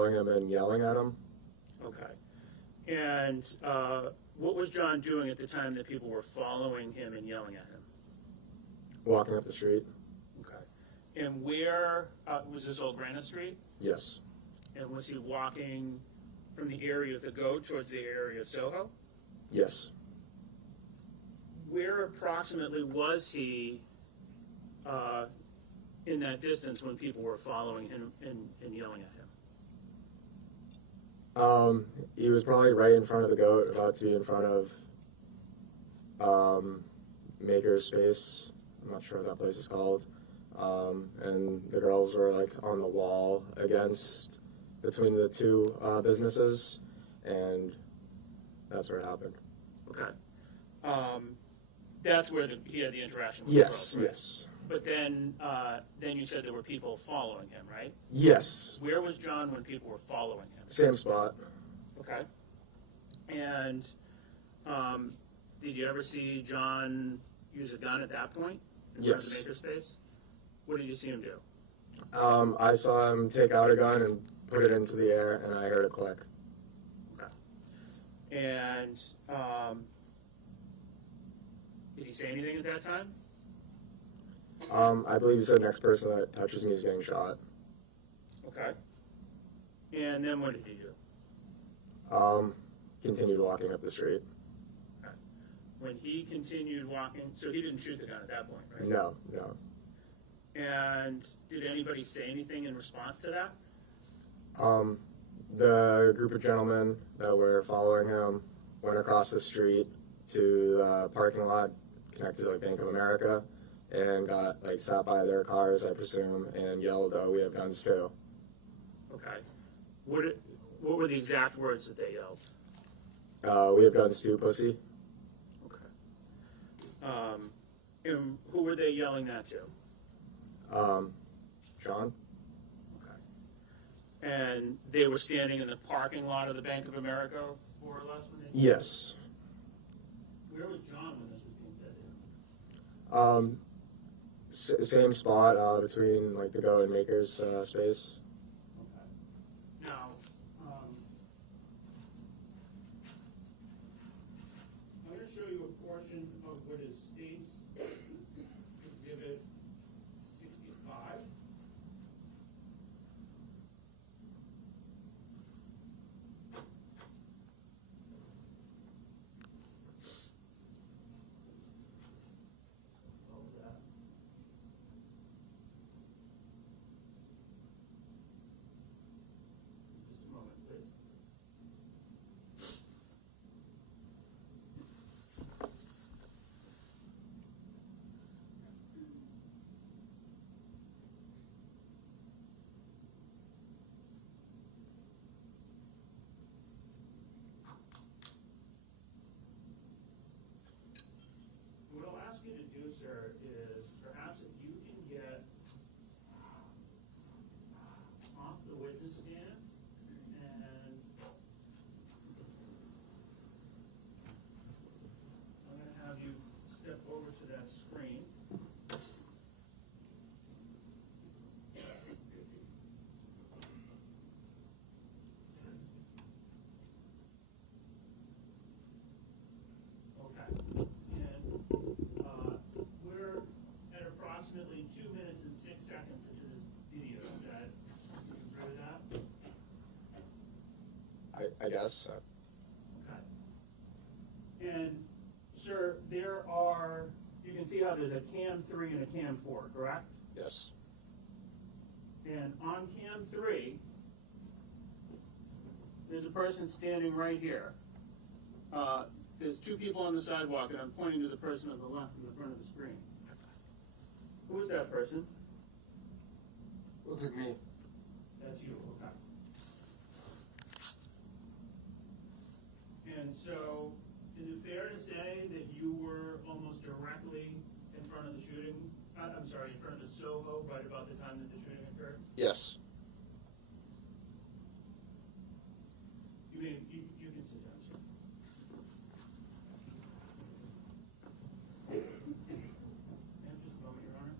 following him and yelling at him. Okay. And what was John doing at the time that people were following him and yelling at him? Walking up the street. Okay. And where was this Old Granite Street? Yes. And was he walking from the area of the Goat towards the area of Soho? Yes. Where approximately was he in that distance when people were following him and yelling at him? He was probably right in front of the Goat, about to be in front of Maker's Space. I'm not sure what that place is called. And the girls were like on the wall between the two businesses, and that's where it happened. Okay. That's where he had the interaction with Yes, the girls, right? yes. But then you said there were people following him, right? Yes. Where was John when people were following him? Same spot. Okay. And did you ever see John use a gun at that point in front of the makerspace? What did you see him do? I saw him take out a gun and put it into the air, and I heard a click. Okay. And did he say anything at that time? I believe he said next person that touches me is getting shot. Okay. And then what did he do? Continued walking up the street. Okay. When he continued walking, so he didn't shoot the gun at that point, right? No, no. And did anybody say anything in response to that? The group of gentlemen that were following him went across the street to the parking lot connected to Bank of America and got sat by their cars, I presume, and yelled, "Oh, we have guns too." Okay. What were the exact words that they yelled? We have guns too, pussy. Okay. And who were they yelling that to? John? Okay. And they were standing in the parking lot of the Bank of America, more or less, when they... Yes. Where was John when this was being said to him? Same spot between the Go and Maker's space. Okay. Now, I'm going to show you a portion of what is State's Exhibit 65. Sir, is perhaps if you can get off the witness stand and I'm going to have you step over to that screen. Approximately 2 minutes and 6 seconds into this video. Is that, you agree with that? I guess. Okay. And, sir, there are, you can see how there's a cam 3 and a cam 4, correct? Yes. And on cam 3, there's a person standing right here. There's two people on the sidewalk, and I'm pointing to the person on the left in the front of the screen. Who is that person? Looks like me. That's you, okay. And so, is it fair to say that you were almost directly in front of the shooting? I'm sorry, in front of the Soho right about the time that the shooting occurred? Yes. You mean, you can sit down, sir. Just a moment, Your Honor.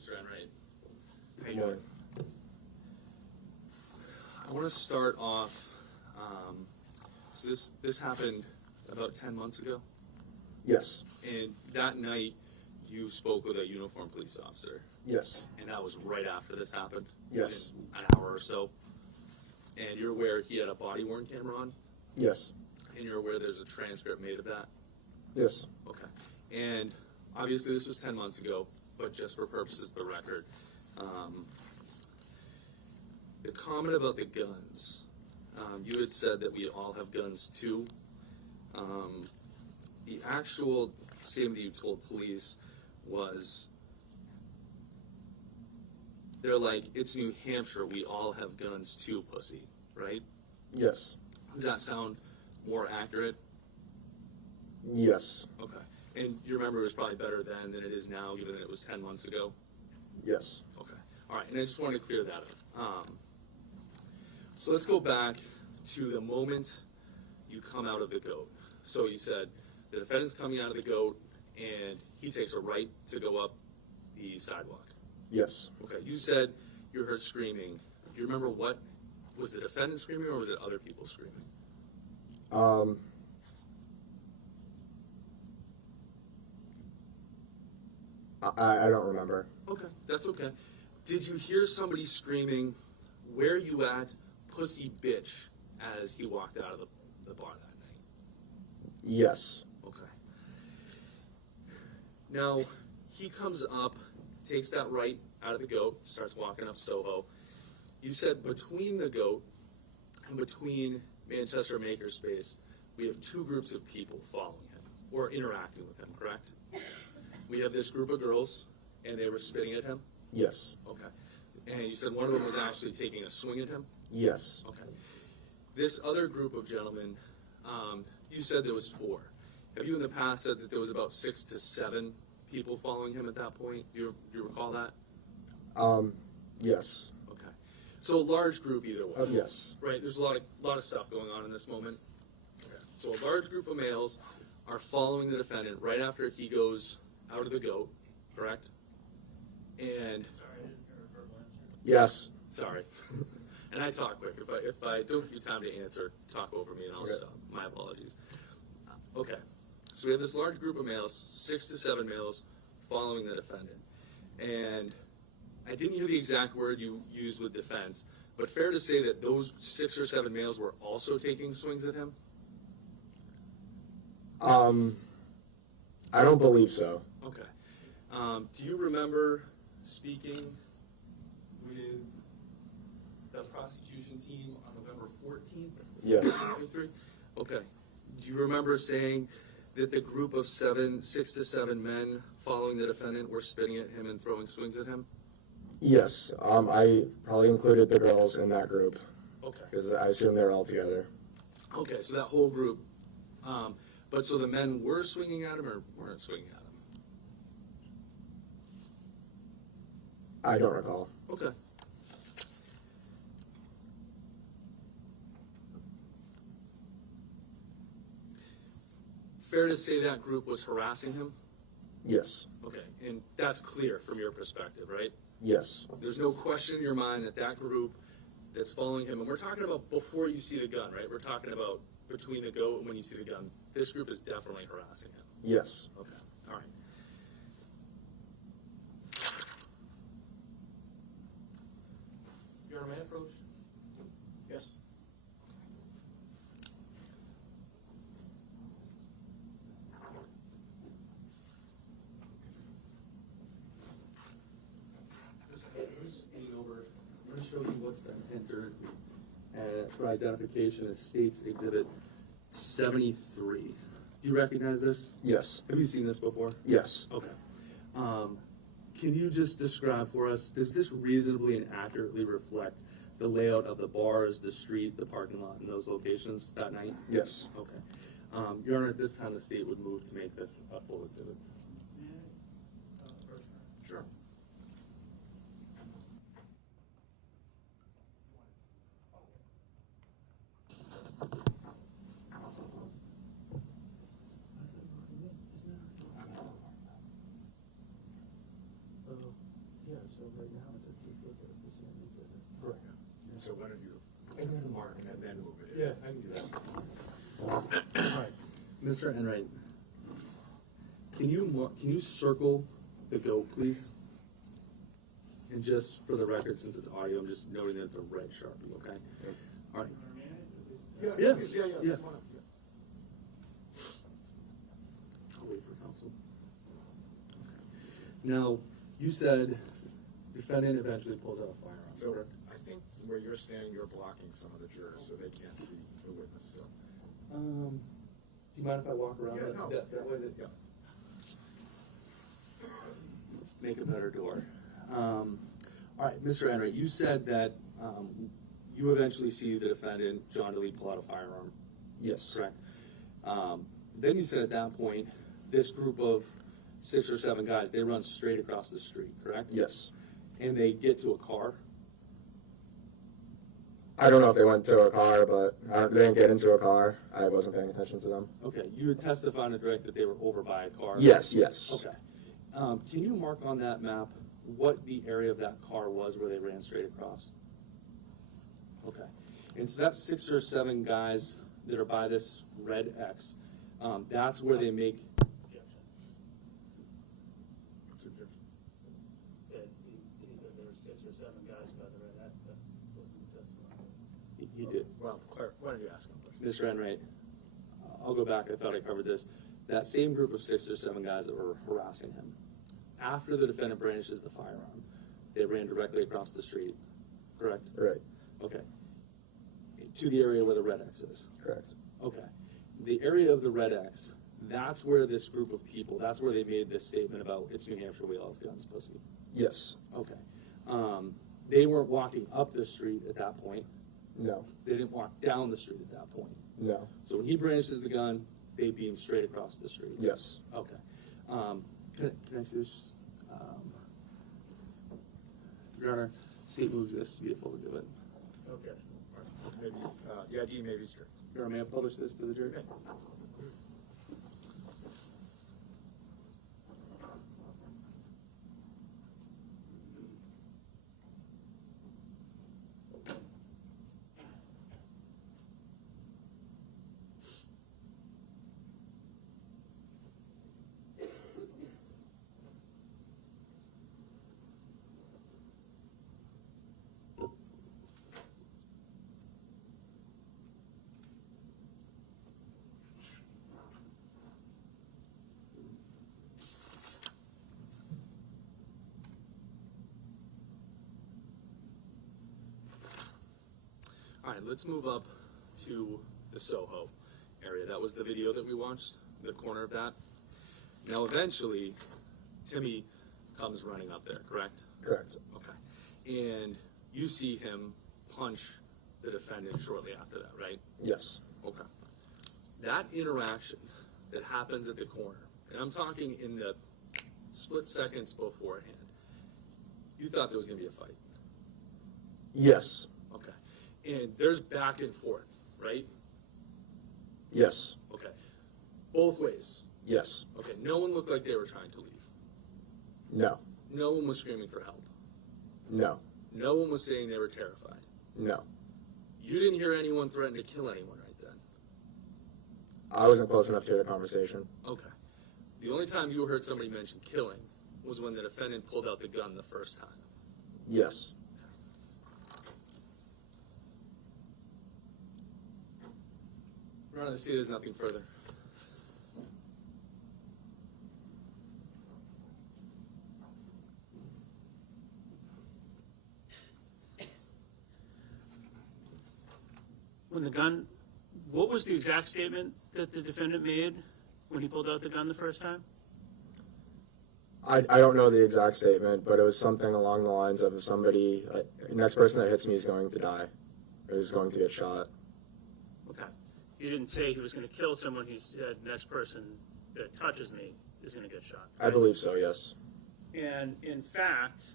Mr. Enright. How you Good morning. doing? I want to start off. So this happened about 10 months ago, Yes. and that night you spoke with a uniformed police officer, Yes. and that was right after this happened. Yes. Within an hour or so. And you're aware he had a body-worn camera on, Yes. and you're aware there's a transcript made of that. Yes. Okay. And obviously this was 10 months ago, but just for purposes of the record, the comment about the guns, you had said that we all have guns too. The actual statement that you told police was, they're like, it's New Hampshire, we all have guns too, pussy, right? Yes. Does that sound more accurate? Yes. Okay. And you remember it was probably better then than it is now, given that it was 10 months ago? Yes. Okay. All right. And I just wanted to clear that up. So let's go back to the moment you come out of the goat. So you said the defendant's coming out of the goat, and he takes a right to go up the sidewalk. Yes. Okay. You said you heard screaming. Do you remember what? Was the defendant screaming, or was it other people screaming? I don't remember. Okay, that's okay. Did you hear somebody screaming, "Where you at, pussy bitch," as he walked out of the bar that night? Yes. Okay. Now, he comes up, takes that right out of the goat, starts walking up Soho. You said between the goat and between Manchester Makerspace, we have two groups of people following him, or interacting with him, correct? We have this group of girls, and they were spitting at him? Yes. Okay. And you said one of them was actually taking a swing at him? Yes. Okay. This other group of gentlemen, you said there was 4. Have you in the past said that there was about 6 to 7 people following him at that point? Do you recall that? Yes. Okay. So a large group either way. Yes. Right, there's a lot of stuff going on in this moment. Okay. So a large group of males are following the defendant right after he goes out of the goat, correct? And Yes. sorry. And I talk quick. If I don't give you time to answer, talk over me and I'll Okay. stop. My apologies. Okay. So we have this large group of males, 6 to 7 males, following the defendant. And I didn't hear the exact word you used with defense, but fair to say that those 6 or 7 males were also taking swings at him? I don't believe so. Okay. Do you remember speaking with the prosecution team on November 14th? Yes. 2023? Okay. Do you remember saying that the group of 6 to 7 men following the defendant were spitting at him and throwing swings at him? Yes. I probably included the girls in that group Okay. because I assume they're all together. Okay, so that whole group. But so the men were swinging at him or weren't swinging at him? I don't recall. Okay. Fair to say that group was harassing him? Yes. Okay, and that's clear from your perspective, right? Yes. There's no question in your mind that that group that's following him, and we're talking about before you see the gun, right? We're talking about between the goat and when you see the gun. This group is definitely harassing him. Yes. Okay, all right. Your man approach? Yes. I'm going to show you what's been entered for identification as States Exhibit 73. Do you recognize this? Yes. Have you seen this before? Yes. Okay. Can you just describe for us, does this reasonably and accurately reflect the layout of the bars, the street, the parking lot, and those locations that night? Yes. Okay. Your Honor, at this time, the state would move to make this a full exhibit. Sure. Yeah. So why don't you mark and then move it in? Yeah, I can do that. All right, Mr. Enright, can you circle the goat, please? And just for the record, since it's audio, I'm just noting that it's a red Sharpie, okay? Yep. All right. Yeah. Yeah. Come on up, yeah. I'll wait for counsel. Okay. Now, you said defendant eventually pulls out a firearm. So I think where you're standing, you're blocking some of the jurors so they can't see the witness. So. Do you mind if I walk around Yeah, no. that way? Yeah. Make a better door. All right, Mr. Enright, you said that you eventually see the defendant, John Delee, pull out a firearm. Yes. Correct. Then you said at that point, this group of 6 or 7 guys, they run straight across the street, correct? Yes. And they get to a car. I don't know if they went to a car, but they didn't get into a car. I wasn't paying attention to them. Okay, you had testified on the direct that they were over by a car. Yes, yes. Okay. Can you mark on that map what the area of that car was where they ran straight across? Okay. And so that's 6 or 7 guys that are by this red X. That's where they make. What's the objection? He said there were 6 or 7 guys by the red X. That wasn't the testimony. He did. Well, Claire, why don't you ask him? Mr. Enright, I'll go back. I thought I covered this. That same group of 6 or 7 guys that were harassing him, after the defendant brandishes the firearm, they ran directly across the street, correct? Right. Okay. To the area where the red X is. Correct. Okay. The area of the red X, that's where this group of people, that's where they made this statement about, it's New Hampshire, we all have guns, pussy. Yes. Okay. They weren't walking up the street at that point. No. They didn't walk down the street at that point. No. So when he brandishes the gun, they beam straight across the street. Yes. Okay. Can I see this? Your Honor, state moves this to be a full exhibit. Okay. Maybe, the ID may be strict. Your Honor, may I publish this to the jury? Okay. All right, let's move up to the Soho area. That was the video that we watched, the corner of that. Now, eventually, Timmy comes running up there, correct? Correct. Okay. And you see him punch the defendant shortly after that, right? Yes. Okay. That interaction that happens at the corner, and I'm talking in the split seconds beforehand, you thought there was going to be a fight. Yes. Okay. And there's back and forth, right? Yes. Okay. Both ways. Yes. Okay. No one looked like they were trying to leave. No. No one was screaming for help. No. No one was saying they were terrified. No. You didn't hear anyone threaten to kill anyone right then. I wasn't close enough to hear the conversation. Okay. The only time you heard somebody mention killing was when the defendant pulled out the gun the first time. Yes. Your Honor, I see there's nothing further. When the gun, what was the exact statement that the defendant made when he pulled out the gun the first time? I don't know the exact statement, but it was something along the lines of somebody, next person that hits me is going to die, or is going to get shot. Okay. He didn't say he was going to kill someone. He said next person that touches me is going to get shot. I believe so, yes. And in fact,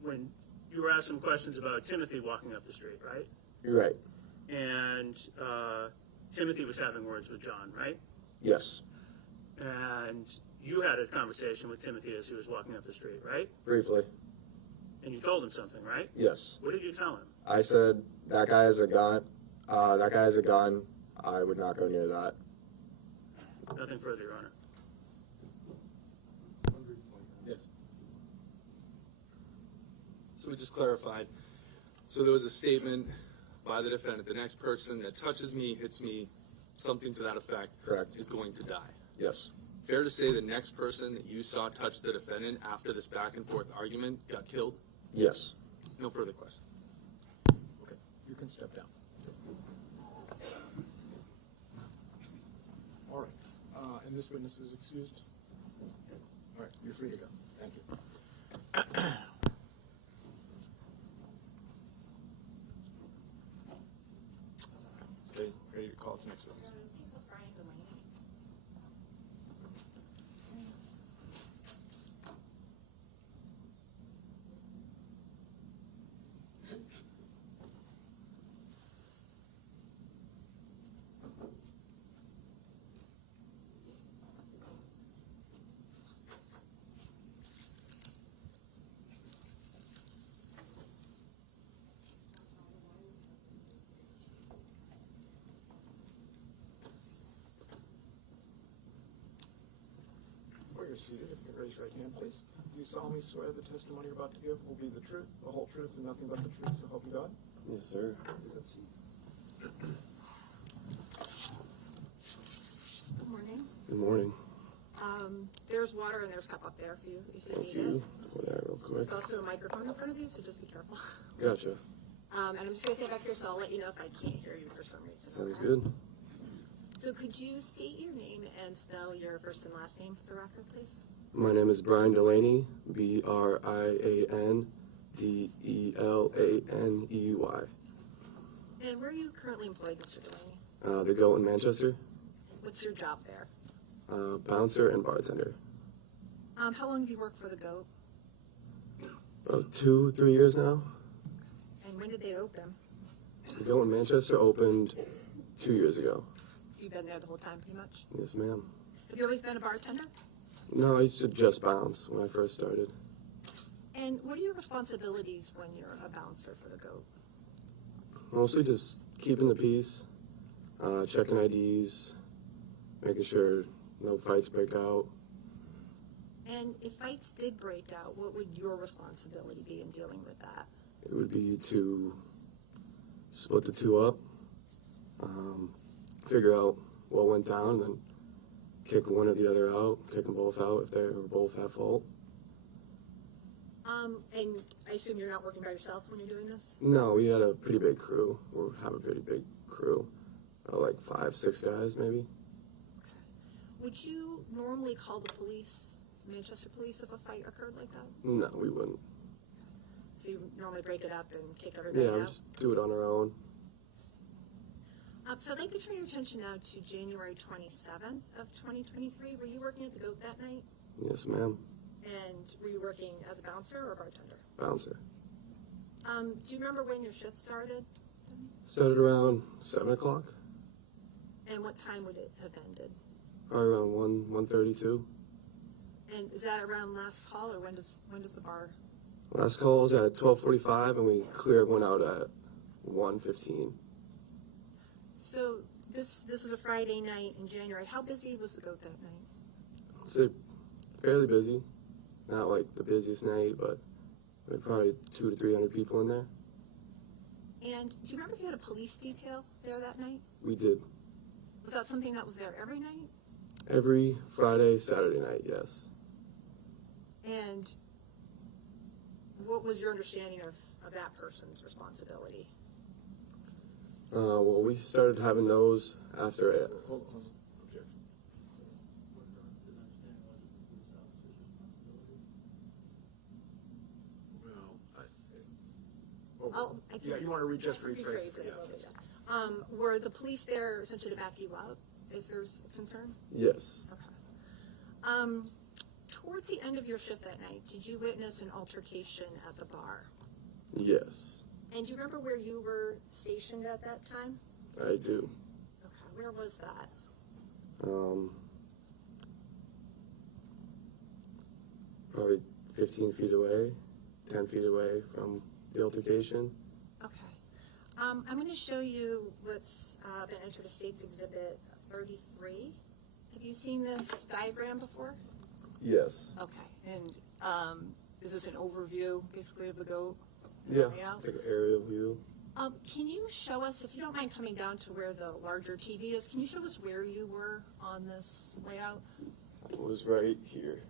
when you were asking questions about Timothy walking up the street, right? You're right. And Timothy was having words with John, right? Yes. And you had a conversation with Timothy as he was walking up the street, right? Briefly. And you told him something, right? Yes. What did you tell him? I said, that guy has a gun. That guy has a gun. I would not go near that. Nothing further, Your Honor. Yes. So we just clarified. So there was a statement by the defendant, the next person that touches me, hits me, something to that effect, Correct. is going to die. Yes. Fair to say the next person that you saw touch the defendant after this back and forth argument got killed? Yes. No further question. Okay, you can step down. All right, and this witness is excused? All right, you're free to go. Thank you. Stay ready to call its next witness. While you're seated, if you can raise your right hand, please. Do you solemnly swear the testimony you're about to give will be the truth, the whole truth, and nothing but the truth, so help you God? Yes, sir. Please have a seat. Good morning. Good morning. There's water and there's a cup up there for you if you Thank need you. it. Go there real quick. There's also a microphone in front of you, so just be careful. Gotcha. And I'm just going to stay back here, so I'll let you know if I can't hear you for some reason. Sounds okay? good. So could you state your name and spell your first and last name for the record, please? My name is Brian Delaney, BRIAN, DELANEY. And where are you currently employed, Mr. Delaney? They go in Manchester, What's your job there? bouncer and bartender. How long have you worked for the GOAT? About 2-3 years now. And when did they open? The Goat in Manchester opened 2 years ago. So you've been there the whole time, pretty much? Yes, ma'am. Have you always been a bartender? No, I used to just bounce when I first started. And what are your responsibilities when you're a bouncer for the GOAT? Mostly just keeping the peace, checking IDs, making sure no fights break out. And if fights did break out, what would your responsibility be in dealing with that? It would be to split the two up, figure out what went down, and then kick one or the other out, kick them both out if they were both at fault. And I assume you're not working by yourself when you're doing this? No, we had a pretty big crew, or have a pretty big crew, like 5-6 guys maybe. Okay. Would you normally call the police, Manchester police, if a fight occurred like that? No, we wouldn't. So you normally break it up and kick everybody Yeah, we out? just do it on our own. So I'd like to turn your attention now to January 27th of 2023. Were you working at the GOAT that night? Yes, ma'am. And were you working as a bouncer or a bartender? Bouncer. Do you remember when your shift started? Started around 7 o'clock, And what time would it have ended? probably around 1:32. And is that around last call, or when does the bar? Last call was at 12:45, and we cleared one out at 1:15. So this was a Friday night in January. How busy was the GOAT that night? I'd say fairly busy. Not like the busiest night, but we had probably 200 to 300 people in there. And do you remember if you had a police detail there that night? We did. Was that something that was there every night? Every Friday, Saturday night, yes. And what was your understanding of that person's responsibility? Well, we started having those after it. Hold on. Objection. Well, I can, yeah, you want to just I can rephrase it? a Yeah. little bit, yeah. Were the police there essentially to back you up if there's a concern? Yes. Okay. Towards the end of your shift that night, did you witness an altercation at the bar? Yes. And do you remember where you were stationed at that time? I do. Okay. Where was that? Probably 15 feet away. 10 feet away from the altercation. Okay. I'm going to show you what's been entered as State's Exhibit 33. Have you seen this diagram before? Yes. Okay. And is this an overview, basically, of the goat? Yeah, layout? it's like an aerial view. Can you show us, if you don't mind coming down to where the larger TV is, can you show us where you were on this layout? It was right here.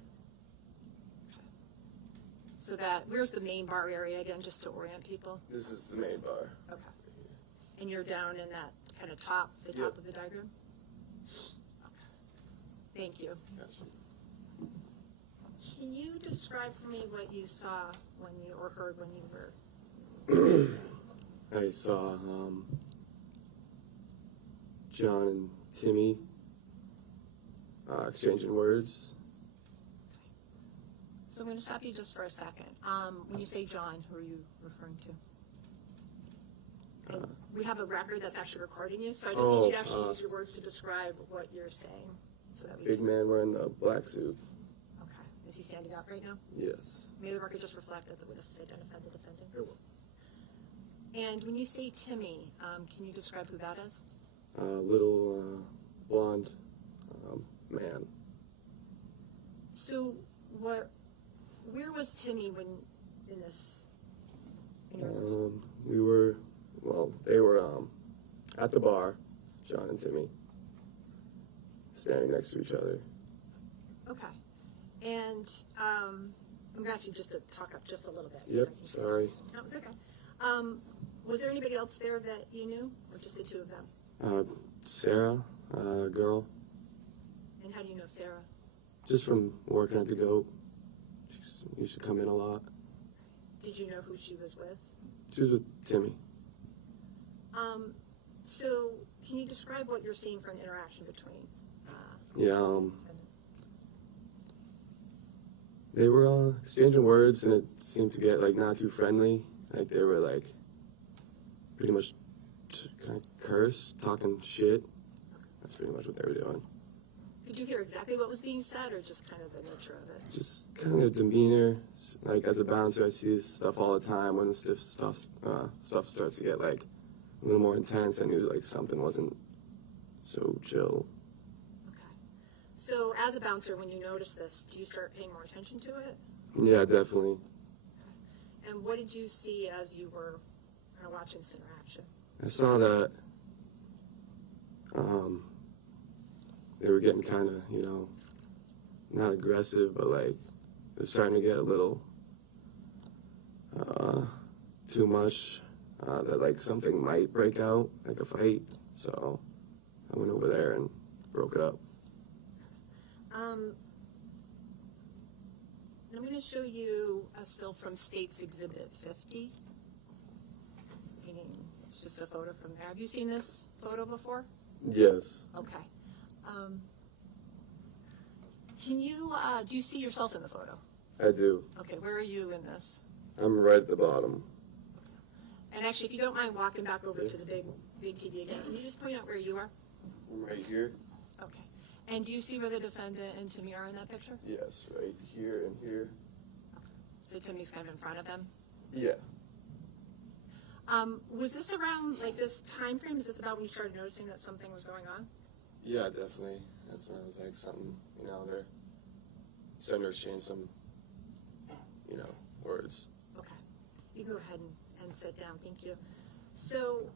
So where's the main bar area again, just to orient people? This is the main bar. Okay. And you're down in that kind of top Yep. of the diagram? Okay. Thank you. Gotcha. Can you describe for me what you saw or heard when you were? I saw John and Timmy exchanging words. So I'm going to stop you just for a second. When you say John, who are you referring to? And we have a record that's actually recording you, so I just need you to actually use your words to describe what you're saying, so that we Big man wearing the black suit. Okay. Is he standing up right now? Yes. May the record just reflect that the witness has identified the defendant. It will. And when you say Timmy, can you describe who that is? Little blonde man. So where was Timmy when in this? They were at the bar, John and Timmy, standing next to each other. Okay. And I'm going to ask you just to talk up just a little bit. Yep, sorry. No, it's okay. Was there anybody else there that you knew, or just the two of them? Sarah, girl, And how do you know Sarah? just from working at the Goat. She used to come in a lot. Did you know who she was with? She was with Timmy. So can you describe what you're seeing for an interaction between? They were exchanging words, and it seemed to get, like, not too friendly. Like, they were, like, pretty much kind of curse, talking shit. That's pretty much what they were doing. Could you hear exactly what was being said, or just kind of the nature of it? Just kind of demeanor. Like, as a bouncer, I see this stuff all the time. When the stiff stuff starts to get, like, a little more intense, I knew, like, something wasn't so chill. Okay. So as a bouncer, when you notice this, do you start paying more attention to it? Yeah, definitely. And what did you see as you were watching this interaction? I saw that they were getting kind of, not aggressive, but, like, it was starting to get a little too much, that, like, something might break out, like a fight. So I went over there and broke it up. I'm going to show you a still from State's Exhibit 50. Meaning it's just a photo from there. Have you seen this photo before? Yes. Okay. Do you see yourself in the photo? I do. Okay, where are you in this? I'm right at the bottom. And actually, if you don't mind walking back over to the big TV again, can you just point out where you are? I'm right here. Okay. And do you see where the defendant and Timmy are in that picture? Yes, right here and here. So Timmy's kind of in front of him? Yeah. Was this around, like, this time frame? Is this about when you started noticing that something was going on? Yeah, definitely. That's when I was like, something, they're starting to exchange some, words. Okay. You go ahead and sit down. Thank you. So,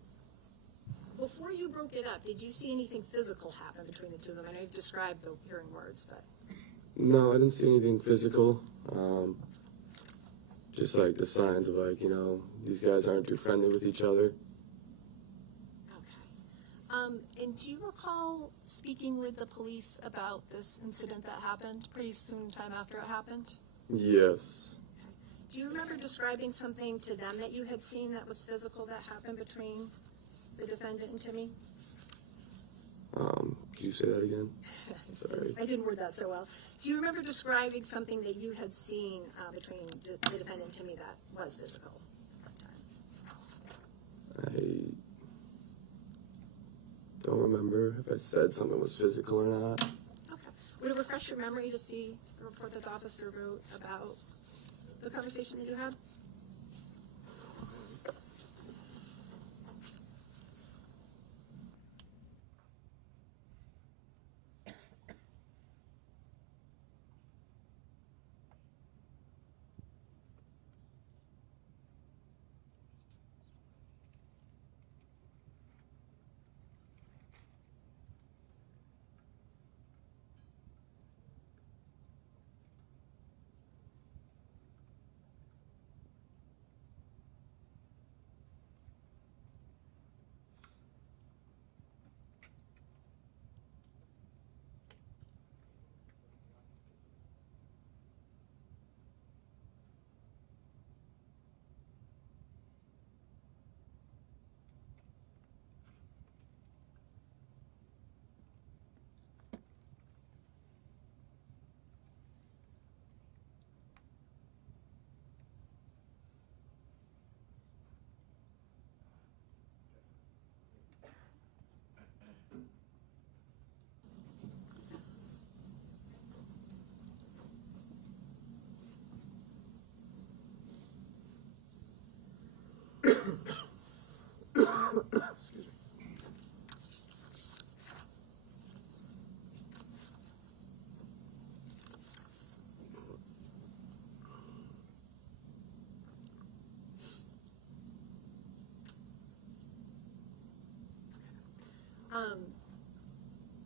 before you broke it up, did you see anything physical happen between the two of them? I know you've described the hearing words, but... No, I didn't see anything physical. Just, like, the signs of, like, these guys aren't too friendly with each other. Okay. And do you recall speaking with the police about this incident that happened pretty soon time after it happened? Yes. Okay. Do you remember describing something to them that you had seen that was physical that happened between the defendant and Timmy? Could you say that again? Sorry. I didn't word that so well. Do you remember describing something that you had seen between the defendant and Timmy that was physical at that time? I don't remember if I said something was physical or not. Okay. Would it refresh your memory to see the report that the officer wrote about the conversation that you had? Excuse me.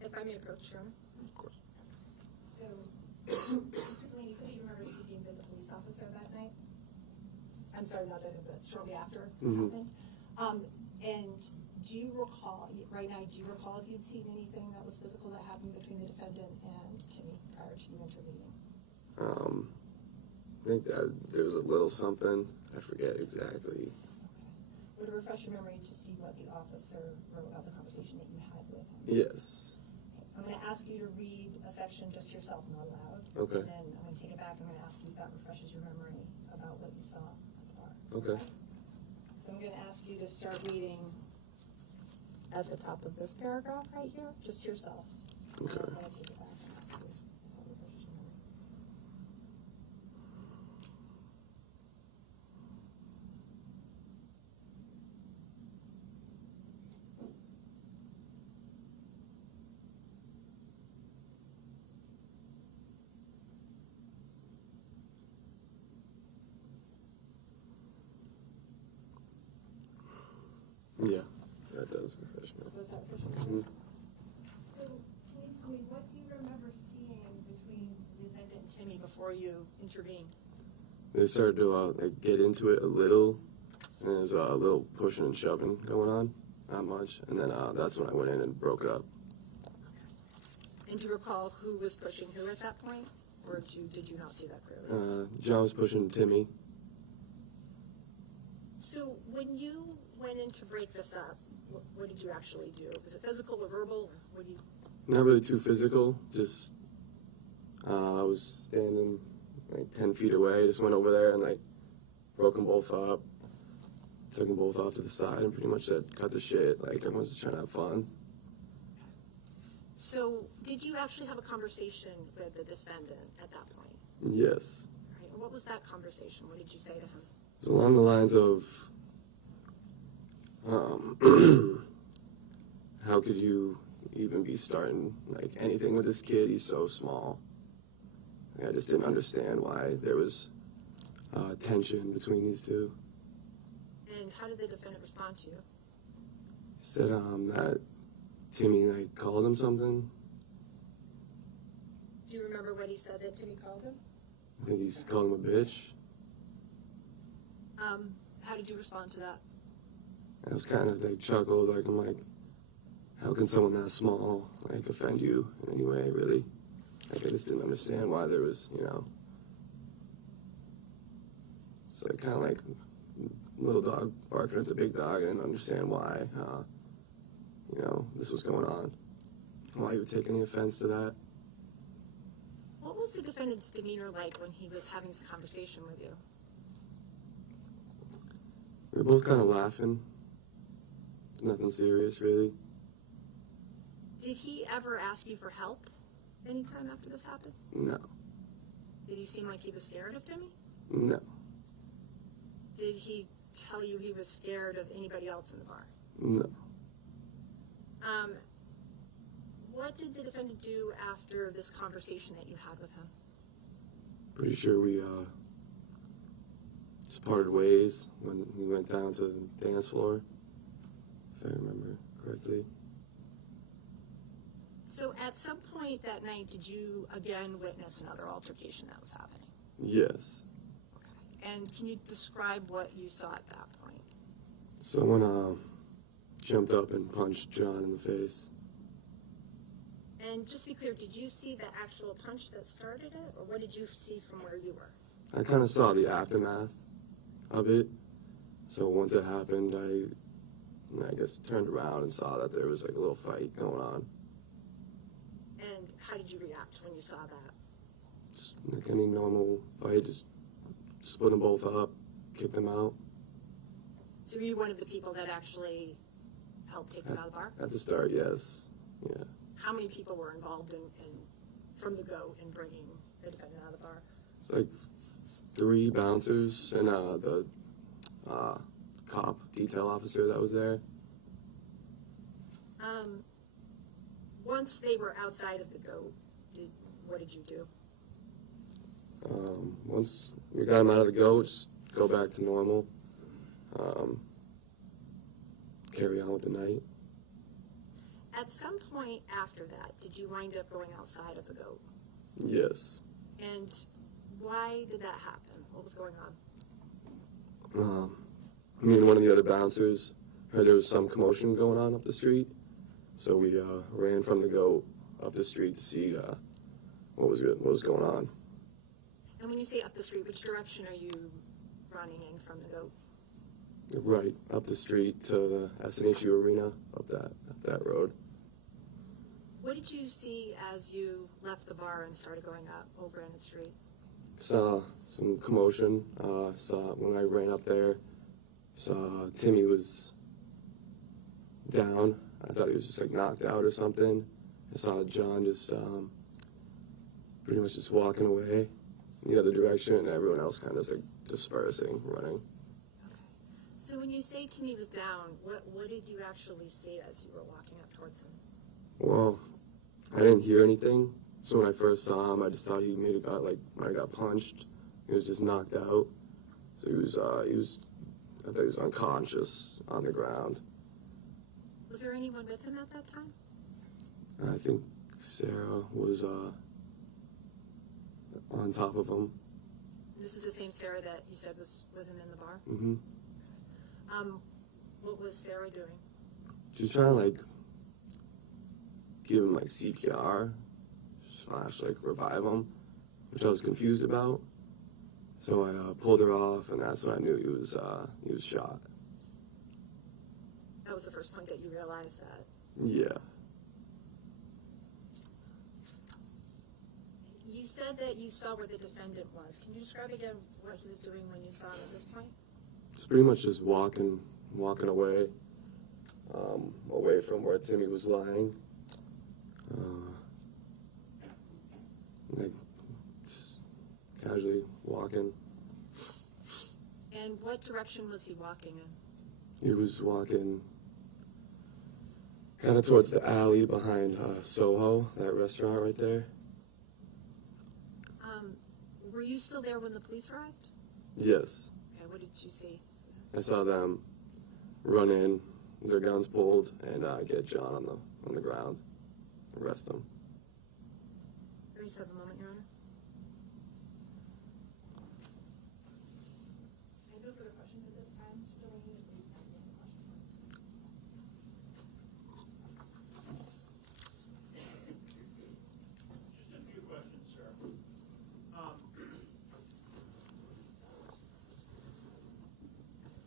If I may approach him. Of course. So, Mr. Delee, you said that you remember speaking with the police officer that night? I'm sorry, not that, but shortly after it happened. And do you recall, right now, do you recall if you'd seen anything that was physical that happened between the defendant and Timmy prior to you intervening? I think that there was a little something. I forget exactly. Okay. Would it refresh your memory to see what the officer wrote about the conversation that you had with him? Yes. Okay. I'm going to ask you to read a section just yourself, not aloud. Okay. And then I'm going to take it back. I'm going to ask you if that refreshes your memory about what you saw at the bar. Okay. So I'm going to ask you to start reading at the top of this paragraph right here, just to yourself. Okay. I'm going to take it back and ask you if that refreshes your memory. Yeah, that does refresh me. Does that refresh your memory? So can you tell me, what do you remember seeing between the defendant and Timmy before you intervened? They started to like get into it a little, and there was a little pushing and shoving going on, not much, and then that's when I went in and broke it up. Okay. And do you recall who was pushing who at that point, or did you not see that clearly? John was pushing Timmy. So when you went in to break this up, what did you actually do? Was it physical or verbal? Or what do you? Not really too physical, just I was standing like 10 feet away, just went over there and like broke them both up, took them both off to the side and pretty much said, cut the shit, like everyone's just trying to have fun. So did you actually have a conversation with the defendant at that point? Yes. Right. And what was that conversation? What did you say to him? It was along the lines of, how could you even be starting like anything with this kid? He's so small. I just didn't understand why there was tension between these two. And how did the defendant respond to you? He said that Timmy like called him something. Do you remember what he said that Timmy called him? I think he's called him a bitch. How did you respond to that? I was kind of like chuckled, like I'm like, how can someone that small like offend you in any way, really? Like I just didn't understand why there was, you know. So kind of like little dog barking at the big dog. I didn't understand why, you know, this was going on. Why he would take any offense to that. What was the defendant's demeanor like when he was having this conversation with you? We were both kind of laughing. Nothing serious, really. Did he ever ask you for help anytime after this happened? No. Did he seem like he was scared of Timmy? No. Did he tell you he was scared of anybody else in the bar? No. What did the defendant do after this conversation that you had with him? Pretty sure we just parted ways when we went down to the dance floor, if I remember correctly. So at some point that night, did you again witness another altercation that was happening? Yes. Okay. And can you describe what you saw at that point? Someone jumped up and punched John in the face. And just to be clear, did you see the actual punch that started it, or what did you see from where you were? I kind of saw the aftermath of it. So once it happened, I guess turned around and saw that there was like a little fight going on. And how did you react when you saw that? Just like any normal fight, just split them both up, kicked them out. So were you one of the people that actually helped take them out of the bar? At the start, yes. Yeah. How many people were involved in from the go in bringing the defendant out of the bar? It's like 3 bouncers and the cop detail officer that was there. Once they were outside of the goat, what did you do? Once we got him out of the goat, just go back to normal. Carry on with the night. At some point after that, did you wind up going outside of the goat? Yes. And why did that happen? What was going on? Me and one of the other bouncers heard there was some commotion going on up the street, so we ran from the goat up the street to see what was going on. And when you say up the street, which direction are you running in from the goat? Right up the street to the SNHU arena, up that road. What did you see as you left the bar and started going up Old Brandon Street? Saw some commotion. Saw when I ran up there. Saw Timmy was down. I thought he was just like knocked out or something. I saw John just pretty much just walking away in the other direction, and everyone else kind of like dispersing, running. Okay. So when you say Timmy was down, what did you actually see as you were walking up towards him? Well, I didn't hear anything. So when I first saw him, I just thought he maybe got when I got punched. He was just knocked out. So I thought he was unconscious on the ground. Was there anyone with him at that time? I think Sarah was on top of him. This is the same Sarah that you said was with him in the bar? Mm-hmm. What was Sarah doing? She was trying to give him CPR / revive him, which I was confused about. So I pulled her off, and that's when I knew he was shot. That was the first point that you realized that? Yeah. You said that you saw where the defendant was. Can you describe again what he was doing when you saw him at this point? It's pretty much just walking away, away from where Timmy was lying. Just casually walking. And what direction was he walking in? He was walking kind of towards the alley behind Soho, that restaurant right there. Were you still there when the police arrived? Yes. Okay, what did you see? I saw them run in, their guns pulled, and get John on the ground, arrest him. You just have a moment, Your Honor. I have no further questions at this time. Mr. Delee, please answer any questions. Just a few questions, sir.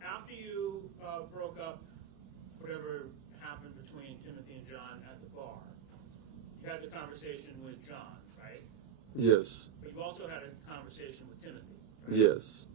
After you broke up whatever happened between Timothy and John at the bar, you had the conversation with John, right? Yes. But you also had a conversation with Timothy, right? Yes.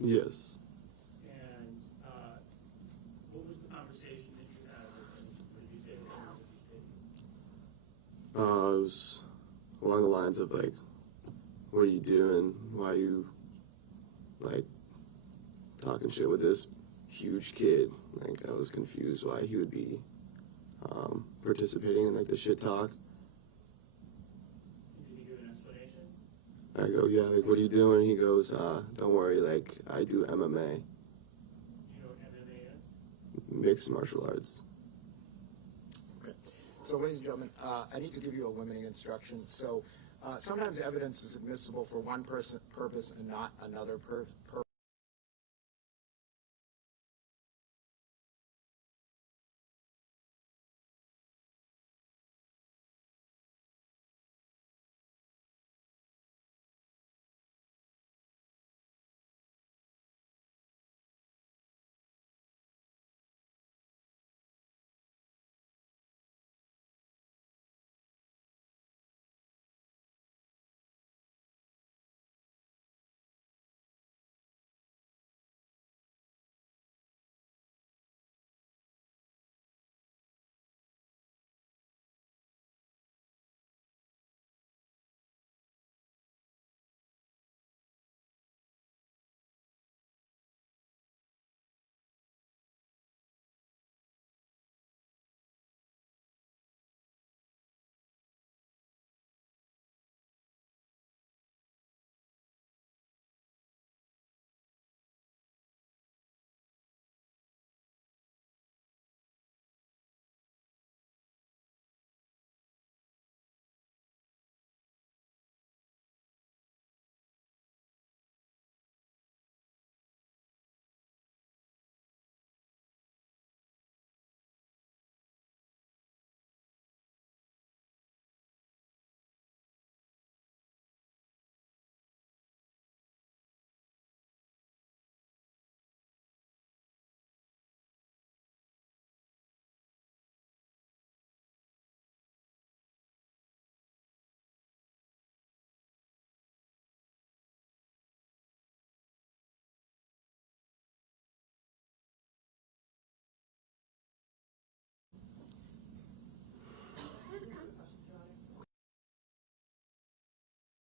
Yes. And what was the conversation that you had with him? What did you say to him? What did you say to you? It was along the lines of like, what are you doing? Why are you like talking shit with this huge kid? Like, I was confused why he would be participating in like the shit talk. Did he give an explanation? I go, yeah, like, what are you doing? He goes, don't worry, like, I do MMA, Do you know what MMA is? mixed martial arts. Okay. So, ladies and gentlemen, I need to give you a limiting instruction. So, sometimes evidence is admissible for one purpose and not another purpose.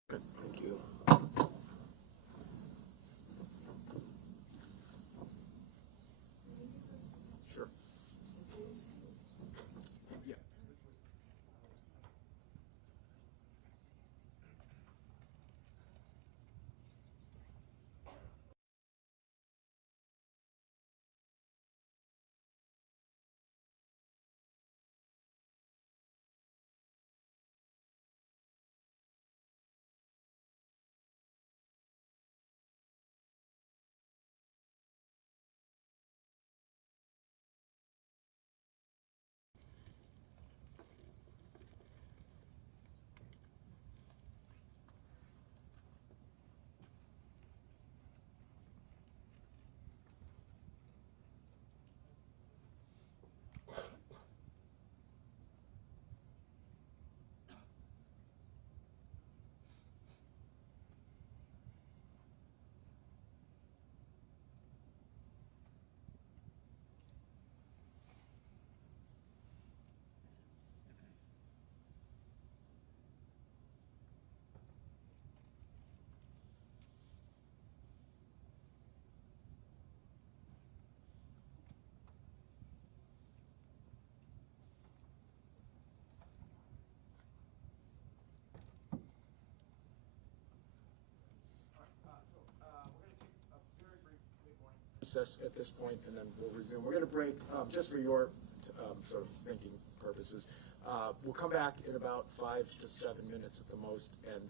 Thank you. Sure. Yeah. Recess at this point, and then we'll resume. We're going to break just for your sort of thinking purposes. We'll come back in about 5 to 7 minutes at the most, and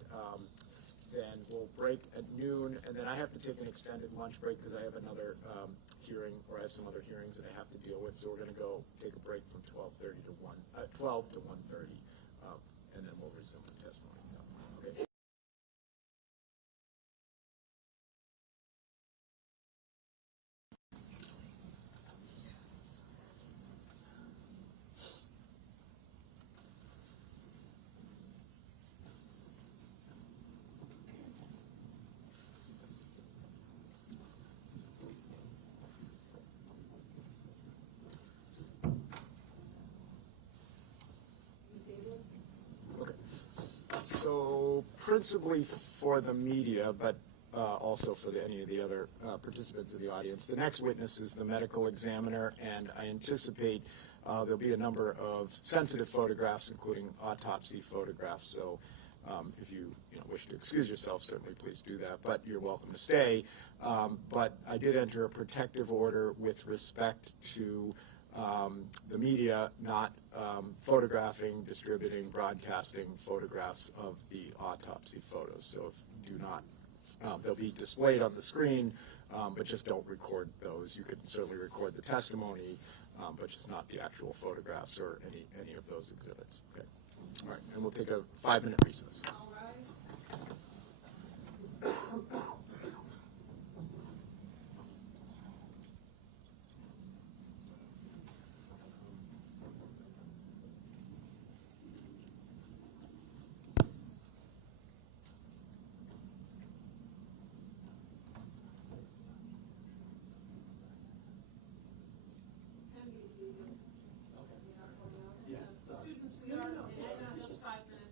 then we'll break at noon, and then I have to take an extended lunch break because I have another hearing, or I have some other hearings that I have to deal with. So we're going to go take a break from 12:30 to 12 to 1:30, and then we'll resume the testimony. Okay. principally for the media, but also for any of the other participants in the audience. The next witness is the medical examiner, and I anticipate there'll be a number of sensitive photographs, including autopsy photographs. So if you wish to excuse yourself, certainly please do that, but you're welcome to stay. But I did enter a protective order with respect to the media not photographing, distributing, broadcasting photographs of the autopsy photos. So if you do not, they'll be displayed on the screen, but just don't record those. You can certainly record the testimony, but just not the actual photographs or any of those exhibits. Okay. All right, and we'll take a 5-minute recess. All rise. Students, we are, it's just 5 minutes.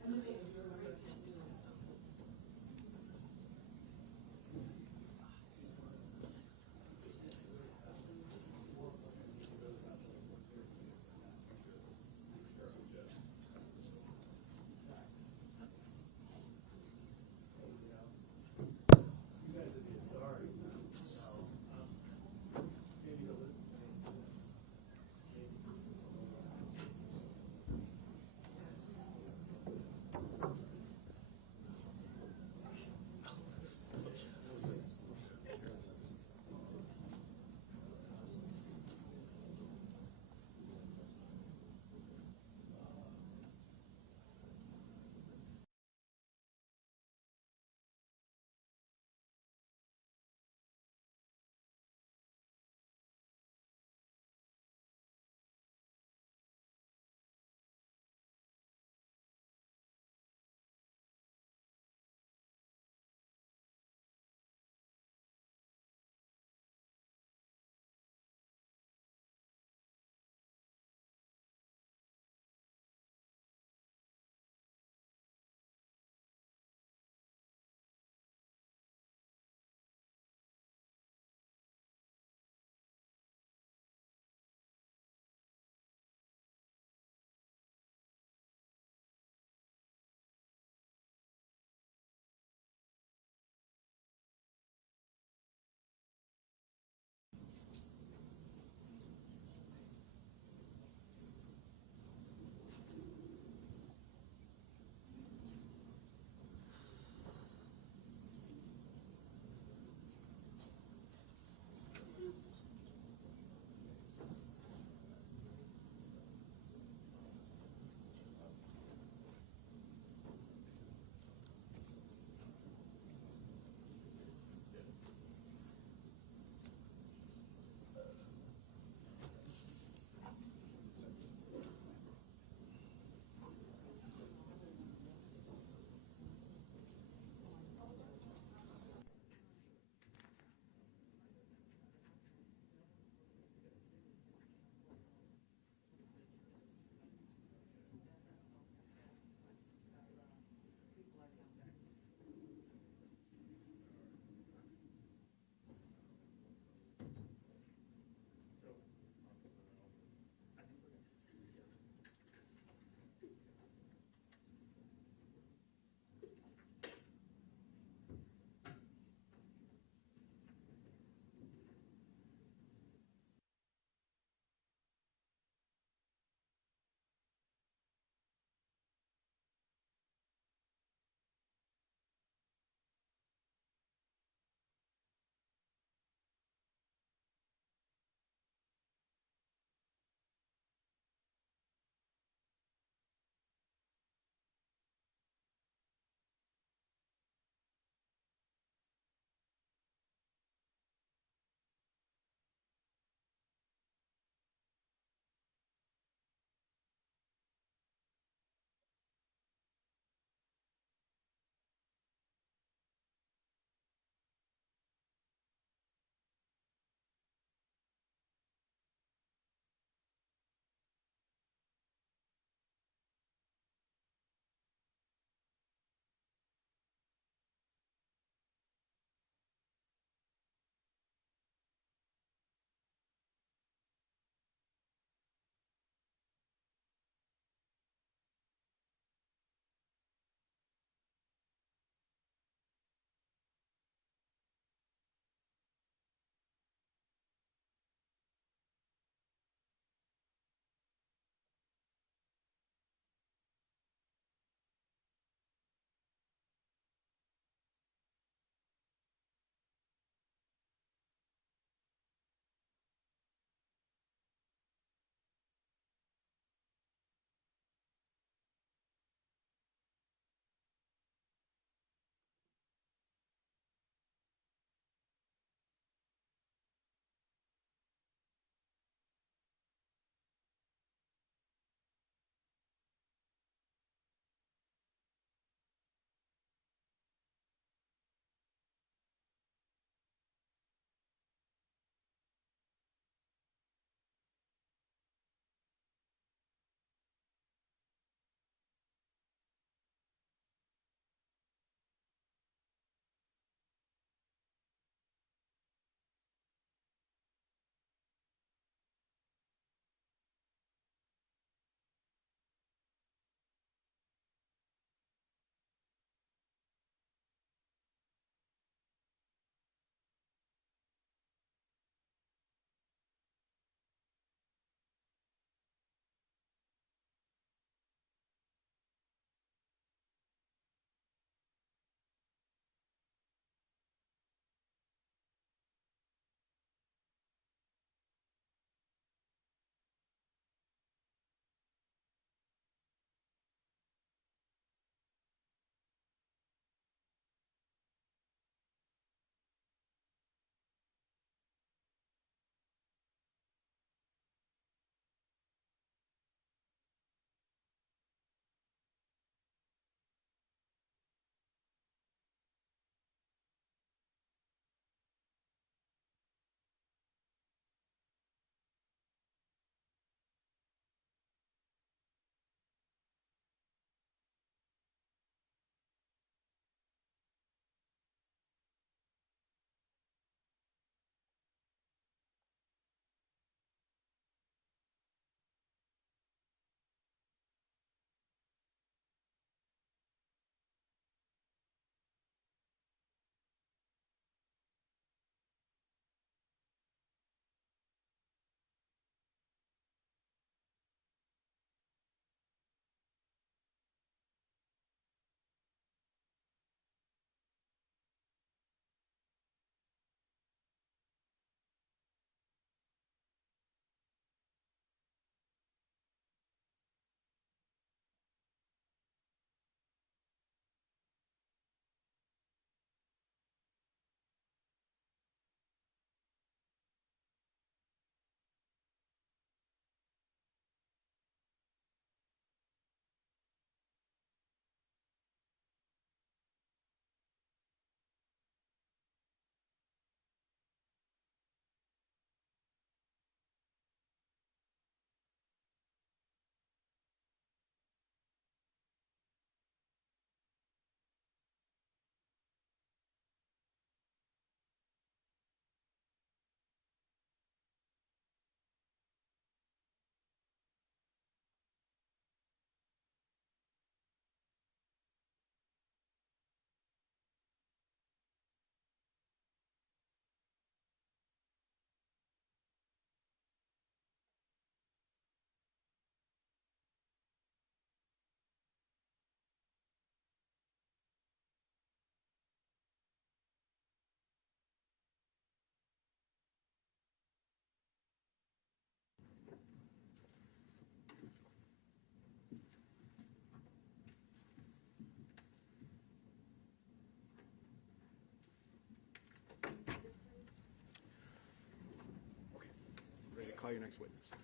call your next witness.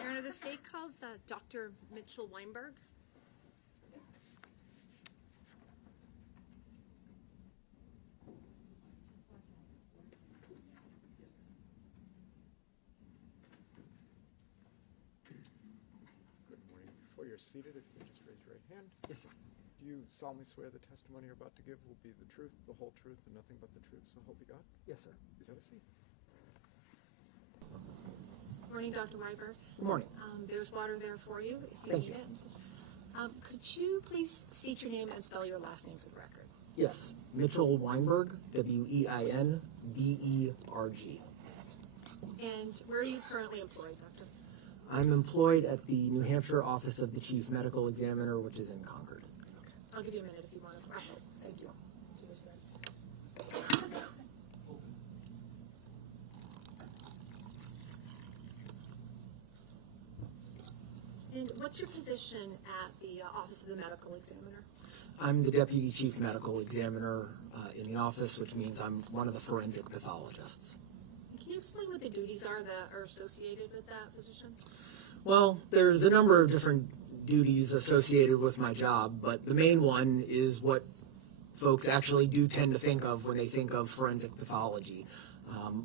Your Honor, the state calls Dr. Mitchell Weinberg. Good morning. Before you're seated, if you could just raise your right hand. Yes, sir. Do you solemnly swear the testimony you're about to give will be the truth, the whole truth, and nothing but the truth, so help you God? Yes, sir. Please have a seat. Morning, Dr. Weinberg. Good morning. There's water there for you if you Thank need you. it. Could you please state your name and spell your last name for the record? Yes, Mitchell Weinberg, Weinberg. And where are you currently employed, Doctor? I'm employed at the New Hampshire Office of the Chief Medical Examiner, which is in Concord. Okay. I'll give you a minute if you want to. Thank you. And what's your position at the Office of the Medical Examiner? I'm the Deputy Chief Medical Examiner in the office, which means I'm one of the forensic pathologists. Can you explain what the duties are that are associated with that position? Well, there's a number of different duties associated with my job, but the main one is what folks actually do tend to think of when they think of forensic pathology.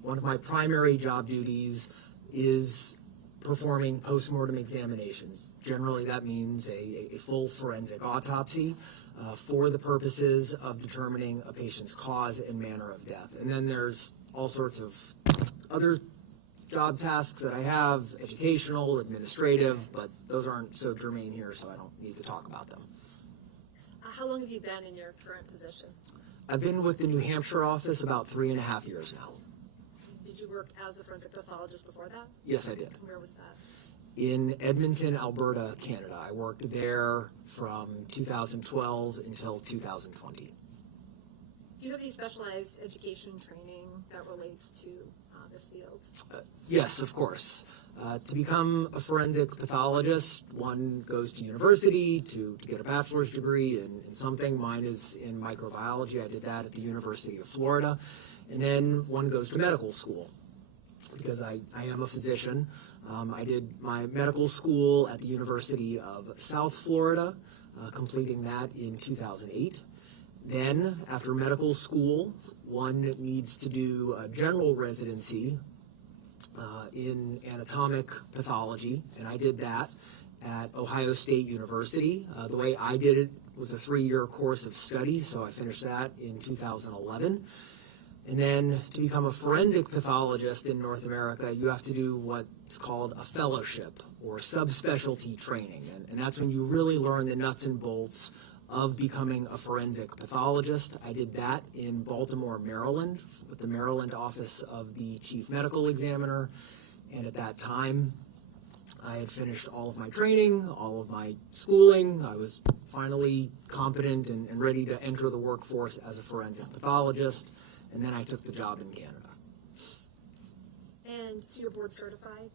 One of my primary job duties is performing post-mortem examinations. Generally, that means a full forensic autopsy for the purposes of determining a patient's cause and manner of death. And then there's all sorts of other job tasks that I have, educational, administrative, but those aren't so germane here, so I don't need to talk about them. How long have you been in your current position? I've been with the New Hampshire office about 3.5 years now. Did you work as a forensic pathologist before that? Yes, I did. Where was that? In Edmonton, Alberta, Canada. I worked there from 2012 until 2020. Do you have any specialized education training that relates to this field? Yes, of course. To become a forensic pathologist, one goes to university to get a bachelor's degree in something. Mine is in microbiology. I did that at the University of Florida. And then one goes to medical school because I am a physician. I did my medical school at the University of South Florida, completing that in 2008. Then, after medical school, one needs to do a general residency in anatomic pathology, and I did that at Ohio State University. The way I did it was a 3-year course of study, so I finished that in 2011. And then to become a forensic pathologist in North America, you have to do what's called a fellowship or subspecialty training, and that's when you really learn the nuts and bolts of becoming a forensic pathologist. I did that in Baltimore, Maryland, with the Maryland Office of the Chief Medical Examiner. And at that time, I had finished all of my training, all of my schooling. I was finally competent and ready to enter the workforce as a forensic pathologist. And then I took the job in Canada. And so you're board certified?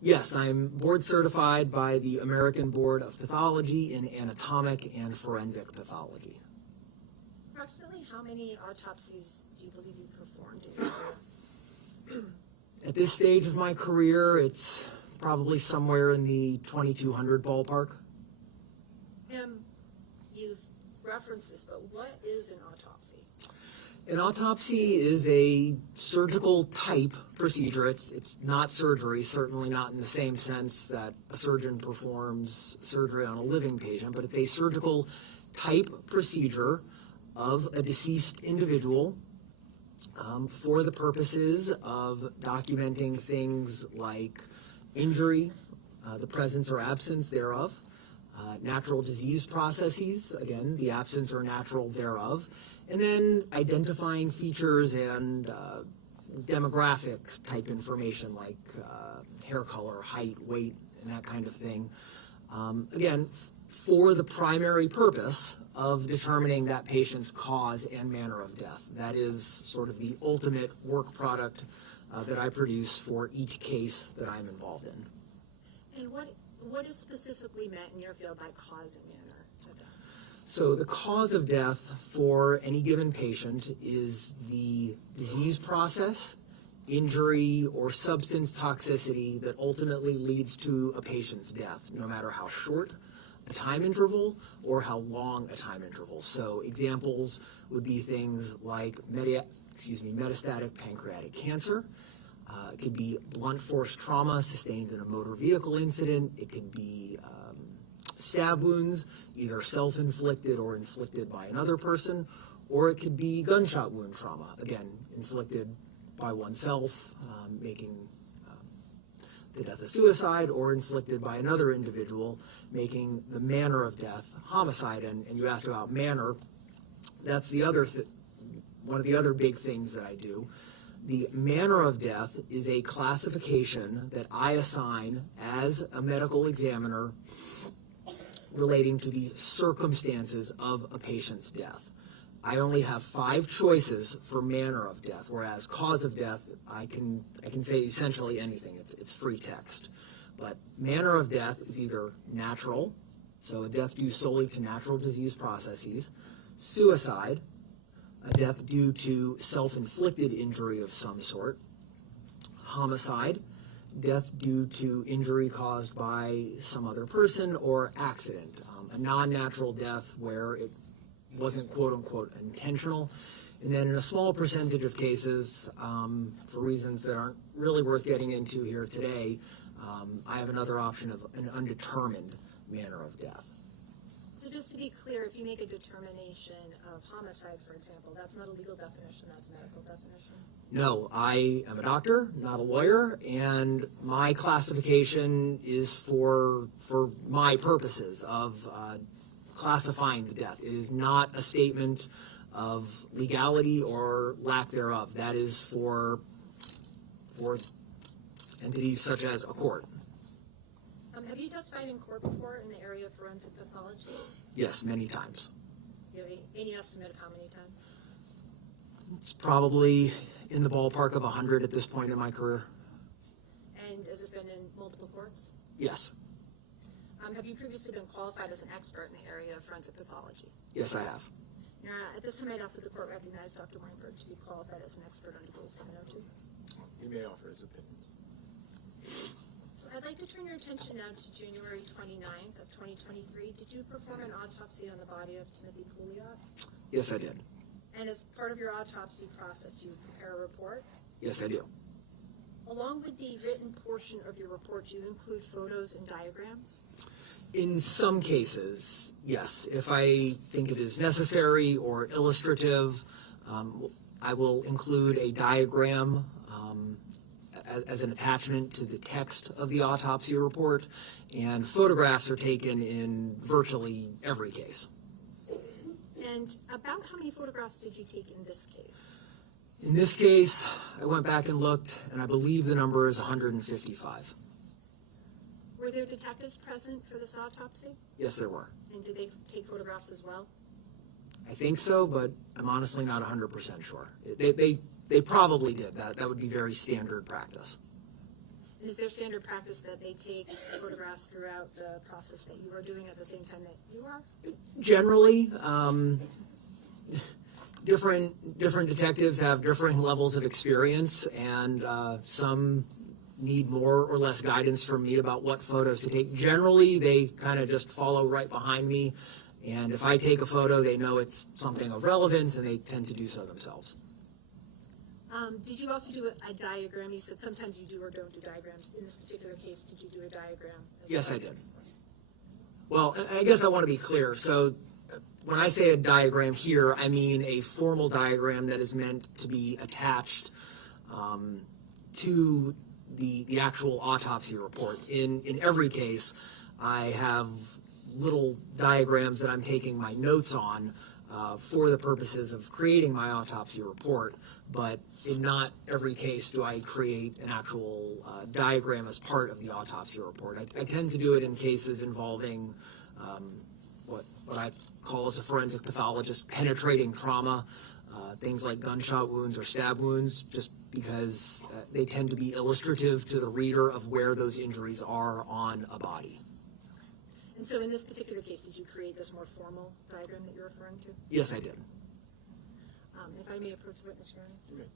Yes, I'm board certified by the American Board of Pathology in anatomic and forensic pathology. Approximately how many autopsies do you believe you performed in your career? At this stage of my career, it's probably somewhere in the 2,200 ballpark. You've referenced this, but what is an autopsy? An autopsy is a surgical type procedure. It's not surgery, certainly not in the same sense that a surgeon performs surgery on a living patient, but it's a surgical type procedure of a deceased individual for the purposes of documenting things like injury, the presence or absence thereof, natural disease processes, again, the absence or natural thereof, and then identifying features and demographic type information like hair color, height, weight, and that kind of thing. Again, for the primary purpose of determining that patient's cause and manner of death. That is sort of the ultimate work product that I produce for each case that I'm involved in. And what is specifically meant in your field by cause and manner of death? So the cause of death for any given patient is the disease process injury or substance toxicity that ultimately leads to a patient's death, no matter how short a time interval or how long a time interval. So examples would be things like metastatic pancreatic cancer. It could be blunt force trauma sustained in a motor vehicle incident. It could be stab wounds, either self-inflicted or inflicted by another person, or it could be gunshot wound trauma, again, inflicted by oneself, making the death a suicide, or inflicted by another individual, making the manner of death homicide. And you asked about manner. That's the other one of the other big things that I do. The manner of death is a classification that I assign as a medical examiner relating to the circumstances of a patient's death. I only have 5 choices for manner of death, whereas cause of death, I can say essentially anything. It's free text. But manner of death is either natural, so a death due solely to natural disease processes, suicide, a death due to self-inflicted injury of some sort, homicide, death due to injury caused by some other person, or accident, a non-natural death where it wasn't quote-unquote intentional. And then in a small percentage of cases, for reasons that aren't really worth getting into here today, I have another option of an undetermined manner of death. So just to be clear, if you make a determination of homicide, for example, that's not a legal definition, that's a medical definition? No, I am a doctor, not a lawyer, and my classification is for my purposes of classifying the death. It is not a statement of legality or lack thereof. That is for entities such as a court. Have you testified in court before in the area of forensic pathology? Yes, many times. Do you have any estimate of how many times? It's probably in the ballpark of 100 at this point in my career. And has this been in multiple courts? Yes. Have you previously been qualified as an expert in the area of forensic pathology? Yes, I have. At this time, I'd ask that the court recognize Dr. Weinberg to be qualified as an expert under Rule 702. He may offer his opinions. I'd like to turn your attention now to January 29th of 2023. Did you perform an autopsy on the body of Timothy Pouliot? Yes, I did. And as part of your autopsy process, do you prepare a report? Yes, I do. Along with the written portion of your report, do you include photos and diagrams? In some cases, yes. If I think it is necessary or illustrative, I will include a diagram as an attachment to the text of the autopsy report, and photographs are taken in virtually every case. And about how many photographs did you take in this case? In this case, I went back and looked, and I believe the number is 155. Were there detectives present for this autopsy? Yes, there were. And did they take photographs as well? I think so, but I'm honestly not 100% sure. They probably did. That would be very standard practice. And is there standard practice that they take photographs throughout the process that you are doing at the same time that you are? Generally, different detectives have differing levels of experience, and some need more or less guidance from me about what photos to take. Generally, they kind of just follow right behind me, and if I take a photo, they know it's something of relevance, and they tend to do so themselves. Did you also do a diagram? You said sometimes you do or don't do diagrams. In this particular case, did you do a diagram? Yes, I did. Well, I guess I want to be clear. So when I say a diagram here, I mean a formal diagram that is meant to be attached to the actual autopsy report. In every case, I have little diagrams that I'm taking my notes on for the purposes of creating my autopsy report, but in not every case do I create an actual diagram as part of the autopsy report. I tend to do it in cases involving what I call as a forensic pathologist penetrating trauma, things like gunshot wounds or stab wounds, just because they tend to be illustrative to the reader of where those injuries are on a body. And so in this particular case, did you create this more formal diagram that you're referring to? Yes, I did. If I may approach the witness, Your Honor.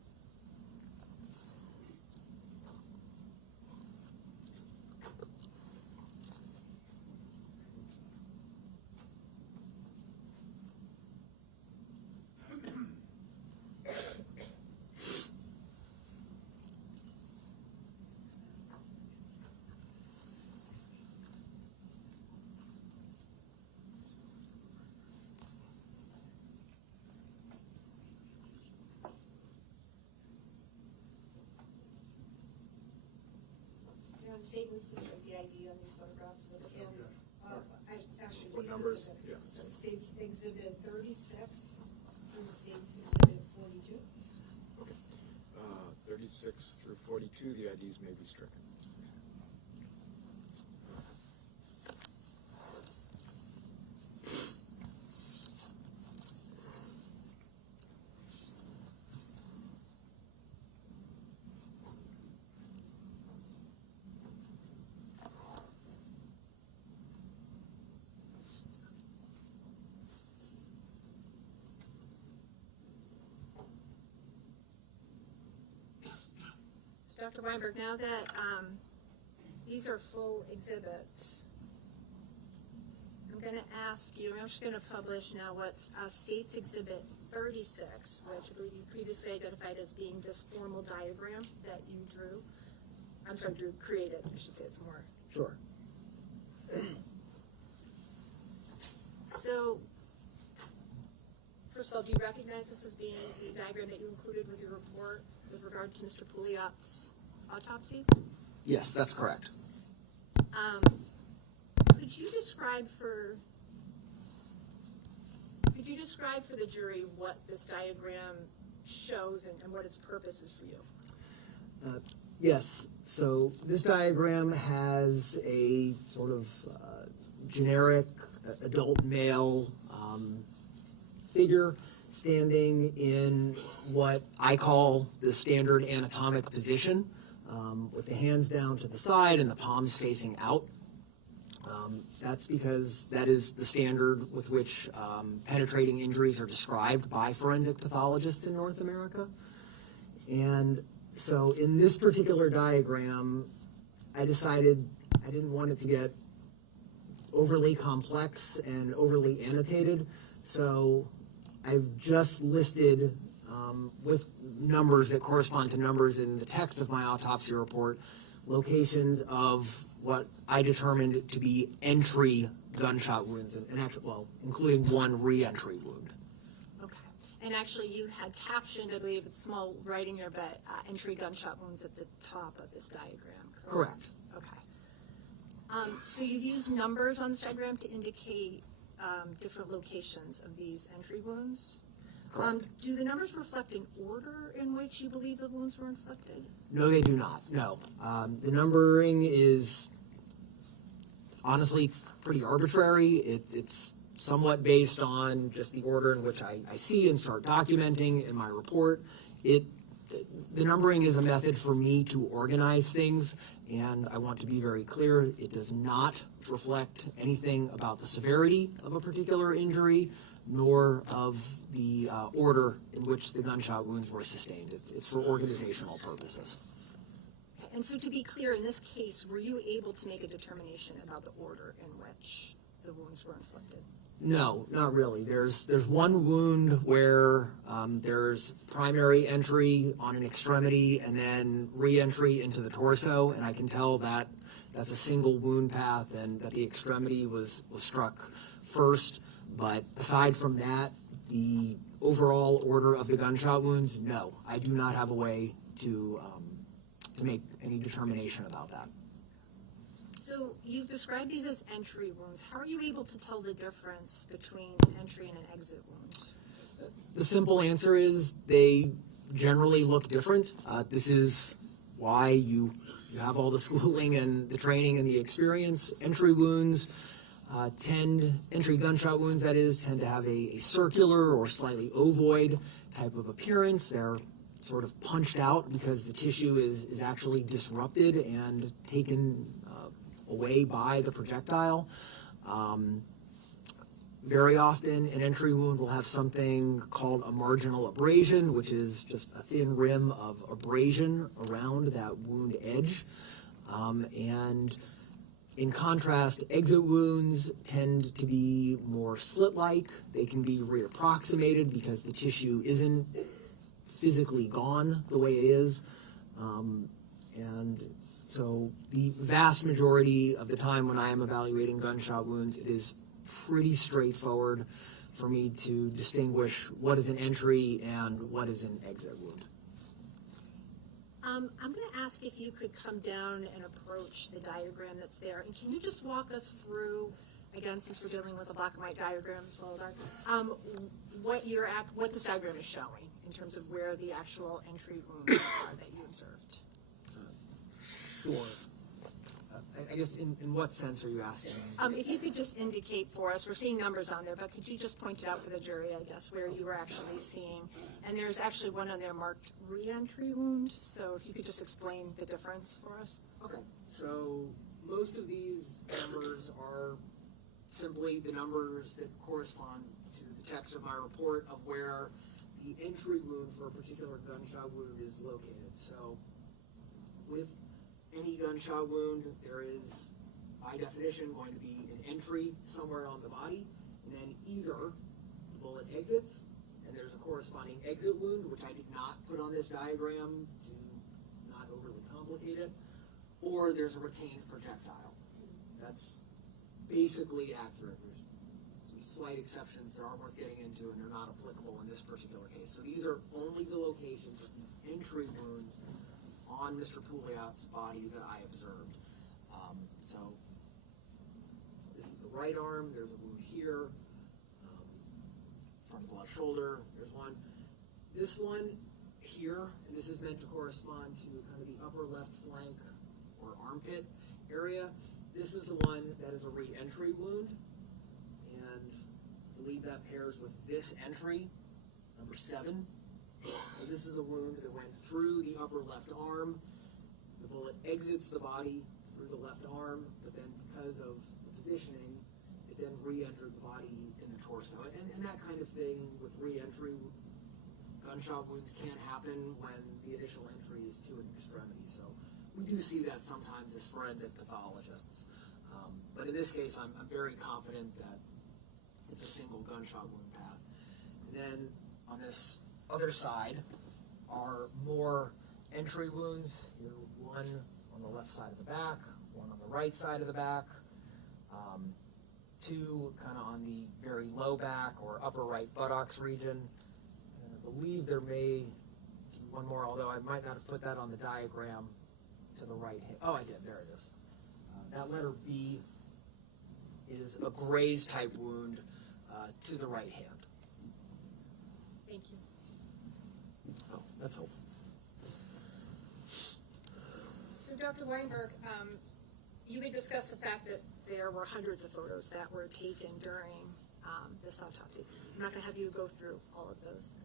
state moves to strike the ID on these photographs, but actually, What be numbers? specific. Yeah. So States Exhibit 36 through States Exhibit 42. Okay. 36 through 42, the IDs may be stricken. Dr. Weinberg, now that these are full exhibits, I'm going to ask you, I'm just going to publish now what's States Exhibit 36, which I believe you previously identified as being this formal diagram that you drew. I'm sorry, created, I should say it's more. Sure. So, first of all, do you recognize this as being the diagram that you included with your report with regard to Mr. Pouliot's autopsy? Yes, that's correct. Could you describe for the jury what this diagram shows and what its purpose is for you? Yes, so this diagram has a sort of generic adult male figure standing in what I call the standard anatomic position, with the hands down to the side and the palms facing out. That's because that is the standard with which penetrating injuries are described by forensic pathologists in North America. And so in this particular diagram, I decided I didn't want it to get overly complex and overly annotated, so I've just listed with numbers that correspond to numbers in the text of my autopsy report, locations of what I determined to be entry gunshot wounds, and actually, well, including one re-entry wound. Okay. And actually, you had captioned, I believe it's small writing here, but entry gunshot wounds at the top of this diagram, correct? Okay. So you've used numbers on this diagram to indicate different locations of these entry wounds. Do the numbers reflect an order in which you believe the wounds were inflicted? No, they do not, no. The numbering is honestly pretty arbitrary. It's somewhat based on just the order in which I see and start documenting in my report. The numbering is a method for me to organize things, and I want to be very clear, it does not reflect anything about the severity of a particular injury, nor of the order in which the gunshot wounds were sustained. It's for organizational purposes. And so to be clear, in this case, were you able to make a determination about the order in which the wounds were inflicted? No, not really. There's one wound where there's primary entry on an extremity and then re-entry into the torso, and I can tell that that's a single wound path and that the extremity was struck first. But aside from that, the overall order of the gunshot wounds, no. I do not have a way to make any determination about that. So you've described these as entry wounds. How are you able to tell the difference between an entry and an exit wound? The simple answer is they generally look different. This is why you have all the schooling and the training and the experience. Entry wounds entry gunshot wounds, that is, tend to have a circular or slightly ovoid type of appearance. They're sort of punched out because the tissue is actually disrupted and taken away by the projectile. Very often, an entry wound will have something called a marginal abrasion, which is just a thin rim of abrasion around that wound edge. And in contrast, exit wounds tend to be more slit-like. They can be reapproximated because the tissue isn't physically gone the way it is. And so the vast majority of the time when I am evaluating gunshot wounds, it is pretty straightforward for me to distinguish what is an entry and what is an exit wound. I'm going to ask if you could come down and approach the diagram that's there. And can you just walk us through, again, since we're dealing with a black and white diagram, it's a little dark, what this diagram is showing in terms of where the actual entry wounds are that you observed? Sure. I guess in what sense are you asking? If you could just indicate for us, we're seeing numbers on there, but could you just point it out for the jury, I guess, where you were actually seeing? And there's actually one on there marked re-entry wound, so if you could just explain the difference for us. Okay, so most of these numbers are simply the numbers that correspond to the text of my report of where the entry wound for a particular gunshot wound is located. So with any gunshot wound, there is, by definition, going to be an entry somewhere on the body, and then either the bullet exits, and there's a corresponding exit wound, which I did not put on this diagram to not overly complicate it, or there's a retained projectile. That's basically accurate. There's some slight exceptions that aren't worth getting into, and they're not applicable in this particular case. So these are only the locations of the entry wounds on Mr. Pouliot's body that I observed. So this is the right arm, there's a wound here, front of the left shoulder, there's one. This one here, and this is meant to correspond to kind of the upper left flank or armpit area. This is the one that is a re-entry wound, and I believe that pairs with this entry, number 7. So this is a wound that went through the upper left arm. The bullet exits the body through the left arm, but then because of the positioning, it then re-entered the body in the torso. And that kind of thing with re-entry gunshot wounds can't happen when the initial entry is to an extremity. So we do see that sometimes as forensic pathologists. But in this case, I'm very confident that it's a single gunshot wound path. And then on this other side are more entry wounds. Here, one on the left side of the back, one on the right side of the back, 2 kind of on the very low back or upper right buttocks region. And I believe there may be one more, although I might not have put that on the diagram to the right hand. Oh, I did. There it is. That letter B is a graze type wound to the right hand. Thank you. Oh, that's helpful. So, Dr. Weinberg, you had discussed the fact that there were hundreds of photos that were taken during this autopsy. I'm not going to have you go through all of those,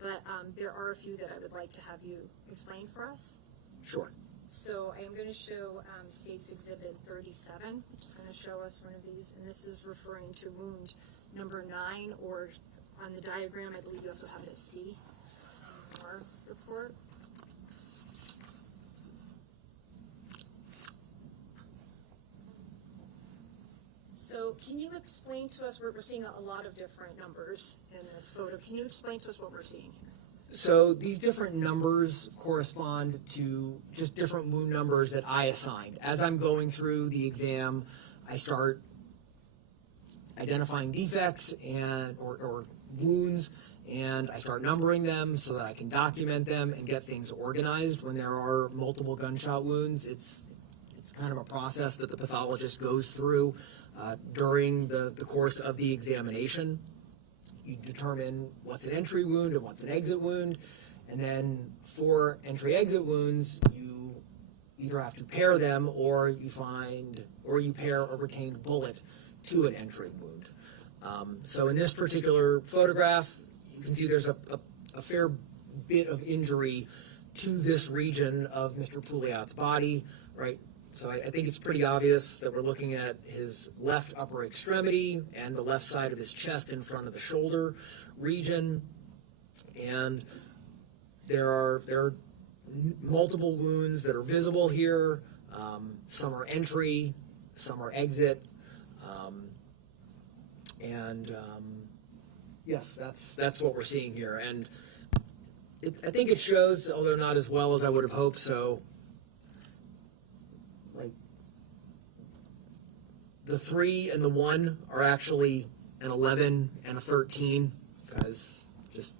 but there are a few that I would like to have you explain for us. Sure. So I am going to show State's Exhibit 37, which is going to show us one of these, and this is referring to wound number 9, or on the diagram, I believe you also have it as C in your report. So can you explain to us, we're seeing a lot of different numbers in this photo. Can you explain to us what we're seeing here? So these different numbers correspond to just different wound numbers that I assigned. As I'm going through the exam, I start identifying defects and or wounds, and I start numbering them so that I can document them and get things organized. When there are multiple gunshot wounds, it's kind of a process that the pathologist goes through during the course of the examination. You determine what's an entry wound and what's an exit wound, and then for entry-exit wounds, you either have to pair them or you pair a retained bullet to an entry wound. So in this particular photograph, you can see there's a fair bit of injury to this region of Mr. Pouliot's body, right? So I think it's pretty obvious that we're looking at his left upper extremity and the left side of his chest in front of the shoulder region. And there are multiple wounds that are visible here. Some are entry, some are exit. Yes, that's what we're seeing here. And I think it shows, although not as well as I would have hoped, so like the 3 and the 1 are actually an 11 and a 13 because just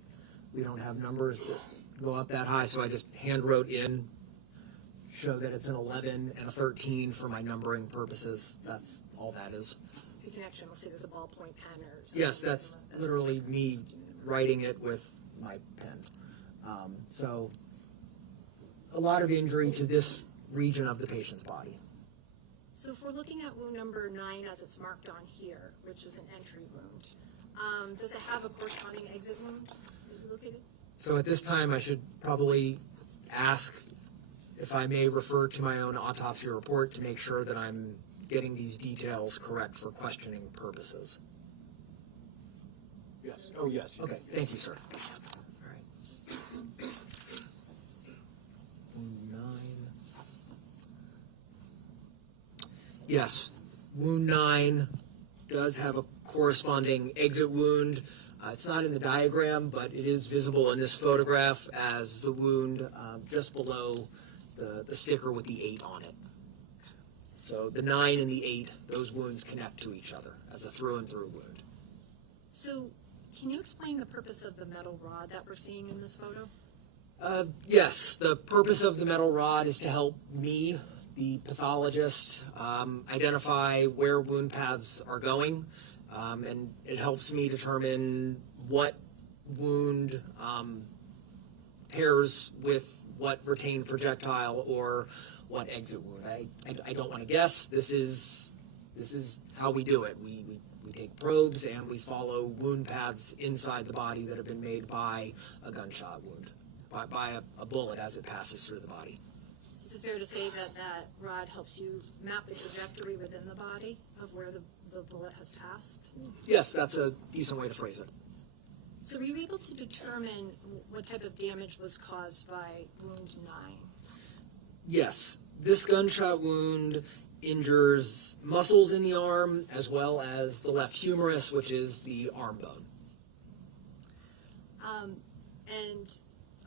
we don't have numbers that go up that high, so I just hand wrote in show that it's an 11 and a 13 for my numbering purposes. That's all that is. So you can actually almost say there's a ballpoint pen or something. Yes, that's literally me writing it with my pen. So a lot of injury to this region of the patient's body. So if we're looking at wound number 9 as it's marked on here, which is an entry wound, does it have a corresponding exit wound that you located? So at this time, I should probably ask if I may refer to my own autopsy report to make sure that I'm getting these details correct for questioning purposes. Yes. Oh, yes. Okay, thank you, sir. All right. Wound 9. Yes, wound 9 does have a corresponding exit wound. It's not in the diagram, but it is visible in this photograph as the wound just below the sticker with the 8 on it. So the 9 and the 8, those wounds connect to each other as a through-and-through wound. So can you explain the purpose of the metal rod that we're seeing in this photo? Yes, the purpose of the metal rod is to help me, the pathologist, identify where wound paths are going, and it helps me determine what wound pairs with what retained projectile or what exit wound. I don't want to guess. This is how we do it. We take probes and we follow wound paths inside the body that have been made by a gunshot wound, by a bullet as it passes through the body. Is it fair to say that that rod helps you map the trajectory within the body of where the bullet has passed? Yes, that's a decent way to phrase it. So were you able to determine what type of damage was caused by wound 9? Yes, this gunshot wound injures muscles in the arm as well as the left humerus, which is the arm bone. And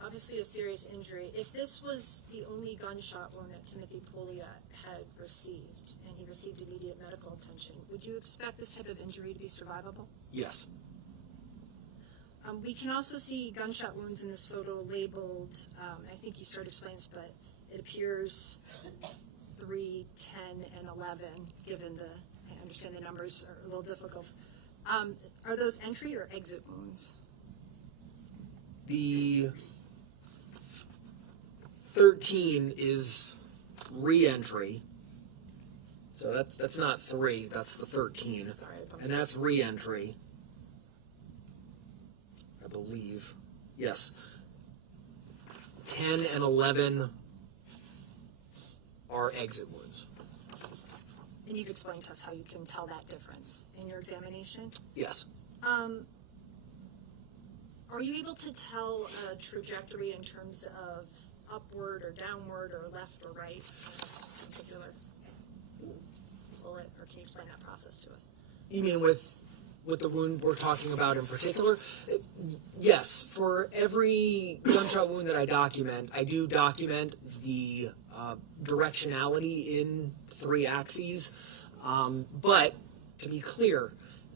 obviously a serious injury. If this was the only gunshot wound that Timothy Pouliot had received, and he received immediate medical attention, would you expect this type of injury to be survivable? Yes. We can also see gunshot wounds in this photo labeled, I think you sort of explained this, but it appears 3, 10, and 11, given I understand the numbers are a little difficult. Are those entry or exit wounds? The 13 is re-entry. So that's not 3, that's the 13. Sorry, and that's re-entry, I believe. Yes. 10 and 11 are exit wounds. And you've explained to us how you can tell that difference in your examination. Yes. Are you able to tell a trajectory in terms of upward or downward or left or right in particular bullet, or can you explain that process to us? You mean with the wound we're talking about in particular? Yes. For every gunshot wound that I document, I do document the directionality in 3 axes. But to be clear,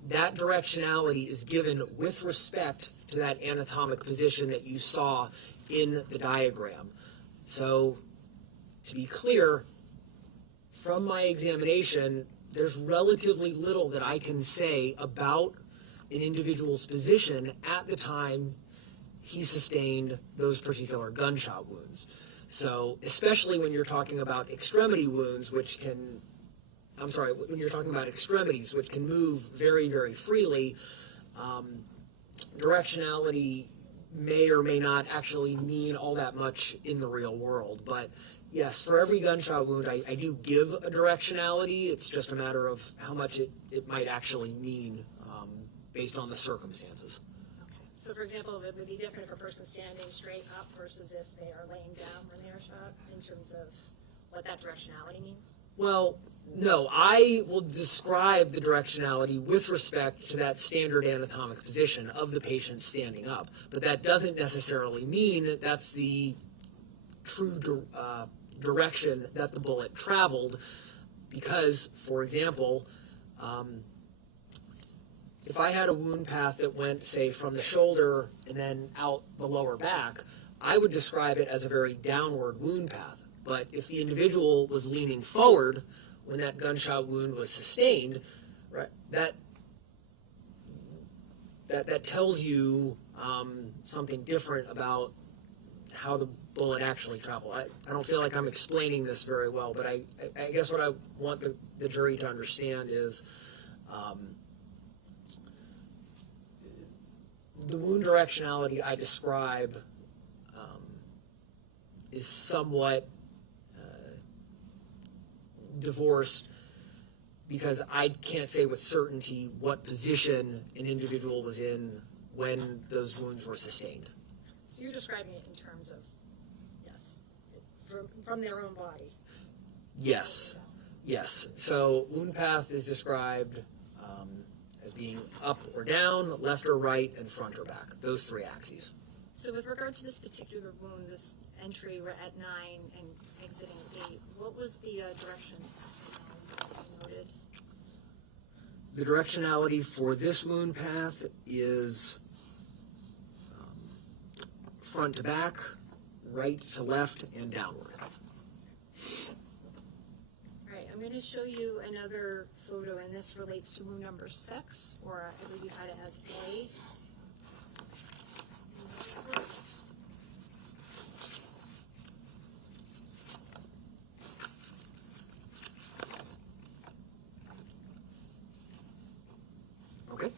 that directionality is given with respect to that anatomic position that you saw in the diagram. So, to be clear, from my examination, there's relatively little that I can say about an individual's position at the time he sustained those particular gunshot wounds. So, especially when you're talking about extremity wounds, when you're talking about extremities, which can move very, very freely, directionality may or may not actually mean all that much in the real world. But yes, for every gunshot wound, I do give a directionality. It's just a matter of how much it might actually mean based on the circumstances. Okay. So, for example, it would be different if a person's standing straight up versus if they are laying down when they are shot, in terms of what that directionality means? Well, no, I will describe the directionality with respect to that standard anatomic position of the patient standing up. But that doesn't necessarily mean that that's the true direction that the bullet traveled, because, for example, if I had a wound path that went, say, from the shoulder and then out the lower back, I would describe it as a very downward wound path. But if the individual was leaning forward when that gunshot wound was sustained, right, that tells you something different about how the bullet actually traveled. I don't feel like I'm explaining this very well, but I guess what I want the jury to understand is the wound directionality I describe is somewhat divorced because I can't say with certainty what position an individual was in when those wounds were sustained. So you're describing it in terms of, yes, from their own body. Yes, yes. So wound path is described as being up or down, left or right, and front or back. Those three axes. So with regard to this particular wound, this entry at 9 and exiting at 8, what was the direction noted? The directionality for this wound path is front to back, right to left, and downward. All right, I'm going to show you another photo, and this relates to wound number 6, or I believe you had it as A. Okay.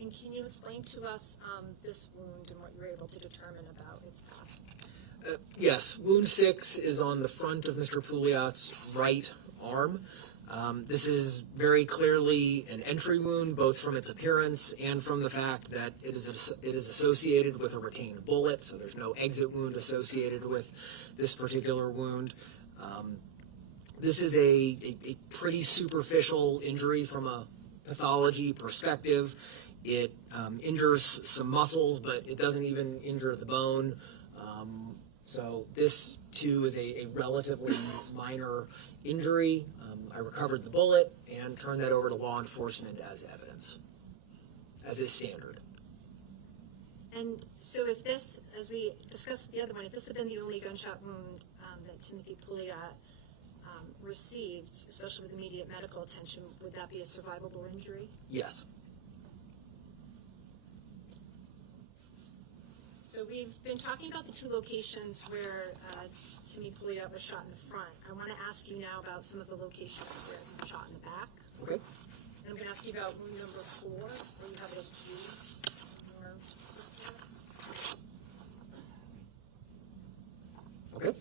And can you explain to us this wound and what you were able to determine about its path? Yes, wound 6 is on the front of Mr. Pouliot's right arm. This is very clearly an entry wound, both from its appearance and from the fact that it is associated with a retained bullet, so there's no exit wound associated with this particular wound. This is a pretty superficial injury from a pathology perspective. It injures some muscles, but it doesn't even injure the bone. So this, too, is a relatively minor injury. I recovered the bullet and turned that over to law enforcement as evidence, as is standard. And so if this, as we discussed with the other one, if this had been the only gunshot wound that Timothy Pouliot received, especially with immediate medical attention, would that be a survivable injury? Yes. So we've been talking about the 2 locations where Timothy Pouliot was shot in the front. I want to ask you now about some of the locations where he was shot in the back. Okay. And I'm going to ask you about wound number 4, where you have it as G. Okay.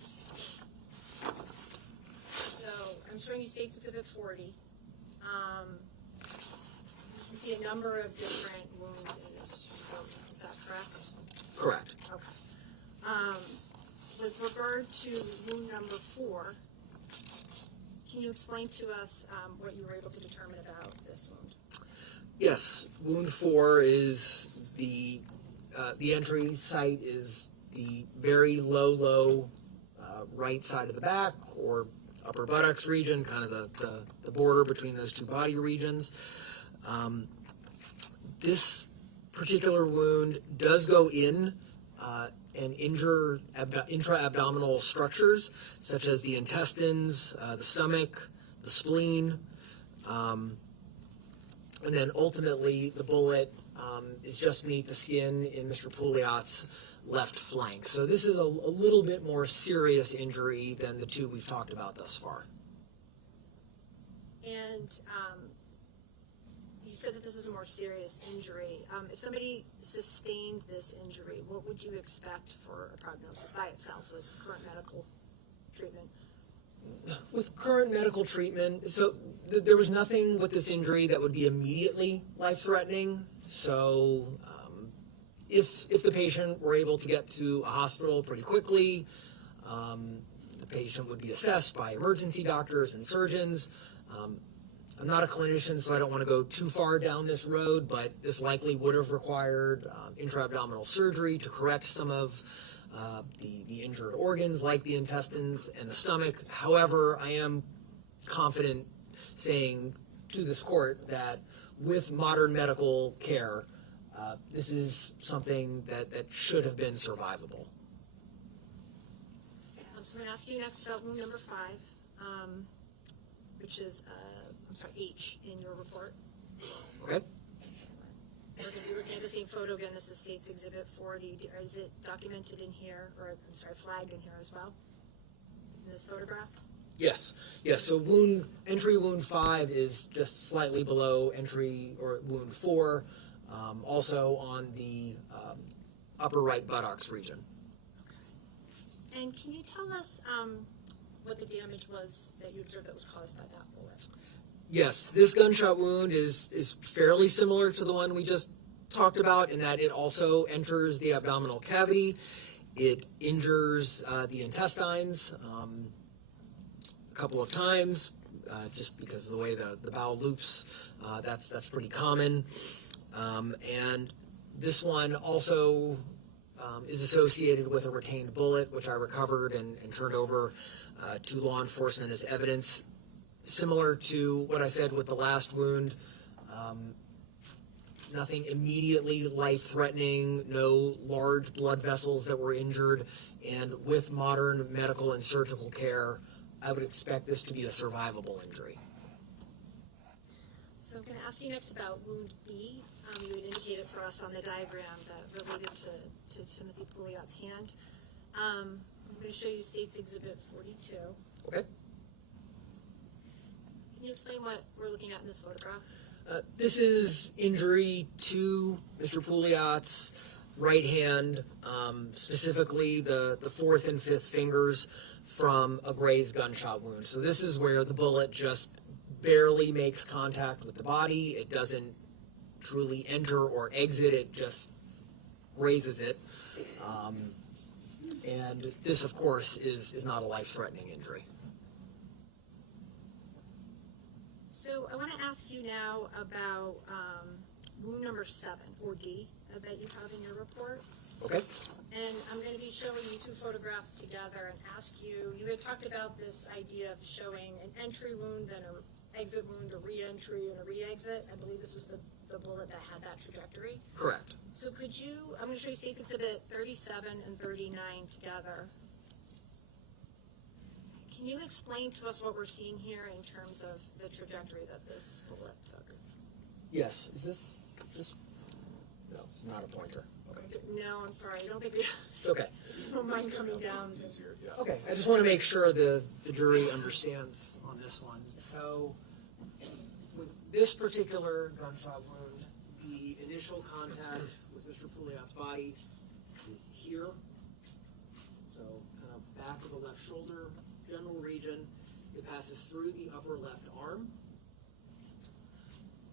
So I'm showing you State's Exhibit 40. You can see a number of different wounds in this photo. Is that correct? Correct. Okay. With regard to wound number 4, can you explain to us what you were able to determine about this wound? Yes, wound 4 is the entry site is the very low right side of the back or upper buttocks region, kind of the border between those 2 body regions. This particular wound does go in and injure intra-abdominal structures such as the intestines, the stomach, the spleen, and then ultimately the bullet is just beneath the skin in Mr. Pouliot's left flank. So this is a little bit more serious injury than the 2 we've talked about thus far. And you said that this is a more serious injury. If somebody sustained this injury, what would you expect for a prognosis by itself with current medical treatment? With current medical treatment, so there was nothing with this injury that would be immediately life-threatening. So if the patient were able to get to a hospital pretty quickly, the patient would be assessed by emergency doctors and surgeons. I'm not a clinician, so I don't want to go too far down this road, but this likely would have required intra-abdominal surgery to correct some of the injured organs like the intestines and the stomach. However, I am confident saying to this court that with modern medical care, this is something that should have been survivable. So I'm going to ask you next about wound number 5, which is, H in your report. Okay. We're going to be looking at the same photo again. This is State's Exhibit 40. Is it documented in here, or flagged in here as well, in this photograph? Yes. So entry wound 5 is just slightly below entry or wound 4, also on the upper right buttocks region. Okay. And can you tell us what the damage was that you observed that was caused by that bullet? Yes, this gunshot wound is fairly similar to the one we just talked about in that it also enters the abdominal cavity. It injures the intestines a couple of times, just because of the way the bowel loops. That's pretty common. And this one also is associated with a retained bullet, which I recovered and turned over to law enforcement as evidence. Similar to what I said with the last wound, nothing immediately life-threatening, no large blood vessels that were injured, and with modern medical and surgical care, I would expect this to be a survivable injury. So I'm going to ask you next about wound B. You had indicated for us on the diagram that related to Timothy Pouliot's hand. I'm going to show you State's Exhibit 42. Okay. Can you explain what we're looking at in this photograph? This is injury to Mr. Pouliot's right hand, specifically the 4th and 5th fingers from a grazed gunshot wound. So this is where the bullet just barely makes contact with the body. It doesn't truly enter or exit, it just grazes it. And this, of course, is not a life-threatening injury. So I want to ask you now about wound number 7, or D, that you have in your report. Okay. And I'm going to be showing you 2 photographs together and ask you, you had talked about this idea of showing an entry wound, then an exit wound, a re-entry, and a re-exit. I believe this was the bullet that had that trajectory. Correct. So could you, I'm going to show you State's Exhibit 37 and 39 together. Can you explain to us what we're seeing here in terms of the trajectory that this bullet took? Yes. Is this? No, it's not a pointer. Okay. No, I'm sorry. I don't think we It's okay. don't mind coming down. It's easier, yeah. Okay. I just want to make sure the jury understands on this one. So with this particular gunshot wound, the initial contact with Mr. Pouliot's body is here. So kind of back of the left shoulder, general region. It passes through the upper left arm.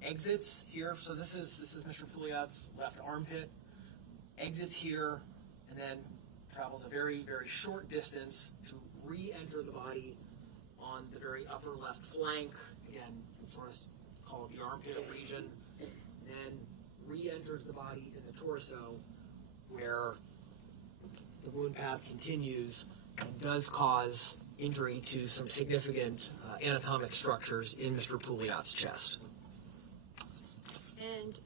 Exits here. So this is Mr. Pouliot's left armpit. Exits here, and then travels a very, very short distance to re-enter the body on the very upper left flank. Again, sort of call it the armpit region. Then re-enters the body in the torso, where the wound path continues and does cause injury to some significant anatomic structures in Mr. Pouliot's chest. And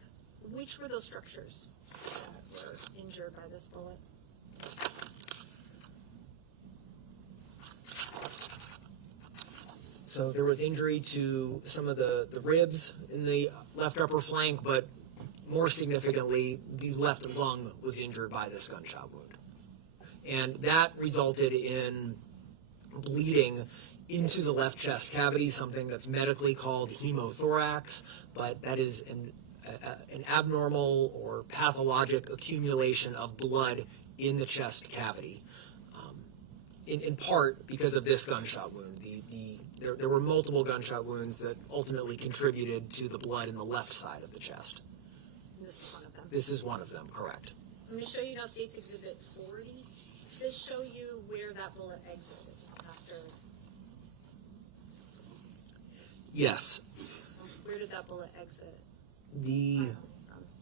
which were those structures that were injured by this bullet? So there was injury to some of the ribs in the left upper flank, but more significantly, the left lung was injured by this gunshot wound. And that resulted in bleeding into the left chest cavity, something that's medically called hemothorax, but that is an abnormal or pathologic accumulation of blood in the chest cavity, in part because of this gunshot wound. There were multiple gunshot wounds that ultimately contributed to the blood in the left side of the chest. And this is one of them. This is one of them, correct. I'm going to show you now State's Exhibit 40. Does this show you where that bullet exited after? Yes. Where did that bullet exit? The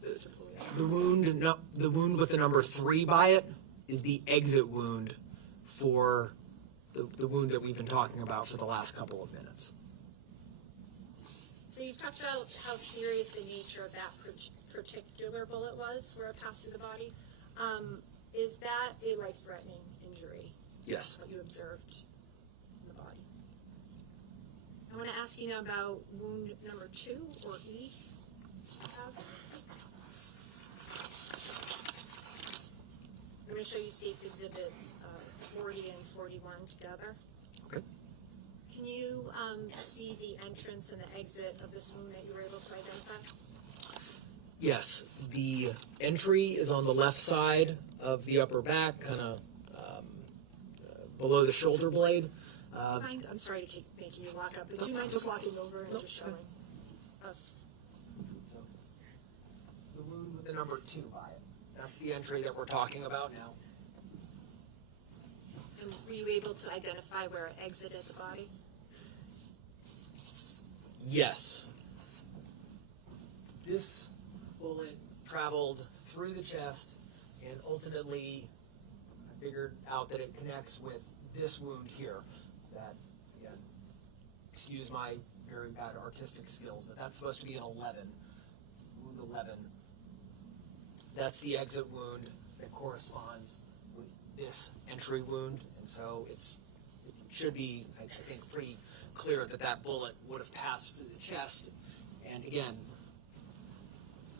Mr. Pouliot. the wound with the number 3 by it is the exit wound for the wound that we've been talking about for the last couple of minutes. So you've talked about how serious the nature of that particular bullet was, where it passed through the body. Is that a life-threatening injury? Yes. What you observed in the body. I want to ask you now about wound number 2, or E. I'm going to show you state's exhibits 40 and 41 together. Okay. Can you see the entrance and the exit of this wound that you were able to identify? Yes, the entry is on the left side of the upper back, kind of below the shoulder blade. Do you mind? I'm sorry to make you walk up, but do you mind just walking over and just showing us? So, the wound with the number 2 by it. That's the entry that we're talking about now. And were you able to identify where it exited the body? Yes. This bullet traveled through the chest, and ultimately I figured out that it connects with this wound here. That, again, excuse my very bad artistic skills, but that's supposed to be an 11. Wound 11. That's the exit wound that corresponds with this entry wound, and so it should be, I think, pretty clear that that bullet would have passed through the chest, and again,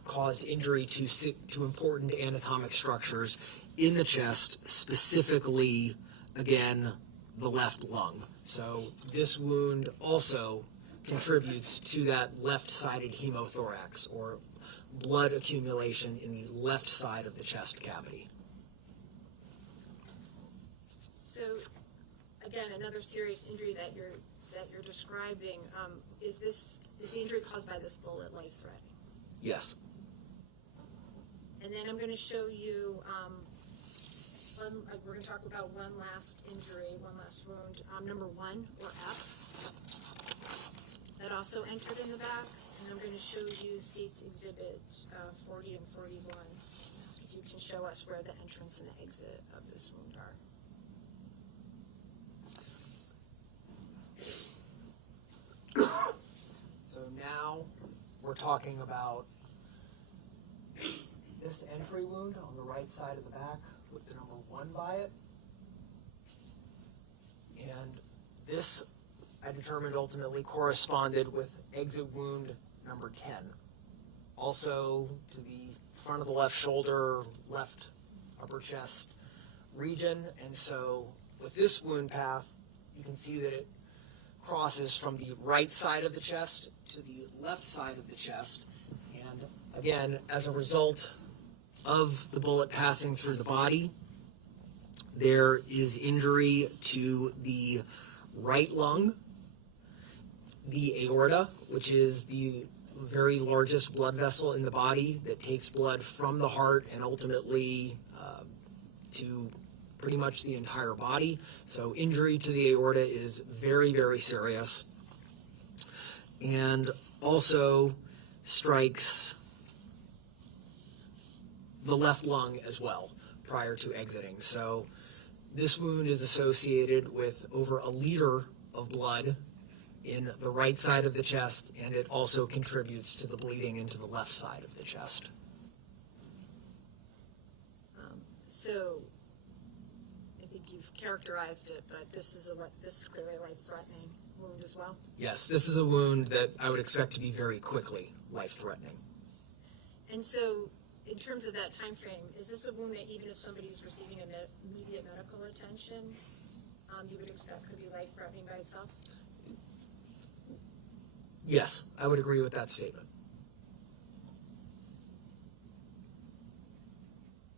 caused injury to important anatomic structures in the chest, specifically, again, the left lung. So this wound also contributes to that left-sided hemothorax, or blood accumulation in the left side of the chest cavity. So, again, another serious injury that you're describing, is the injury caused by this bullet life-threatening? Yes. And then I'm going to show you, we're going to talk about one last injury, one last wound, number 1, or F, that also entered in the back. And I'm going to show you state's exhibits 40 and 41. Ask if you can show us where the entrance and the exit of this wound are. So now we're talking about this entry wound on the right side of the back with the number 1 by it. And this, I determined, ultimately corresponded with exit wound number 10. Also to the front of the left shoulder, left upper chest region. And so with this wound path, you can see that it crosses from the right side of the chest to the left side of the chest. And again, as a result of the bullet passing through the body, there is injury to the right lung, the aorta, which is the very largest blood vessel in the body that takes blood from the heart and ultimately to pretty much the entire body. So injury to the aorta is very, very serious. And also strikes the left lung as well prior to exiting. So this wound is associated with over a liter of blood in the right side of the chest, and it also contributes to the bleeding into the left side of the chest. So I think you've characterized it, but this is clearly a life-threatening wound as well? Yes, this is a wound that I would expect to be very quickly life-threatening. And so, in terms of that time frame, is this a wound that even if somebody's receiving immediate medical attention, you would expect could be life-threatening by itself? Yes, I would agree with that statement.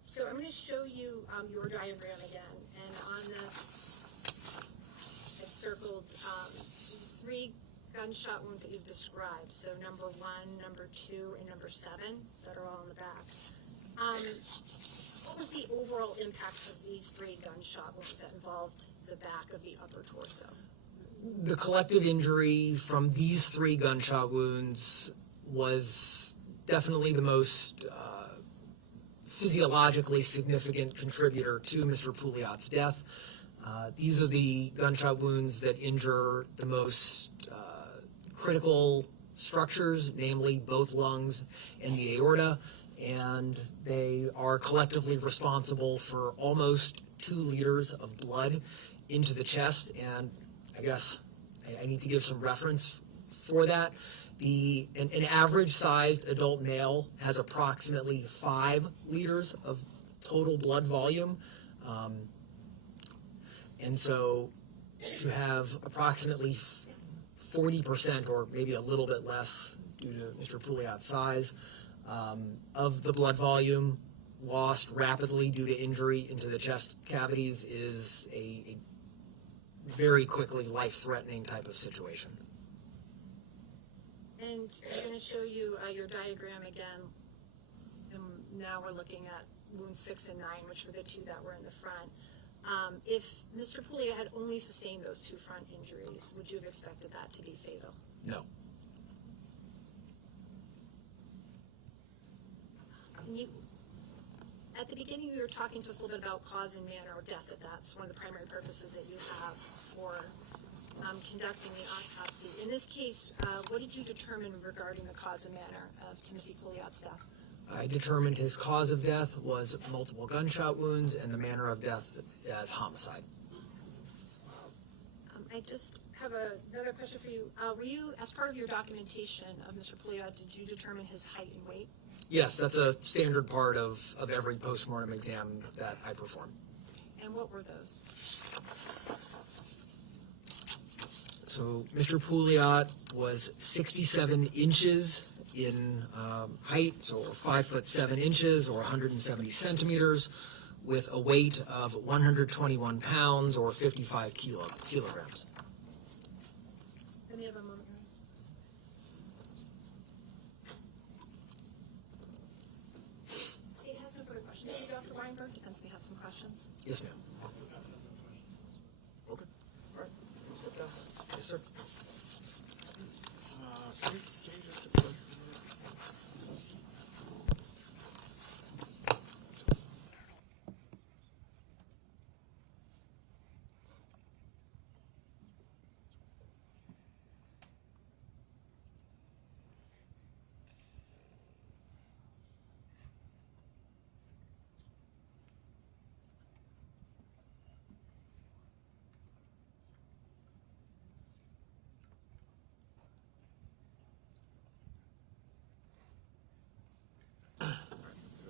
So I'm going to show you your diagram again, and on this, I've circled these 3 gunshot wounds that you've described. So number 1, number 2, and number 7 that are all in the back. What was the overall impact of these 3 gunshot wounds that involved the back of the upper torso? The collective injury from these 3 gunshot wounds was definitely the most physiologically significant contributor to Mr. Pouliot's death. These are the gunshot wounds that injure the most critical structures, namely both lungs and the aorta, and they are collectively responsible for almost 2 liters of blood into the chest, and I guess I need to give some reference for that. An average-sized adult male has approximately 5 liters of total blood volume, and so to have approximately 40%, or maybe a little bit less due to Mr. Pouliot's size, of the blood volume lost rapidly due to injury into the chest cavities is a very quickly life-threatening type of situation. And I'm going to show you your diagram again. And now we're looking at wounds 6 and 9, which were the 2 that were in the front. If Mr. Pouliot had only sustained those 2 front injuries, would you have expected that to be fatal? No. And at the beginning, you were talking to us a little bit about cause and manner of death, that's one of the primary purposes that you have for conducting the autopsy. In this case, what did you determine regarding the cause and manner of Timothy Pouliot's death? I determined his cause of death was multiple gunshot wounds and the manner of death as homicide. I just have another question for you. Were you, as part of your documentation of Mr. Pouliot, did you determine his height and weight? Yes, that's a standard part of every postmortem exam that I perform. And what were those? So Mr. Pouliot was 67 inches in height, so 5'7" or 170 centimeters, with a weight of 121 pounds or 55 kilograms. Let me have a moment. State has no further questions. Do you, Dr. Weinberg? Defense may have some questions. Yes, ma'am. Okay. All right. Step down. Yes, sir. Can you just approach for a minute?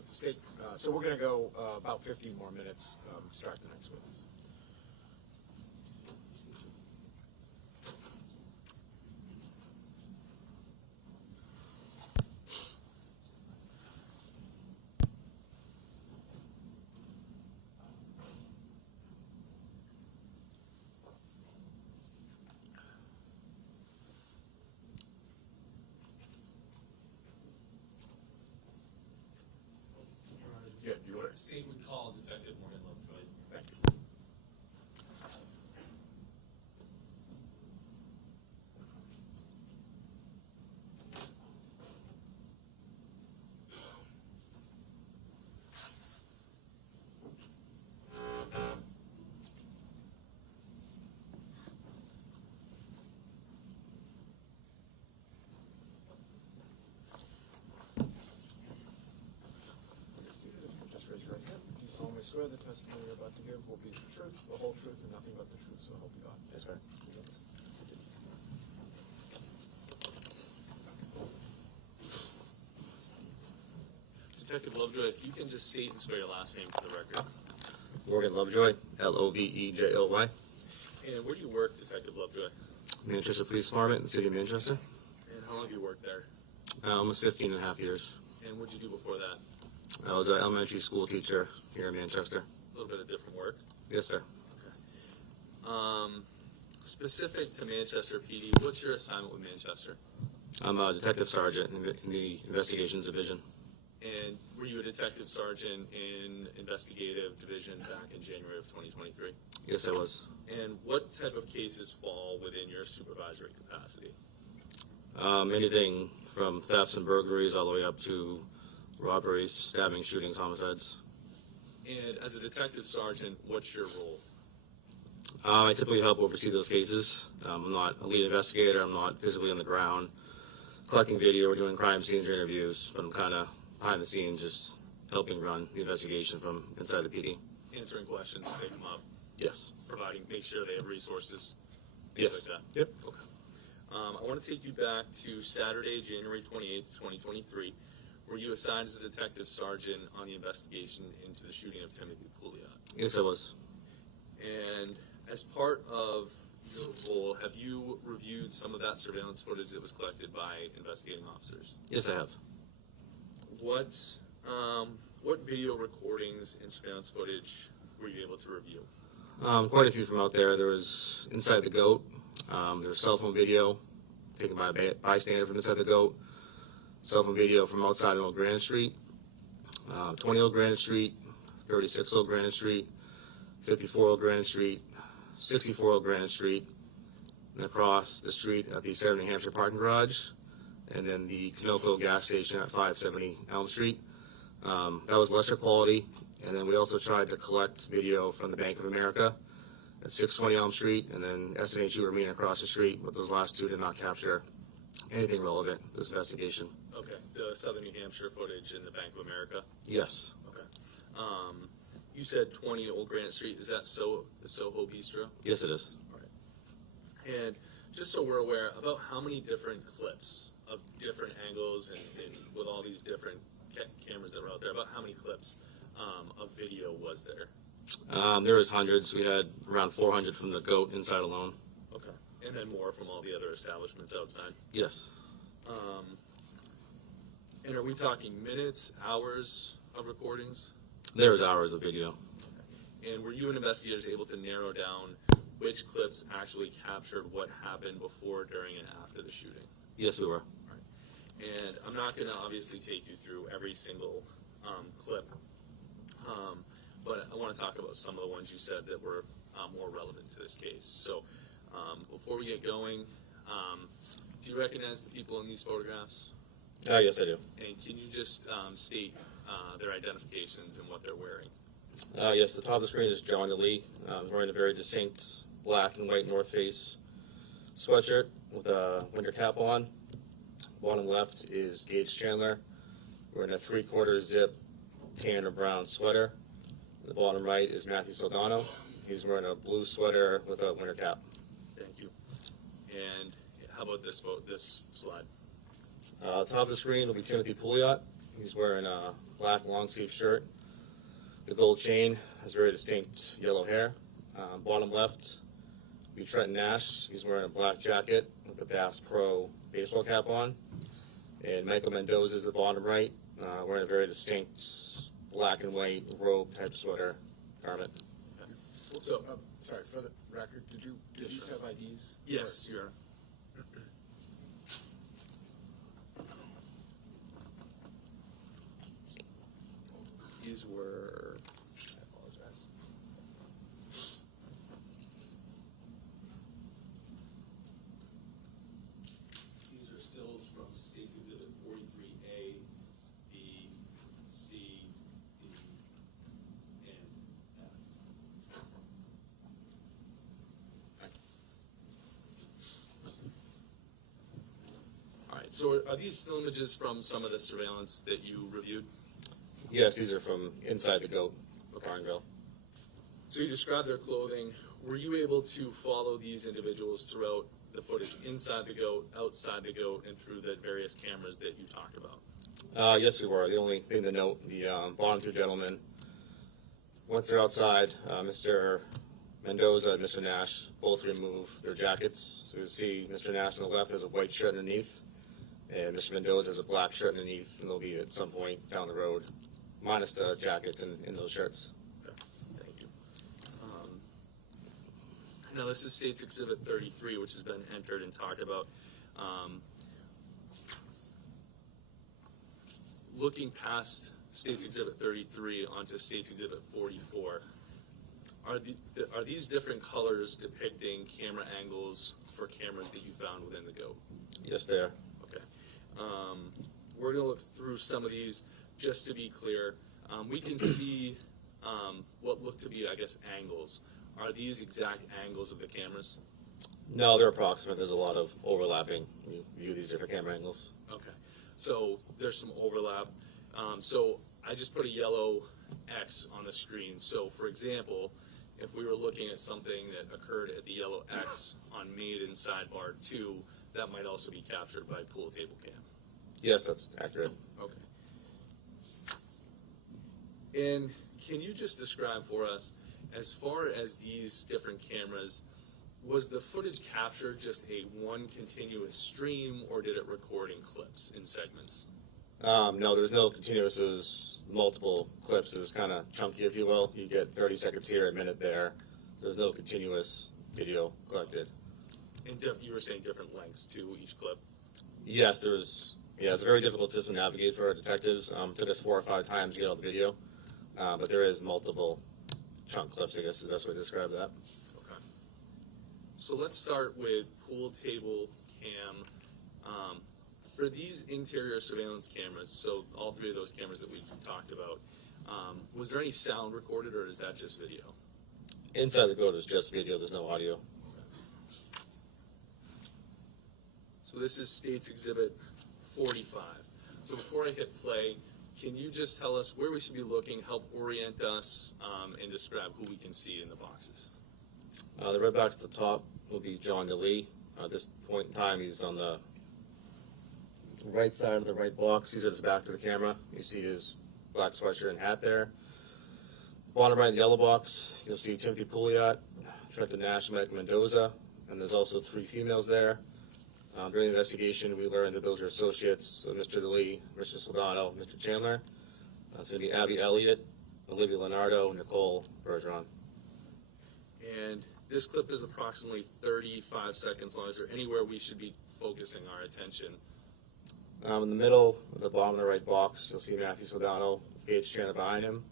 State, so we're going to go about 15 more minutes, start the next witness. Yeah, you want to State would call Detective Morgan Lovejoy. Thank you. Just raise your right hand. Do you solemnly swear the testimony you're about to give will be the truth, the whole truth, and nothing but the truth, so help you God? Yes, sir. Detective Lovejoy, if you can just state and spell your last name for the record. Morgan Lovejoy, Lovejoy. And where do you work, Detective Lovejoy? Manchester Police Department in the city of Manchester. And how long have you worked there? Almost 15 and a half years. And what did you do before that? I was an elementary school teacher here in Manchester. A little bit of different work. Yes, sir. Specific to Manchester PD, what's your assignment with Manchester? I'm a detective sergeant in the investigations division. And were you a detective sergeant in investigative division back in January of 2023? Yes, I was. And what type of cases fall within your supervisory capacity? Anything from thefts and burglaries all the way up to robberies, stabbing, shootings, homicides. And as a detective sergeant, what's your role? I typically help oversee those cases. I'm not a lead investigator. I'm not physically on the ground collecting video or doing crime scenes or interviews, but I'm kind of behind the scenes just helping run the investigation from inside the PD. answering questions if they come up, Yes. make sure they have resources, Yes. things like that. Yep. Okay. I want to take you back to Saturday, January 28th, 2023, were you assigned as a detective sergeant on the investigation into the shooting of Timothy Pouliot? Yes, I was. And as part of your role, have you reviewed some of that surveillance footage that was collected by investigating officers? Yes, I have. What video recordings and surveillance footage were you able to review? Quite a few from out there. There was inside the goat. There was cell phone video taken by a bystander from inside the goat. Cell phone video from outside Old Granite Street. 20 Old Granite Street, 36 Old Granite Street, 54 Old Granite Street, 64 Old Granite Street, and across the street at the Southern New Hampshire parking garage, and then the Canoco gas station at 570 Elm Street. That was lesser quality, and then we also tried to collect video from the Bank of America at 620 Elm Street, and then SNHU Arena across the street, but those last two did not capture anything relevant to this investigation. Okay, the Southern New Hampshire footage in the Bank of America? Yes. Okay. You said 20 Old Granite Street. Is that the Soho Bistro? Yes, it is. All right. And just so we're aware, about how many different clips of different angles and with all these different cameras that were out there, about how many clips of video was there? There was hundreds. We had around 400 from the goat inside alone. Okay. And then more from all the other establishments outside? Yes. And are we talking minutes, hours of recordings? There was hours of video. Okay. And were you and investigators able to narrow down which clips actually captured what happened before, during, and after the shooting? Yes, we were. All right. And I'm not going to obviously take you through every single clip, but I want to talk about some of the ones you said that were more relevant to this case. So before we get going, do you recognize the people in these photographs? Yes, I do. And can you just state their identifications and what they're wearing? Yes, the top of the screen is John Delee. Wearing a very distinct black and white North Face sweatshirt with a winter cap on. Bottom left is Gage Chandler wearing a 3/4 zip tan or brown sweater. The bottom right is Matthew Saldano. He's wearing a blue sweater with a winter cap. Thank you. And how about this slide? Top of the screen will be Timothy Pouliot. He's wearing a black long sleeve shirt. The gold chain has very distinct yellow hair. Bottom left will be Trenton Nash. He's wearing a black jacket with a Bass Pro baseball cap on. And Michael Mendoza is the bottom right, wearing a very distinct black and white robe type sweater garment. Okay. So, Sorry, for the record, did you have IDs? yes, you're. These were. I apologize. These are stills from State's Exhibit 43A, B, C, D, and F. All right, so are these still images from some of the surveillance that you reviewed? Yes, these are from inside the goat, Barnville. So you described their clothing. Were you able to follow these individuals throughout the footage inside the goat, outside the goat, and through the various cameras that you talked about? Yes, we were. The only thing to note, the bottom two gentlemen, once they're outside, Mr. Mendoza and Mr. Nash both remove their jackets. So you see Mr. Nash on the left has a white shirt underneath, and Mr. Mendoza has a black shirt underneath, and they'll be at some point down the road, minus the jackets and those shirts. Okay, thank you. Now this is State's Exhibit 33, which has been entered and talked about. Looking past State's Exhibit 33 onto State's Exhibit 44, are these different colors depicting camera angles for cameras that you found within the goat? Yes, they are. Okay. We're going to look through some of these just to be clear. We can see what look to be, I guess, angles. Are these exact angles of the cameras? No, they're approximate. There's a lot of overlapping. You view these different camera angles. Okay. So there's some overlap. So I just put a yellow X on the screen. So, for example, if we were looking at something that occurred at the yellow X on Maiden Sidebar 2, that might also be captured by pool table cam. Yes, that's accurate. Okay. And can you just describe for us, as far as these different cameras, was the footage captured just a one continuous stream, or did it record in clips, in segments? No, there was no continuous. It was multiple clips. It was kind of chunky, if you will. You get 30 seconds here, a minute there. There was no continuous video collected. And you were saying different lengths to each clip? Yes, there was. Yeah, it's a very difficult system to navigate for our detectives. Took us 4 or 5 times to get all the video, but there is multiple chunk clips, I guess is the best way to describe that. Okay. So let's start with pool table cam. For these interior surveillance cameras, so all 3 of those cameras that we talked about, was there any sound recorded, or is that just video? Inside the goat is just video. There's no audio. So this is State's Exhibit 45. So before I hit play, can you just tell us where we should be looking, help orient us, and describe who we can see in the boxes? The red box at the top will be John Delee. At this point in time, he's on the right side of the right box. He's at his back to the camera. You see his black sweatshirt and hat there. Bottom right in the yellow box, you'll see Timothy Pouliot, Trenton Nash, and Mike Mendoza, and there's also 3 females there. During the investigation, we learned that those are associates of Mr. Delee, Mr. Soldano, Mr. Chandler. It's going to be Abby Elliott, Olivia Lonardo, and Nicole Bergeron. And this clip is approximately 35 seconds long. Is there anywhere we should be focusing our attention? In the middle, at the bottom of the right box, you'll see Matthew Soldano, Gage Chandler behind him.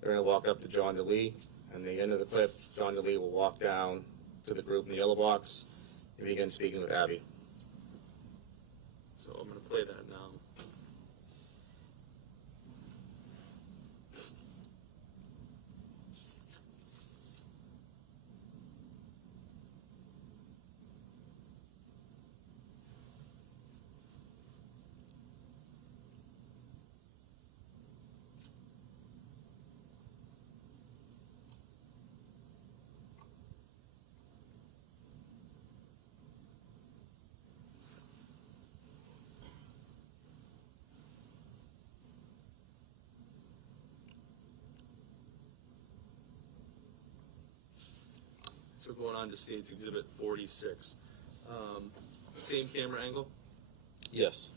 They're going to walk up to John Delee, and at the end of the clip, John Delee will walk down to the group in the yellow box and begin speaking with Abby. So I'm going to play that now. So going on to State's Exhibit 46. Same camera angle? Yes.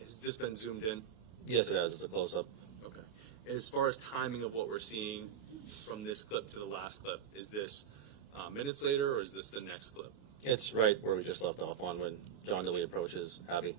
Has this been zoomed in? Yes, it has. It's a close-up. Okay. And as far as timing of what we're seeing from this clip to the last clip, is this minutes later, or is this the next clip? It's right where we just left off on when John Delee approaches Abby.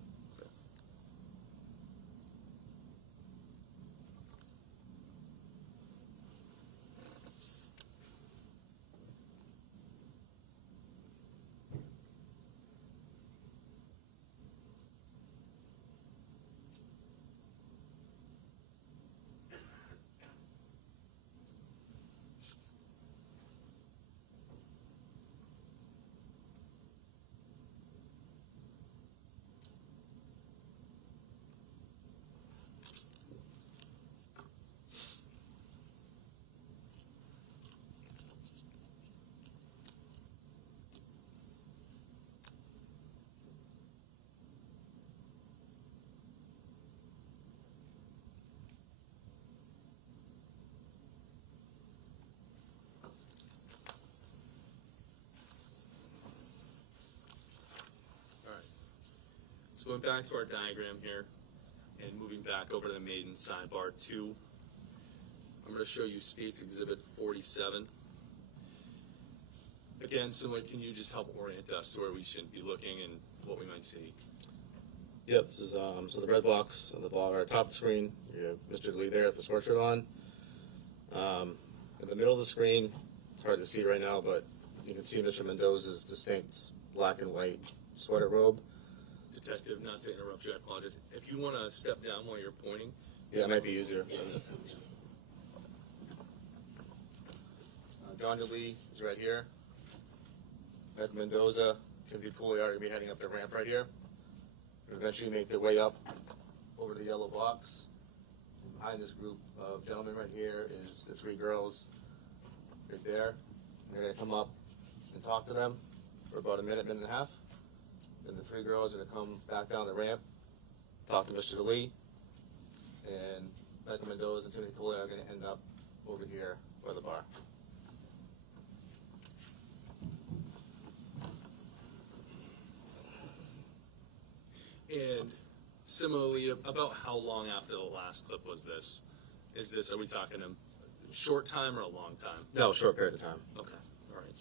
So going back to our diagram here, and moving back over to the Maiden Sidebar 2, I'm going to show you State's Exhibit 47. Again, similar, can you just help orient us to where we should be looking and what we might see? Yep, this is so the red box on the bottom or top of the screen. You have Mr. Delee there with the sweatshirt on. In the middle of the screen, it's hard to see right now, but you can see Mr. Mendoza's distinct black and white sweater robe. Detective, not to interrupt you, I apologize. If you want to step down while you're pointing. Yeah, it might be easier. John Delee is right here. Matthew Mendoza, Timothy Pouliot are going to be heading up the ramp right here. And eventually make their way up over the yellow box. behind this group of gentlemen right here is the 3 girls right there. They're going to come up and talk to them for about a minute, minute and a half. Then the 3 girls are going to come back down the ramp, talk to Mr. Delee, and Becca Mendoza and Timothy Pouliot are going to end up over here by the bar. And similarly, about how long after the last clip was this? Are we talking a short time or a long time? No, short period of time. Okay, all right.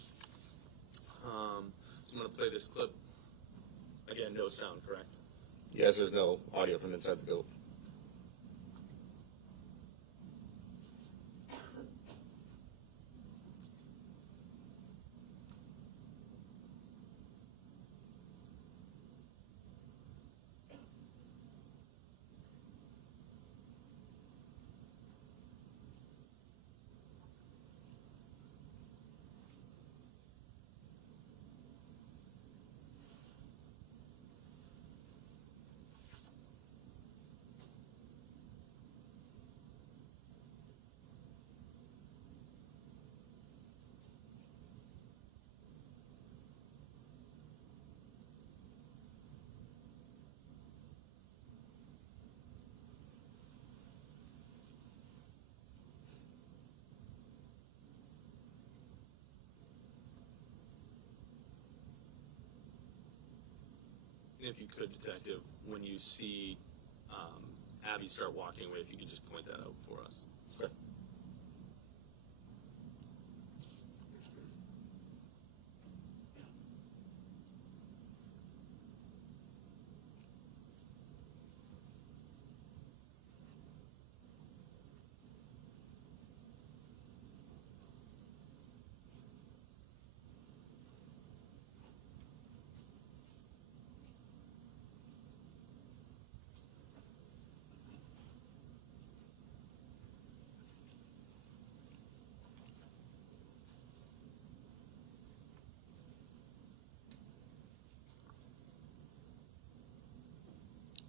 So I'm going to play this clip. Again, no sound, correct? Yes, there's no audio from inside the goat. And if you could, Detective, when you see Abby start walking away, if you could just point that out for us. Okay.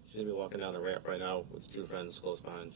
She's going to be walking down the ramp right now with 2 friends close behind.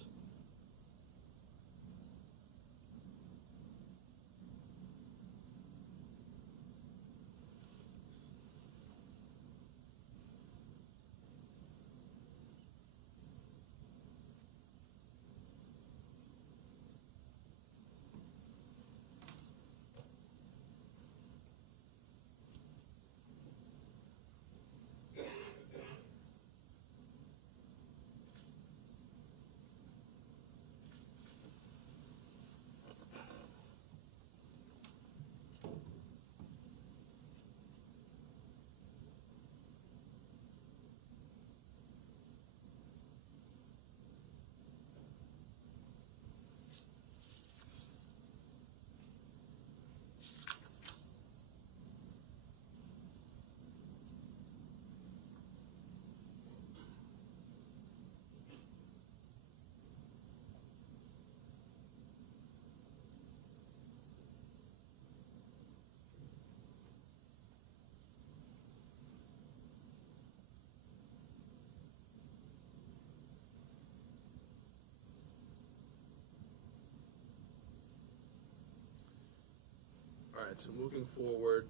All right, so moving forward,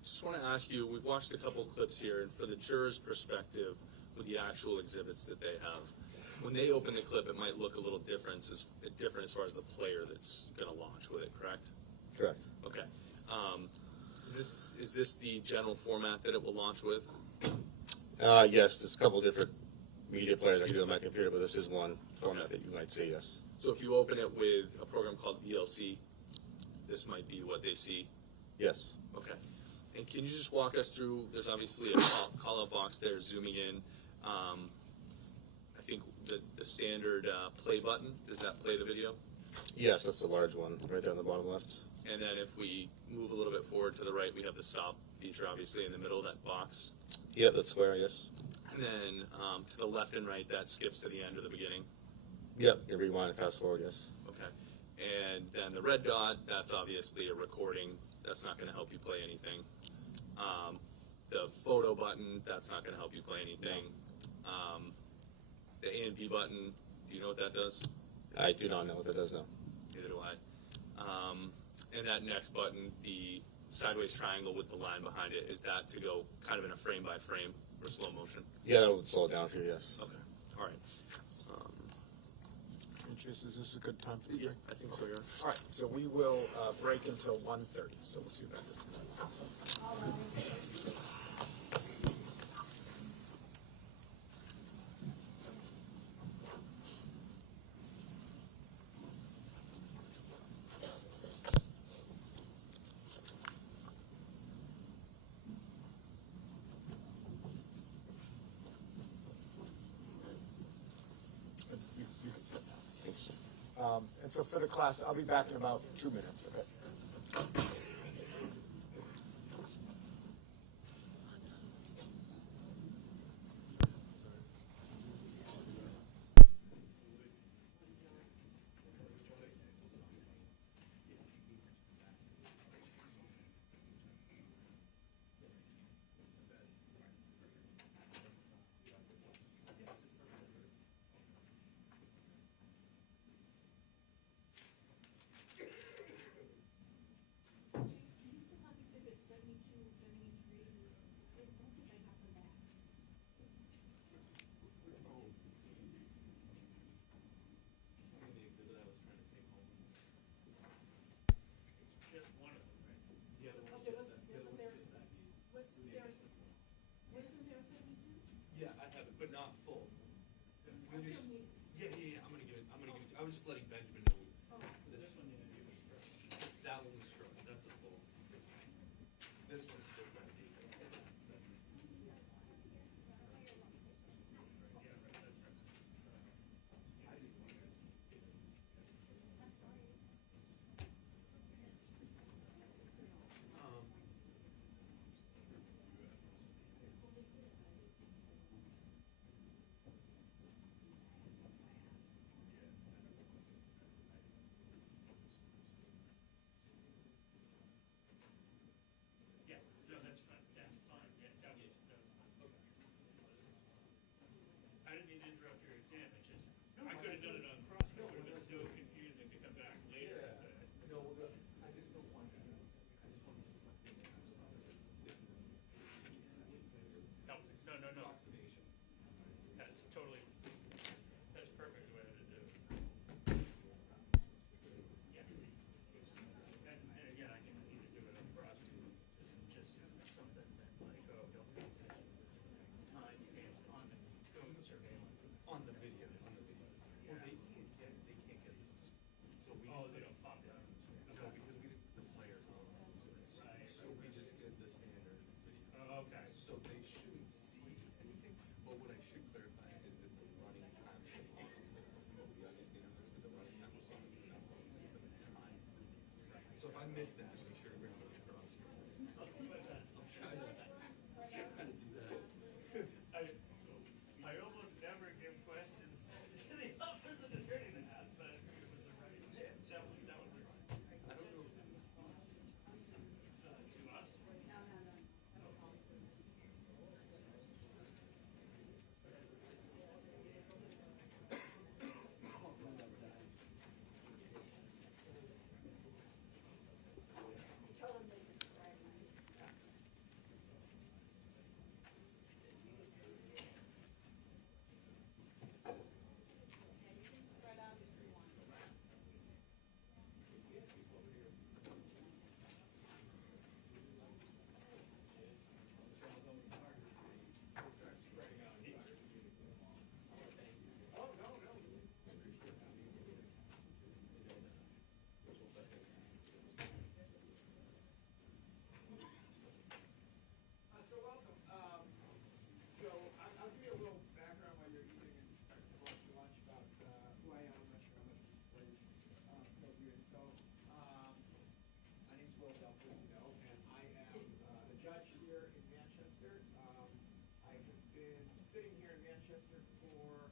just want to ask you, we've watched a couple clips here, and for the juror's perspective, with the actual exhibits that they have, when they open the clip, it might look a little different as far as the player that's going to launch with it, correct? Correct. Okay. Is this the general format that it will launch with? Yes, there's a couple different media players I can do on my computer, but this is one format that you might see, yes. So if you open it with a program called VLC, this might be what they see? Yes. Okay. And can you just walk us through, there's obviously a call-out box there zooming in. I think the standard play button, does that play the video? Yes, that's the large one right there on the bottom left. And then if we move a little bit forward to the right, we have the stop feature, obviously, in the middle of that box. Yeah, that's square, yes. And then to the left and right, that skips to the end or the beginning. Yep, you rewind and fast forward, yes. Okay. And then the red dot, that's obviously a recording. That's not going to help you play anything. The photo button, that's not going to help you play anything. The A and B button, do you know what that does? I do not know what that does now. Neither do I. And that next button, the sideways triangle with the line behind it, is that to go kind of in a frame by frame or slow motion? Yeah, that would slow it down for you, yes. Okay, all right. Chase, is this a good time for you? Yeah, I think so, yeah. All right, so we will break until 1:30, so we'll see you back. You can sit down. Thanks. And so for the class, I'll be back in about 2 minutes, okay? Yeah, I have it, but not full. Yeah. I'm gonna give it to you. I was just letting Benjamin know. This one, that one was struck. That's a full. This one's just not deep. I didn't mean to interrupt your exam. It's just I could have done it on cross, but it would have been so confusing to come back later. No, we're good. I just don't want to. No. That's totally. That's perfect the way to do it. Yeah. And again, I can either do it on cross, just something that like don't pay attention. Time stamps on the surveillance on the video. Yeah. Well, they can't get this. So we they don't pop out. No, because the players on. Right. So we just did the standard video. Oh, okay. So they shouldn't see anything. But what I should clarify is that the running time will be understand this, but the running time will be time. So if I miss that, make sure to bring it across. I'll try to do that. I almost never give questions to the opposite attorney to ask, but it was the right. Yeah, that was I don't know. To us? So welcome. So I'll give you a little background while you're eating and lunch about who I am. I'm not sure how much this place knows you. So my name's Will Delphin, you know, and I am a judge here in Manchester. I have been sitting here in Manchester for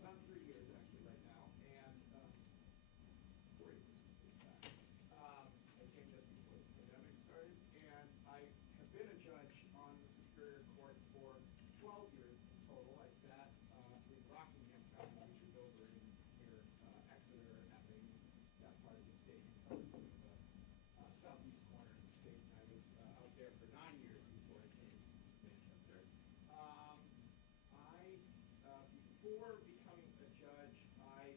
about 3 years actually right now, and 4 years in fact. I came just before the pandemic started, and I have been a judge on the Superior Court before becoming a judge, I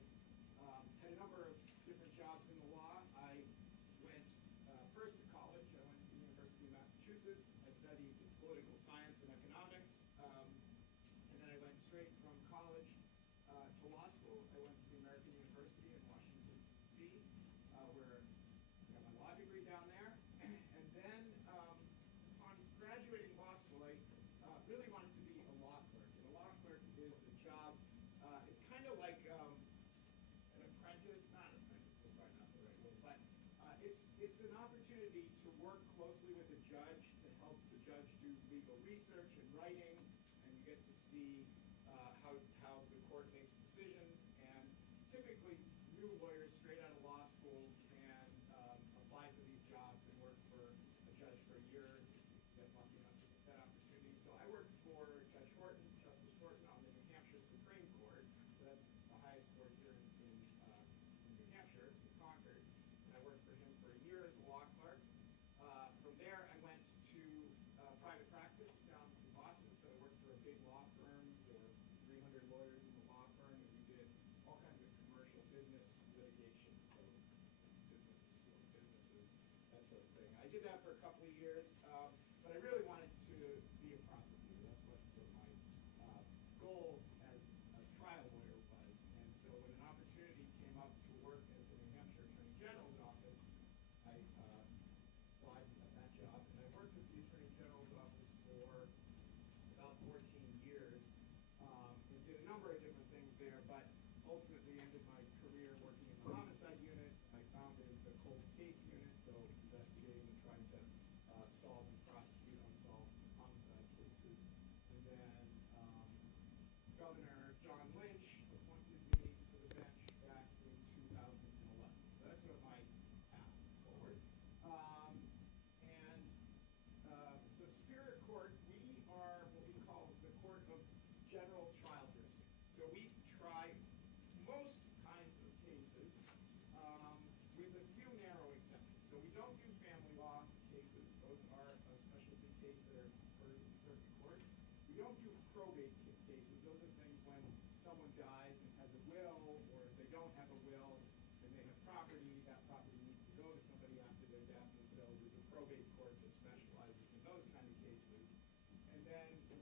had a number of different jobs in the law. I went first to college. I went to the University of Massachusetts. I studied political science and economics. And then I went straight from college to law school. I went to the American University in Washington, D.C., where I got my law degree down there. And then on graduating law school, I really wanted to be a law clerk. And a law clerk is a job, it's kind of like an apprentice, not an apprentice, that's probably not the right word, but it's an opportunity to work closely with a judge to help the judge do legal research and writing, and you get to see how the court makes decisions. And typically, new lawyers straight out of law school can apply for these jobs and work for a judge for a year, get lucky enough to get that opportunity. So I worked for Judge Horton, Justice Horton, on the New Hampshire Supreme Court. So that's the highest court here in New Hampshire, in Concord. And I worked for him for a year as a law clerk. From there, I went to private practice down in Boston. So I worked for a big law firm. There were 300 lawyers in the law firm, and we did all kinds of commercial business litigation. So businesses suing businesses, that sort of thing. I did that for a couple of years, but I really wanted to be a prosecutor. That's what sort of my goal as a trial lawyer was. And so when an opportunity came up to work at the New Hampshire Attorney General's office, I applied at that job. And I worked with the Attorney General's office for about 14 years. And did a number of different things there, but ultimately ended my career working in the homicide unit. I founded the cold case unit, so investigating and trying to solve and prosecute unsolved homicide cases. And then Governor John Lynch appointed me to the bench back in 2011. So that's sort of my path forward. So Superior Court, we are what we call the Court of General Trial Jurisdiction. So we try most kinds of cases with a few narrow exceptions. So we don't do family law cases. Those are a specialty case that are heard in circuit court. We don't do probate cases. Those are things when someone dies and has a will, or if they don't have a will and they have property, that property needs to go to somebody after their death. And so there's a probate court that specializes in those kind of cases. And then we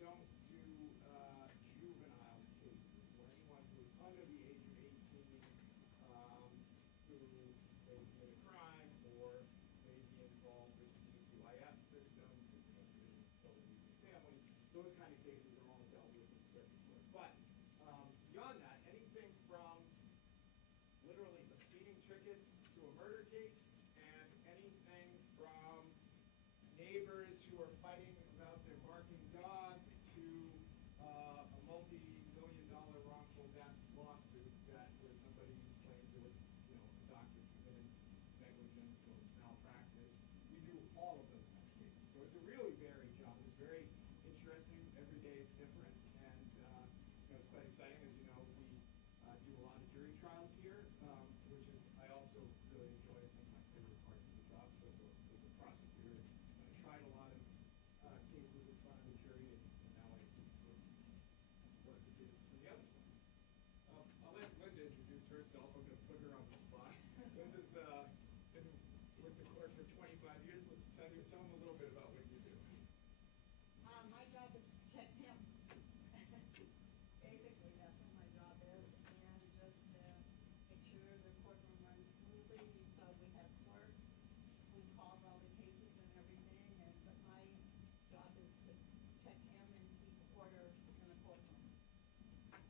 don't do juvenile cases. So anyone who is under the age of 18 who may commit a crime or may be involved with the DCYF system, family, those kind of cases are all dealt with in circuit court. But beyond that, anything from literally a speeding ticket to a murder case, and anything from neighbors who are fighting about their barking dog to a multi-million-dollar wrongful death lawsuit where somebody claims it was, a doctor committed negligence or malpractice. We do all of those kinds of cases. So it's a really varied job. It's very interesting. Every day is different, and it's quite exciting. As you know, we do a lot of jury trials here, which is I also really enjoy. It's one of my favorite parts of the job. So as a prosecutor, I tried a lot of cases in front of the jury, and now I work the cases from the other side. I'll let Linda introduce herself. I'm going to put her on the spot. Linda's been with the court for 25 years. Tell them a little bit about what you do. My job is to protect him. Basically, that's what my job is, and just to make sure the courtroom runs smoothly. So we have clerk who calls all the cases and everything, but my job is to protect him and keep order in the courtroom.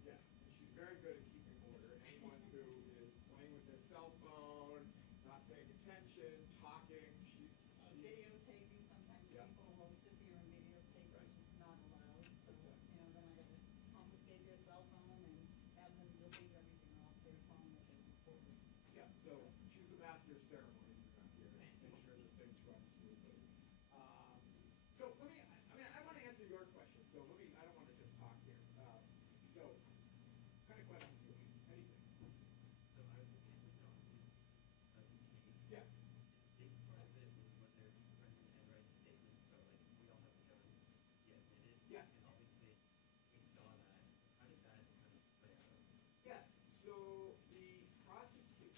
Yes, and she's very good at keeping order. Anyone who is playing with their cell phone, not paying attention, talking, she's videotaping. Sometimes people will sit there and videotape, which is not allowed. So then I got to confiscate their cell phone and have them delete everything off their phone that they recorded. Yeah, so she's the master of ceremonies around here, to make sure that things run smoothly. So let me, I want to answer your question. So I don't want to just talk here. So, what kind of questions do you have? Anything? So I was looking at the documents of the case. Yes. Big part of it was when they're Brendon and write statements, so like we all have the guns yet admitted. Yes. And obviously we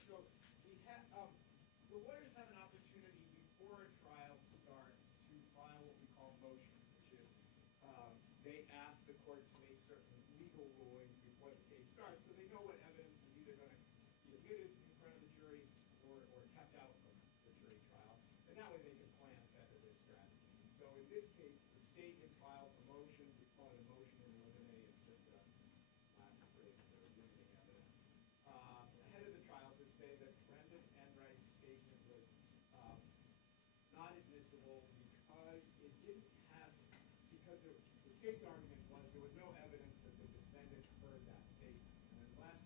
So the lawyers have an opportunity before a trial starts to file what we call motion, which is they ask the court to make certain legal rulings before the case starts, so they know what evidence is either going to be admitted in front of the jury or kept out from the jury trial, and that way they can plan better their strategy. So in this case, the state had filed a motion. We call it a motion in eliminate. It's just a Latin phrase for limiting evidence. Ahead of the trial to say that Brendon and Wright's statement was not admissible because it didn't have, because the state's argument was there was no evidence that the defendant heard that statement. And unless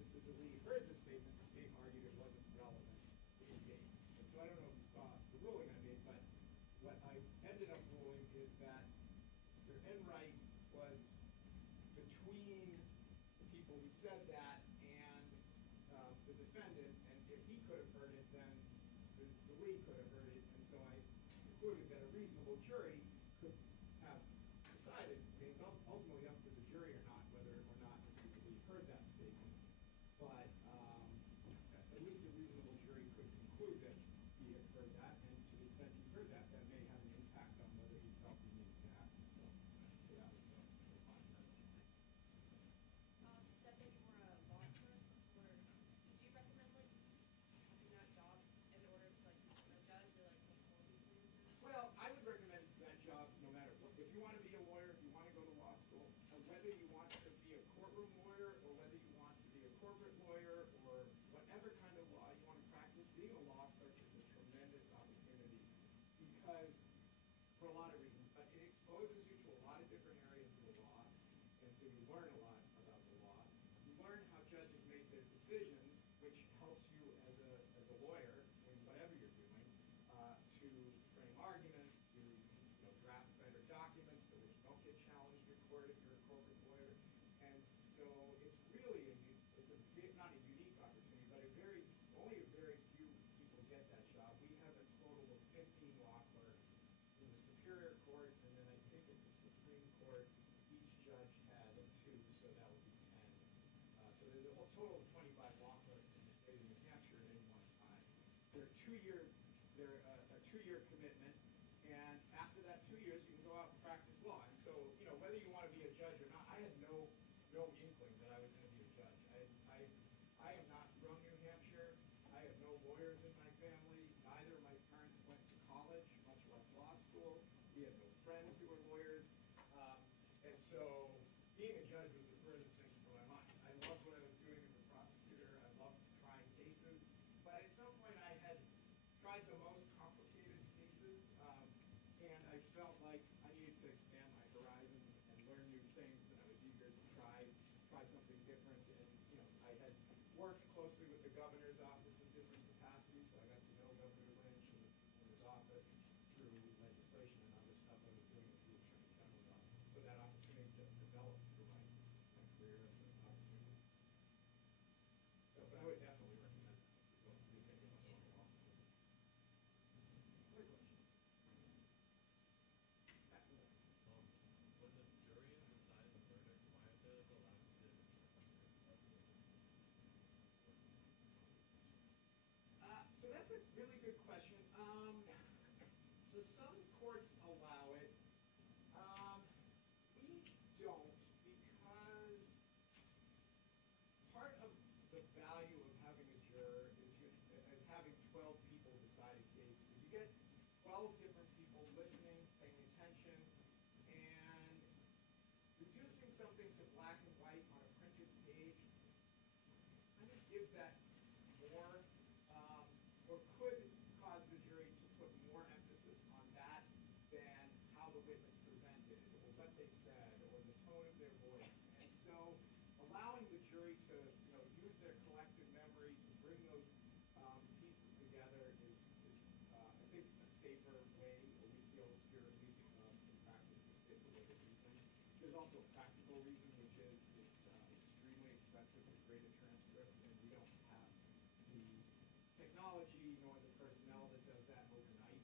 Mr. Delee heard the statement, the state argued it wasn't relevant to the case. And so I don't know if you saw the ruling I made, but what I ended up ruling is that Mr. Enright was between the people who said that and the defendant, and if he could have heard it, then Mr. Delee could have heard it, and so I concluded that a reasonable jury could have decided, I mean, it's ultimately up to the jury or not, whether or not Mr. Delee heard that statement, but at least a reasonable jury could conclude that he had heard that, and to the extent he heard that, that may have an impact on whether he felt he needed to act. So that was the fine. You said that you were a law clerk, or did you recommend like having that job in order to like become a judge or like before people? Well, I would recommend that job no matter what. If you want to be a lawyer, if you want to go to law school, whether you want to be a courtroom lawyer or whether you want to be a corporate lawyer or whatever kind of law you want to practice, being a law clerk is a tremendous opportunity because, for a lot of reasons, but it exposes you to a lot of different areas of the law, and so you learn a lot about the law. You learn how judges make their decisions, which helps you as a lawyer in whatever you're doing, to frame arguments, to draft better documents so that you don't get challenged in court if you're a corporate lawyer. And so it's really not a unique opportunity, but only a very few people get that job. We have a total of 15 law clerks in the Superior Court, and then I think at the Supreme Court, each judge has 2, so that would be 10. So there's a total of 25 law clerks in the state of New Hampshire at any one time. They're a two-year commitment, and after that 2 years, you can go out and practice law. And so, whether you want to be a judge or not, I had no inkling that I was going to be a judge. I am not from New Hampshire. I have no lawyers in my family. Neither of my parents went to college, much less law school. We had no friends who were lawyers. And so being a judge was the furthest thing from my mind. I loved what I was doing as a prosecutor. I loved trying cases. But at some point I had tried the most complicated cases, and I felt like I needed to expand my horizons and learn new things, and I was eager to try something different. And I had worked closely with the governor's office in different capacities, so I got to know Governor Lynch and his office through legislation and other stuff I was doing with the Attorney General's office. So that opportunity just developed through my career as an opportunity. So, but I would definitely recommend that if you're thinking about going to law school. Other question? When the jury has decided the verdict, why is there the lack of So that's a really good question. So some courts allow it. We don't, because part of the value of having a juror is having 12 people decide a case. You get 12 different people listening, paying attention, and reducing something to black and white on a printed page kind of gives that more, or could cause the jury to put more emphasis on that than how the witness presented, or what they said, or the tone of their voice. And so allowing the jury to use their collective memory to bring those pieces together is I think, a safer way, or we feel here at least in practice, a safer way to do things. There's also a practical reason, which is it's extremely expensive to create a transcript, and we don't have the technology nor the personnel that does that overnight.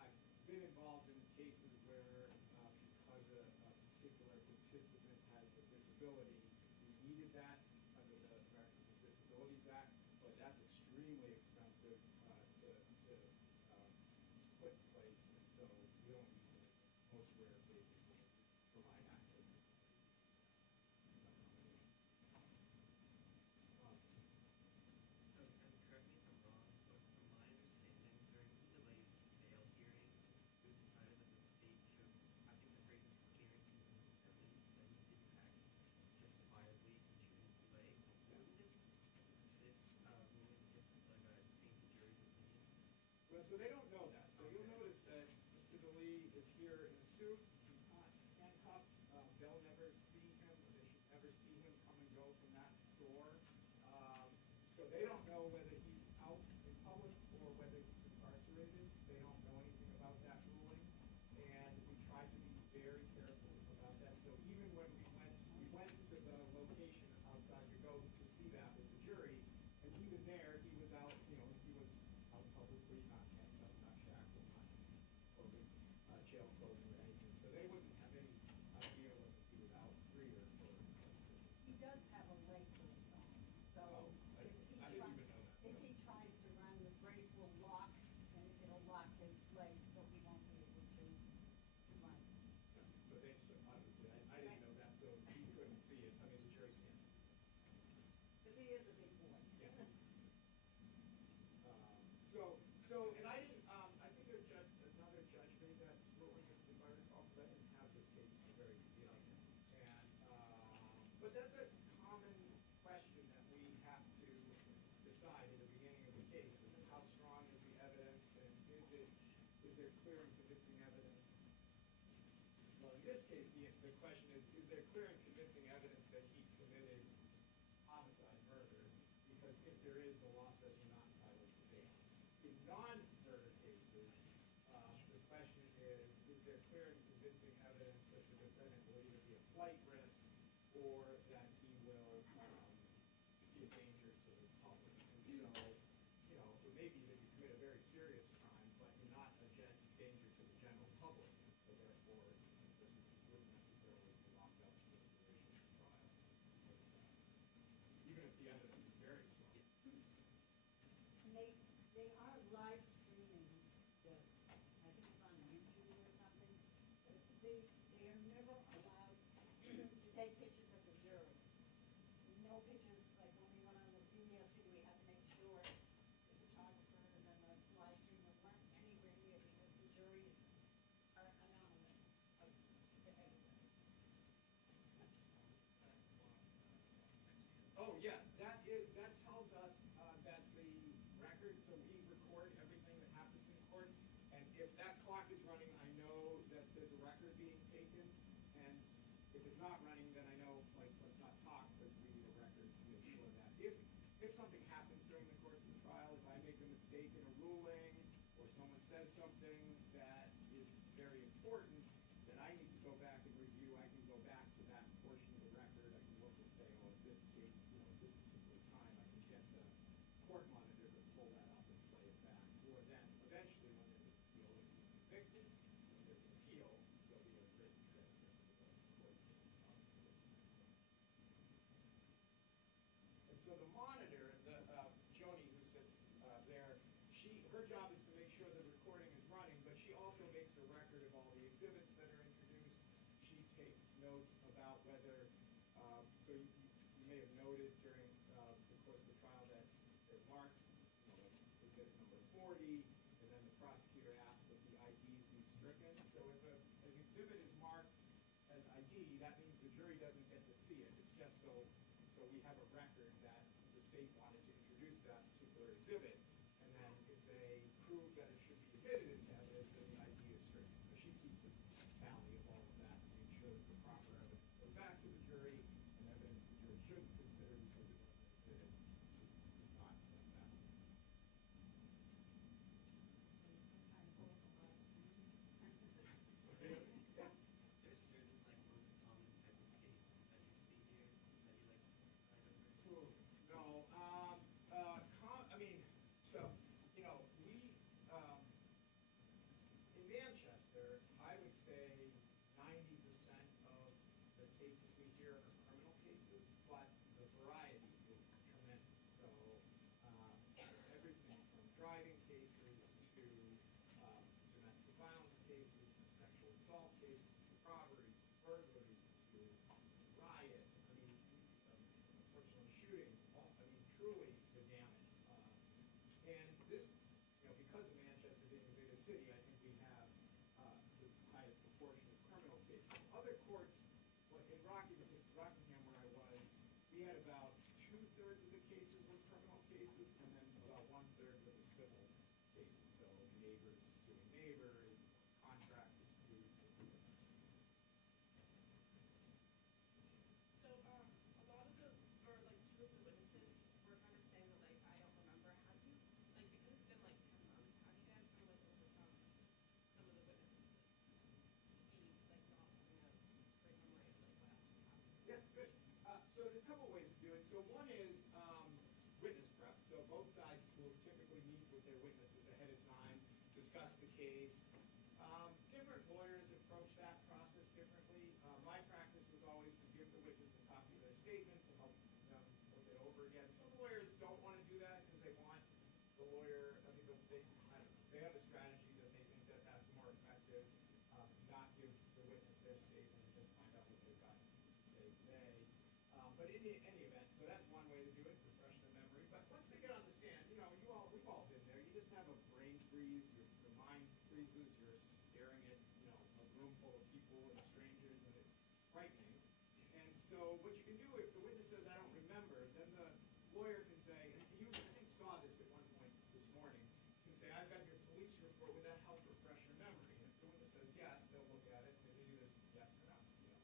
I've been involved in cases where because a particular participant has a disability, we needed that under the Americans with put in place, and so we don't usually, most rare cases will provide access to somebody. So, and correct me if I'm wrong, but from my understanding, during the delayed bail hearing, it was decided that the state should, I think the phrase is clear and convincing evidence that he didn't act justifiably in shooting Delee. Wasn't this ruling just like a change the jury's opinion? Well, so they don't know that. So you'll notice that Mr. Delee is here in a suit, he's not handcuffed. They'll never see him, or they should never see him come and go from that door. So they don't know whether he's out in public or whether he's incarcerated. They don't know anything about that ruling. And we tried to be very careful about that. So even when we went to the location outside the goat to see that with the jury, and even there, he was out, he was out publicly, not handcuffed, not shackled, not clothing, jail clothing or anything. So they wouldn't have any idea whether he was out free or He does have a leg brace on, so I didn't even know that. if he tries to run, the brace will lock, and it'll lock his leg, so he won't be able to run. But they, so obviously, I didn't know that, so he couldn't see it. I mean, the jury can't see it. Because he is a big boy. Yeah. And I didn't, I think another judge made that ruling, if I recall, because I didn't have this case at the very beginning. And, but that's a common question that we have to decide at the beginning of the case, is how strong is the evidence, and is there clear and convincing evidence? Well, in this case, the question is there clear and convincing evidence that he committed homicide, murder? Because if there is, the law says you're not entitled to bail. In non-murder cases, the question is there clear and convincing evidence that the defendant will either be a flight risk or that he will be a danger to the public? And so, it may be that you commit a very serious crime, but you're not a danger to the general public, and so therefore, this wouldn't necessarily be locked up for the duration of the trial. Even if the evidence is very strong. And they are live streaming this, I think it's on YouTube or something. They are never allowed to take pictures of the jury. No pictures, like when we went on the film yesterday, we had to make sure the photographers and the live streamers weren't anywhere near, because the juries are anonymous. Oh, yeah, that tells us that the record, so we record everything that happens in court, and if that clock is running, I know that there's a record being taken, and if it's not running, then I know, like, let's not talk, because we need a record to make sure that. If something happens during the course of the trial, if I make a mistake in a ruling, or someone says something that is very important, then I need to go back and review, I can go back to that portion of the record, I can look and say, oh, at this date, at this particular time, I can get the court monitor to pull that up and play it back. Or then, eventually, when there's an appeal, if he's convicted, when there's an appeal, there'll be a written transcript of the court. And so the monitor, Joni, who sits there, her job is to make sure the recording is running, but she also makes a record of all the exhibits that are introduced. She takes notes about whether, so you may have noted during the course of the trial that they're marked, exhibit number 40, and then the prosecutor asked that the IDs be stricken. So if an exhibit is marked as ID, that means the jury doesn't get to see it. It's just so we have a record that the state wanted to introduce that particular exhibit. And then if they prove that it should be admitted into evidence, then the ID is stricken. So she keeps a tally of all of that to make sure that the proper evidence goes back to the jury, and evidence the jury shouldn't consider because it wasn't admitted is not sent back. There's certain, like, most common type of case that you see here that you, like, kind of No, I mean, so, we, city, I think we have the highest proportion of criminal cases. Other courts, like in Rockingham where I was, we had about 2/3 of the cases were criminal cases, and then about 1/3 were the civil cases. So neighbors suing neighbors, contract disputes, and things like that. So, a lot of the, or like two of the witnesses were kind of saying that, like, I don't remember. How do you, like, because it's been like 10 months, how do you guys kind of like overcome some of the witnesses be like not having a great memory of like what actually happened? Yeah, good. So there's a couple ways to do it. So one is witness prep. So both sides will typically meet with their witnesses ahead of time, discuss the case. Different lawyers approach that process differently. My practice was always to give the witness a copy of their statement to help them look it over again. Some lawyers don't want to do that because they want the lawyer, I think they have a strategy that they think that that's more effective, not give the witness their statement and just find out what they've got to say today. But in any event, so that's one way to do it, refresh their memory. But once they get on the stand, you know, we've all been there. You just have a brain freeze, your mind freezes, you're staring at, you know, a room full of people and strangers, and it's frightening. And so what you can do if the witness says, I don't remember, then the lawyer can say, and you, I think, saw this at one point this morning, can say, I've got your police report, would that help refresh your memory? And if the witness says yes, they'll look at it, and it'll either yes or no. You know.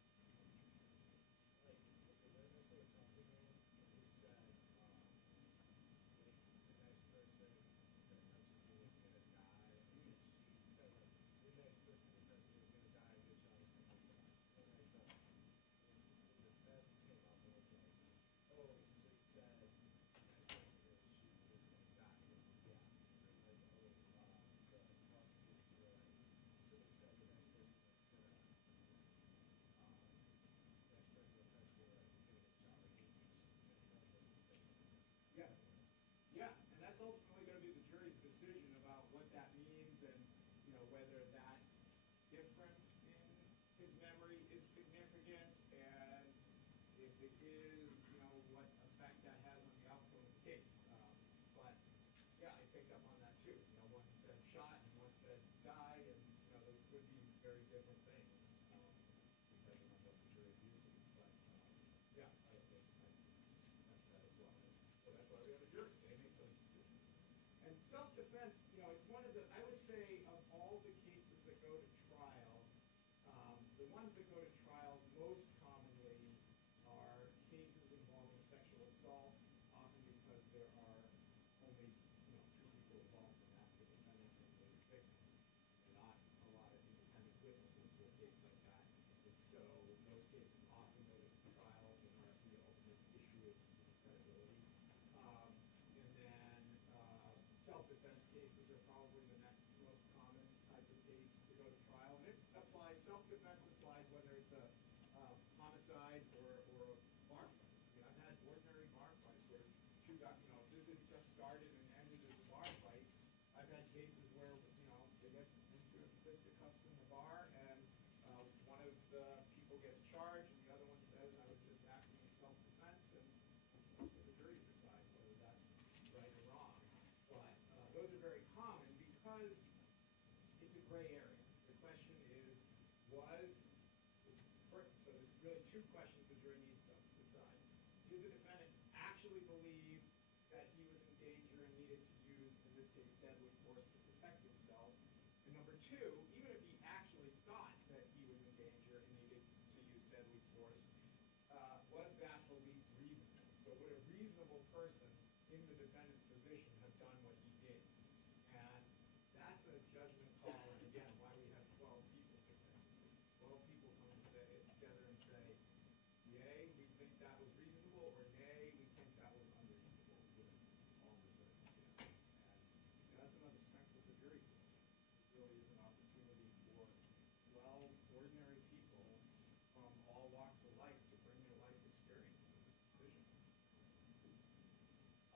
Like, if the witness they were talking to, he said, the next person that touches me is gonna die. And she said, like, the next person that touches me is gonna die, which obviously is gonna die. And like, the defense came up and was like, oh, so he said, the next person that shoots me is gonna die. Yeah. And like, oh, the prosecutors were like, so they said the next person that's gonna, next person that touches me, like, is gonna get shot. Like, he said something. Yeah. Yeah, and that's ultimately going to be the jury's decision about what that means and, you know, whether that difference in his memory is significant, and if it is, you know, what effect that has on the outcome of the case. But, yeah, I picked up on that too. You know, one said shot and one said die, and, you know, those could be very different things, depending on what the jury views it. But, yeah, I sense that as well. So that's why we have a jury. They make those decisions. And self-defense, you know, it's one of the, I would say, of all the cases that go to trial, the ones that go to trial most commonly are cases involving sexual assault, often because there are only, you know, two people involved in that, the defendant and the victim, and not a lot of independent witnesses to a case like that. And so those cases often go to trial, and the ultimate issue is credibility. And then self-defense cases are probably the next most common type of case to go to trial. And it applies, self-defense applies whether it's a homicide or a bar fight. You know, I've had ordinary bar fights where two guys, you know, if this had just started and ended as a bar fight. I've had cases where, you know, they get into fisticuffs in the bar, and one of the people gets charged, and the other one says, I was just acting in self-defense, and that's for the jury to decide whether that's right or wrong. But those are very common because it's a gray area. The question is, so there's really two questions the jury needs to decide. Did the defendant actually believe that he was in danger and needed to use, in this case, deadly force to protect himself? And number two, even if he actually thought that he was in danger and needed to use deadly force, was that belief reasonable? So would a reasonable person in the defendant's position have done what he did? And that's a judgment call, and again, why we have 12 people make that decision. 12 people come together and say, yay, we think that was reasonable, or nay, we think that was unreasonable, given all the circumstances. And that's another strength of the jury system. It really is an opportunity for 12 ordinary people from all walks of life to bring their life experience to this decision.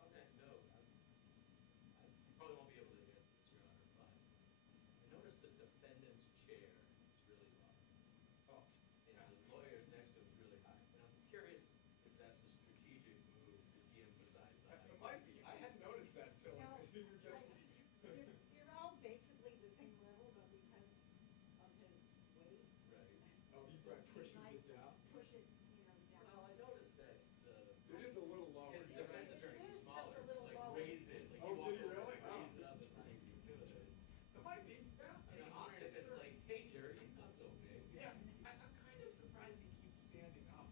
On that note, you probably won't be able to answer this, Your Honor, but I noticed the defendant's chair is really low. Oh. And the lawyer next to him is really high. And I'm curious if that's a strategic move to de-emphasize the height. It might be. I hadn't noticed that until No, you were just. they're all basically the same Right, pushes it down. Push it, down. Well, I noticed that It is a little lower. his defense attorney It was is just smaller, a little like lower. raised it, like Oh, walked did he over really? and raised Oh. it up as high as he could. It might be, yeah. I mean, I'm wondering if it's like, hey, Jerry, he's not so big. Yeah, I'm kind of surprised he keeps standing up,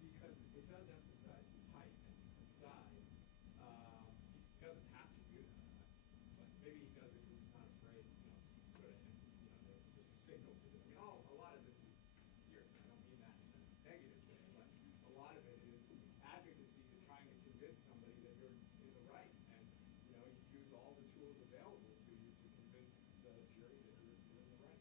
because it does emphasize his height and size. He doesn't have to do that, but maybe he does it because he's not afraid, sort of, there's a signal to this. I mean, a lot of this is here, I don't mean that in a negative way, but a lot of it is advocacy is trying to convince somebody that you're in the right, and, you use all the tools available to you to convince the jury that you're in the right.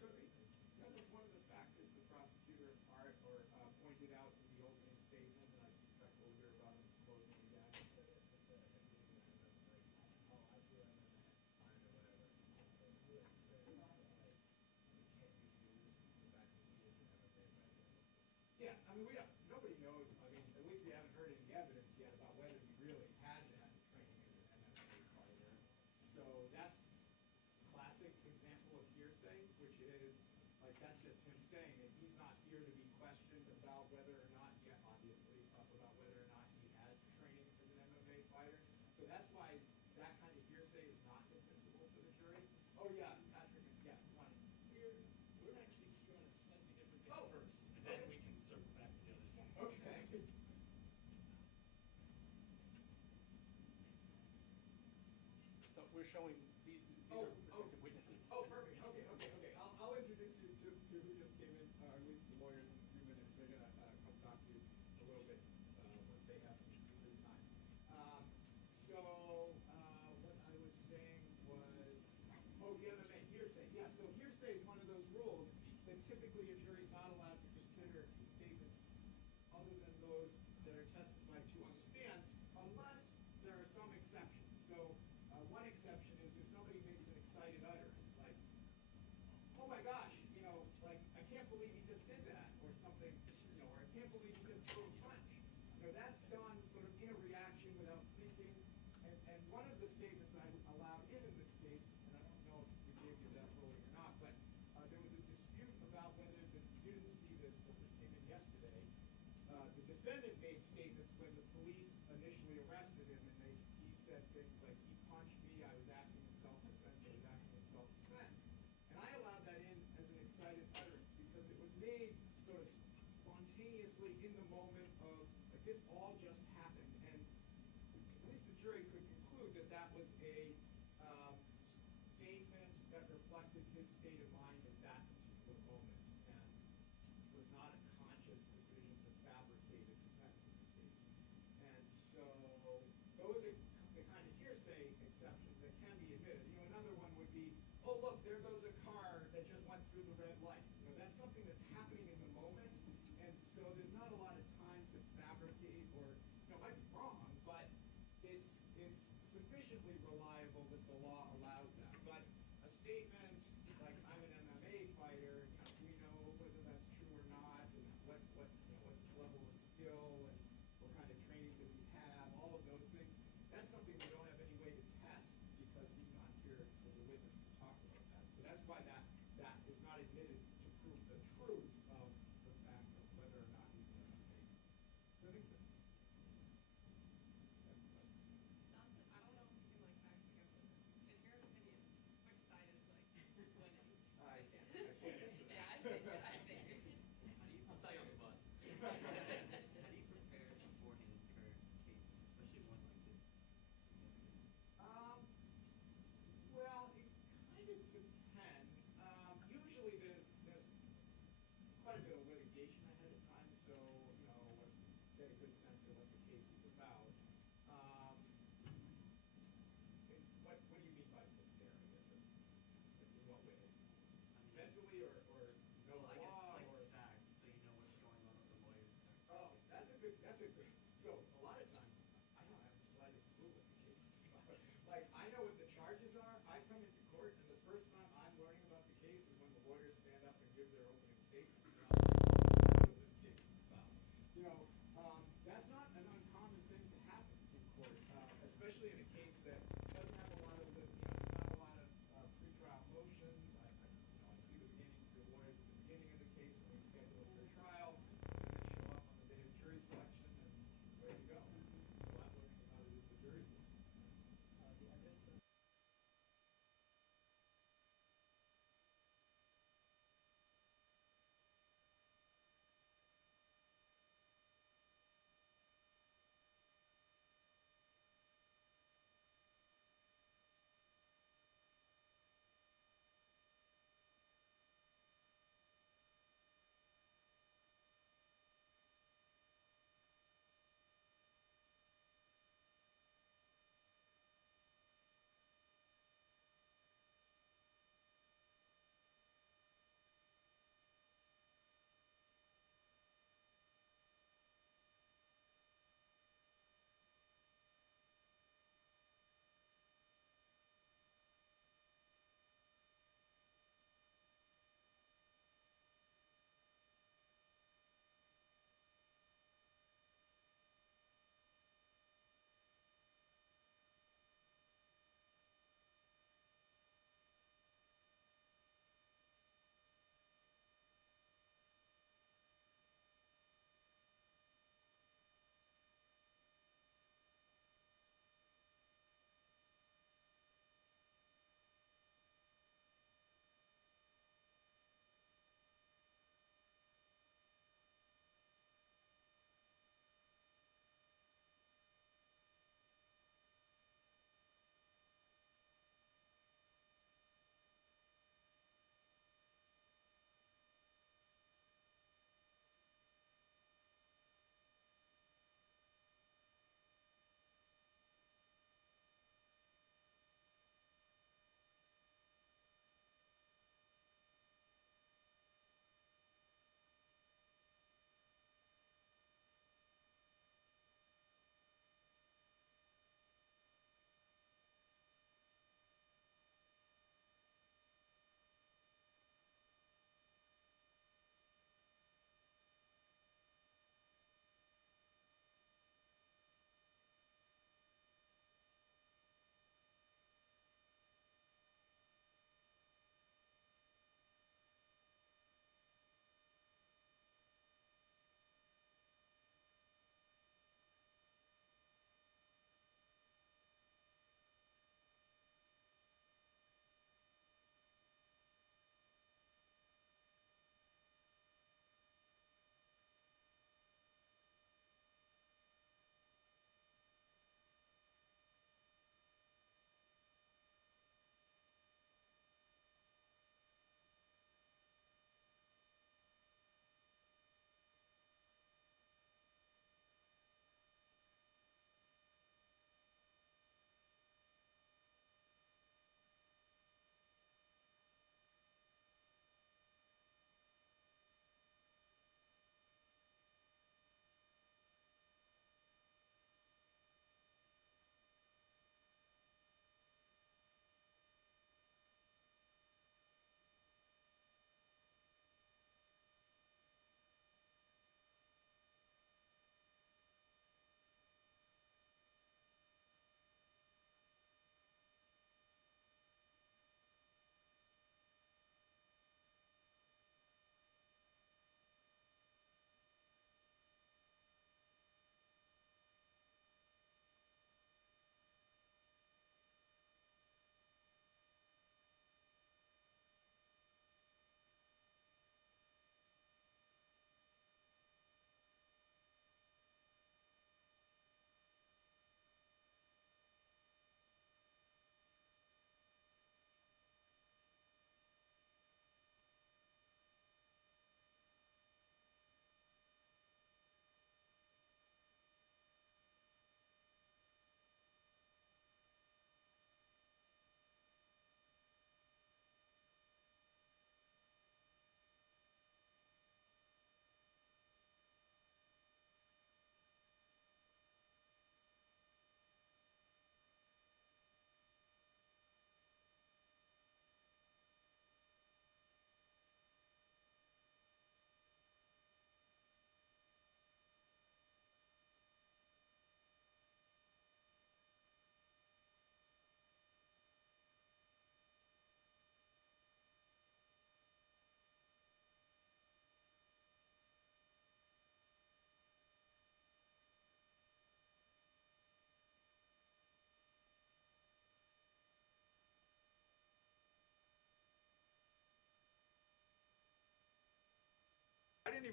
Could be. That was one of the factors the prosecutor pointed out in the opening statement, and I suspect we'll hear about it in closing again. Yeah, I mean, nobody knows, I mean, at least we haven't heard any evidence yet about whether he really has had training as an MMA fighter. So that's a classic example of hearsay, which is, like, that's just him saying that he's not here to be questioned about whether or not, obviously, about whether or not he has training as an MMA fighter. So that's why that kind of hearsay is not admissible for the jury. Oh, yeah, Patrick, yeah, one. We're actually here on a slightly different thing Oh. first, and then we can circle back to the other thing. Okay. So we're showing, these are prospective witnesses. Oh, perfect, okay. I'll introduce you to who just came in, at least the lawyers in a few minutes. They're gonna, come talk to you a little bit, once they have some free time. What I was saying was, the MMA hearsay. Yeah, so hearsay is one of those rules that typically a jury's not allowed to consider statements other than those that are testified to on the stand, unless there are some exceptions. So, one exception is if somebody makes an excited utterance, like, oh my gosh, like, I can't believe he just did that, or something, or I can't believe he just threw a punch. That's done sort of in a reaction without thinking. And one of the statements I allowed in this case, and I don't know if we gave you that ruling or not, but there was a dispute about whether you didn't see this, but this came in yesterday. The defendant made statements when the police initially arrested him, and he said things like, he punched me, I was acting in self-defense, I was acting in self-defense. And I allowed that in as an excited utterance because it was made sort of spontaneously in the moment of, like, this all just happened. And at least the jury could conclude that that was a statement that reflected his state of mind at that particular moment, and was not a conscious decision to fabricate a defense in the case. And so those are the kind of hearsay exceptions that can be admitted. Another one would be, oh, look, there goes a car that just went through the red light. That's something that's happening in the moment, and so there's not a lot of time to fabricate, or, it might be wrong, but it's sufficiently reliable that the law allows that. But a statement like, I'm an MMA fighter, do we know whether that's true or not, and what's the level of skill, and what kind of training does he have, all of those things. That's something we don't have any way to test because he's not here as a witness to talk about that. So that's why that is not admitted to prove the truth of the fact of whether or not he's an MMA. Does that make sense? I don't know if you can fact check us on this. In your opinion, which side is winning? I can't answer that. Yeah, I figured. I'll tell you on the bus. How do you prepare beforehand for cases, especially one like this? Well, it kind of depends. Usually there's quite a bit of litigation ahead of time, so, get a good sense of what the case is about. What do you mean by prepare? I guess in what way? Mentally or know Well, I guess law like or? facts, so you know what's going on with the lawyers. Oh, that's a good, so a lot of times, I don't have the slightest clue what the case is about. Like, I know what the charges are, I come into court, and the first time I'm learning about the case is when the lawyers stand up and give their opening statement. That's what this case is about. That's not an uncommon thing to happen in court, especially in a case that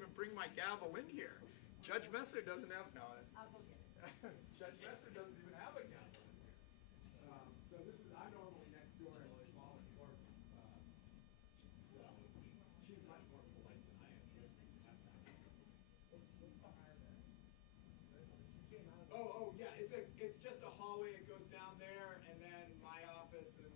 even bring my gavel in here. Judge Messer doesn't have, no, that's, I'll go get it. Judge Messer doesn't even have a gavel in here. So this is, I'm normally next door in a smaller courtroom. So she's much more polite than I am. Oh, yeah, it's just a hallway, it goes down there, and then my office and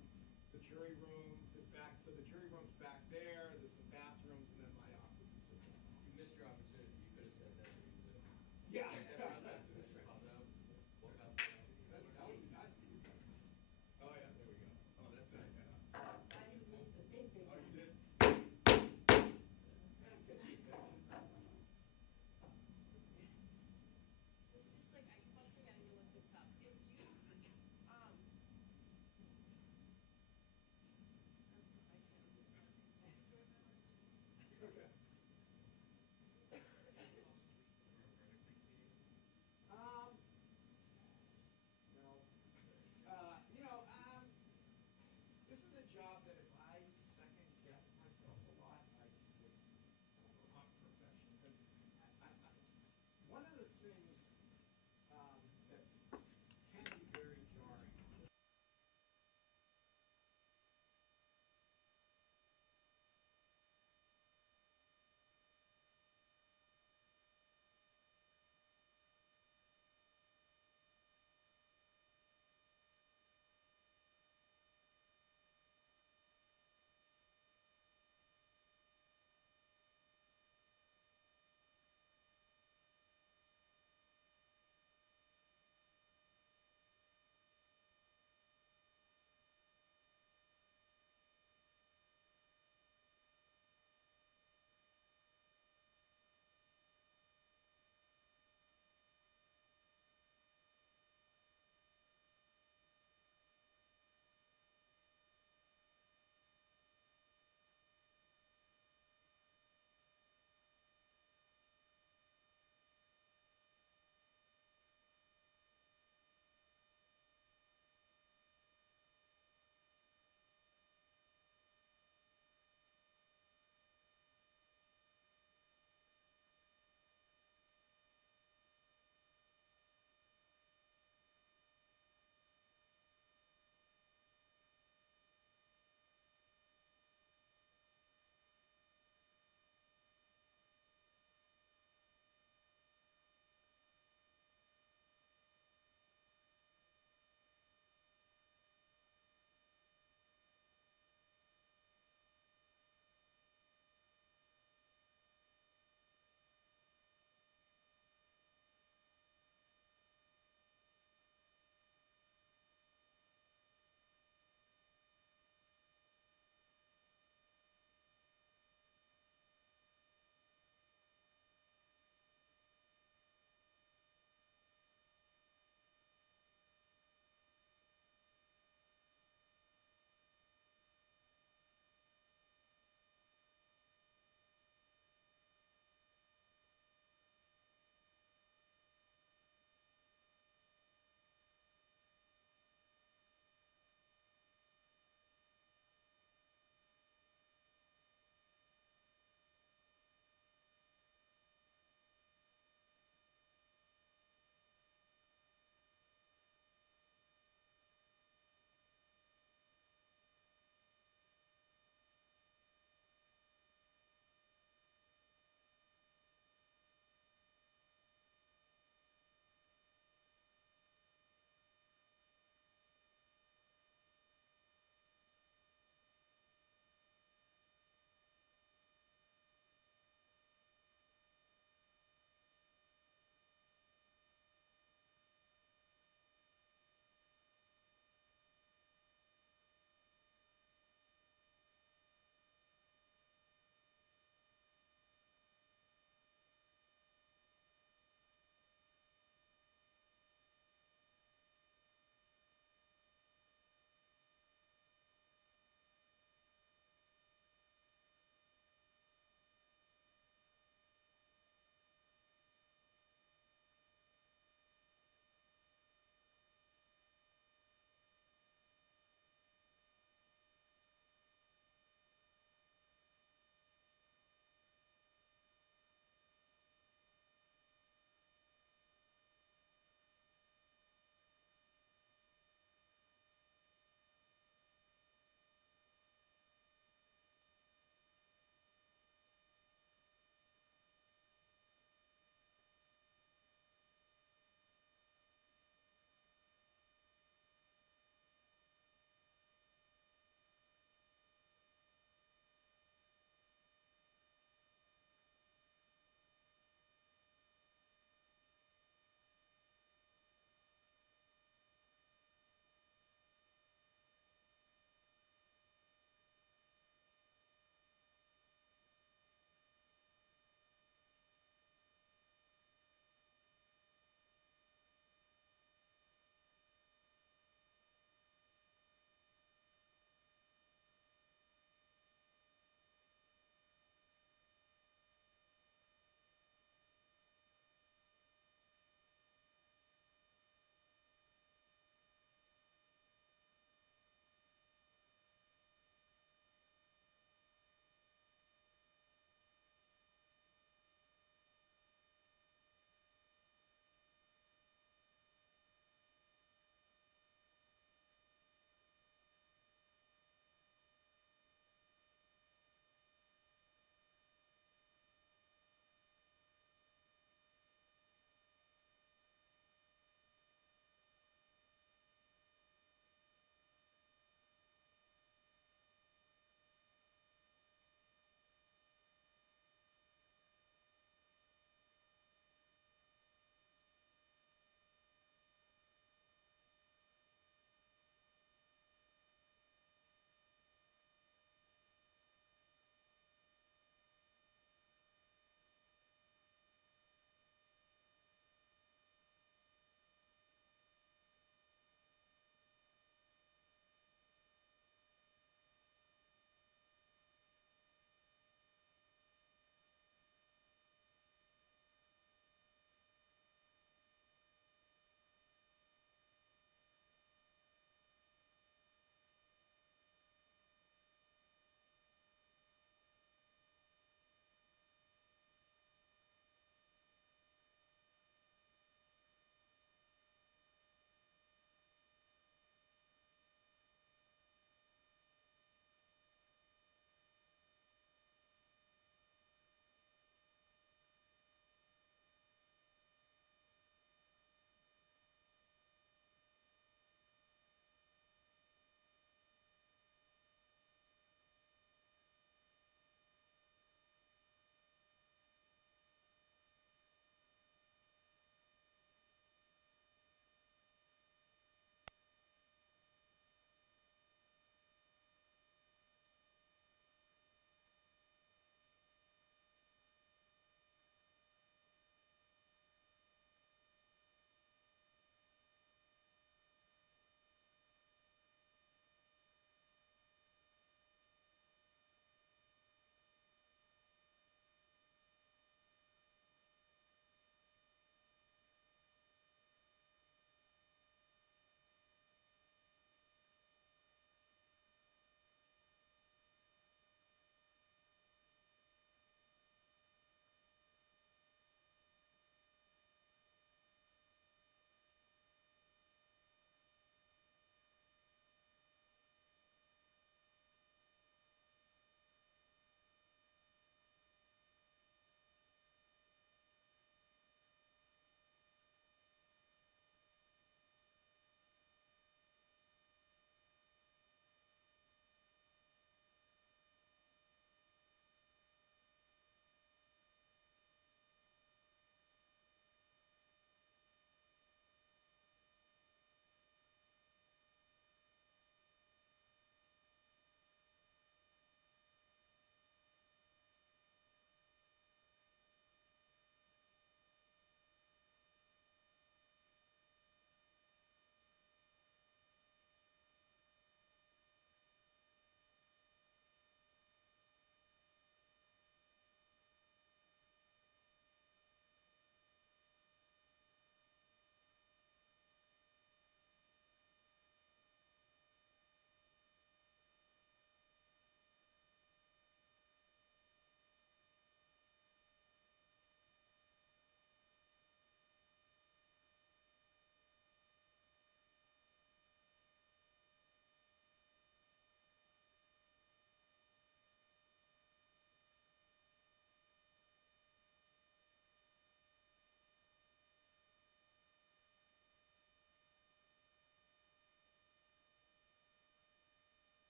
the jury room is back, so the jury room's back there, there's some bathrooms, and then my office is just. You missed your opportunity. You could have said that. Yeah. That would be nice. Oh, yeah, there we go. Oh, that's nice. I didn't make the big Oh, you did? It's just like, I kept forgetting to look this up. If you, Okay.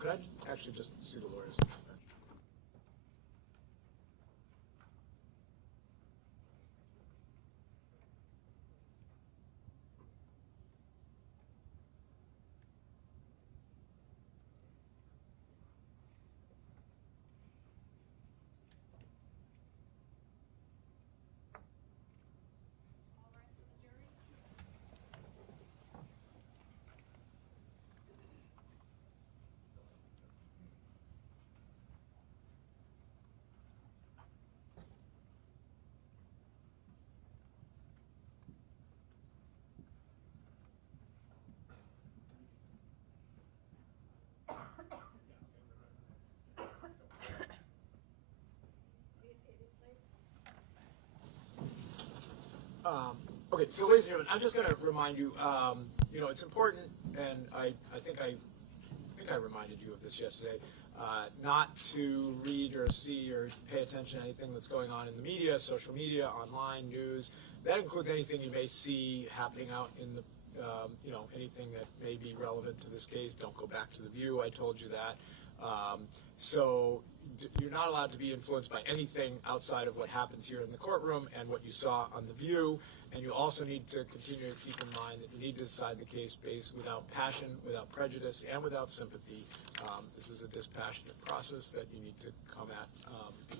Could I actually just see the lawyers? Okay, so ladies and gentlemen, I'm just going to remind you, it's important, and I think I reminded you of this yesterday, not to read or see or pay attention to anything that's going on in the media, social media, online, news. That includes anything you may see happening out in the, anything that may be relevant to this case. Don't go back to the View, I told you that. So you're not allowed to be influenced by anything outside of what happens here in the courtroom and what you saw on the View. And you also need to continue to keep in mind that you need to decide the case based without passion, without prejudice, and without sympathy. This is a dispassionate process that you need to come at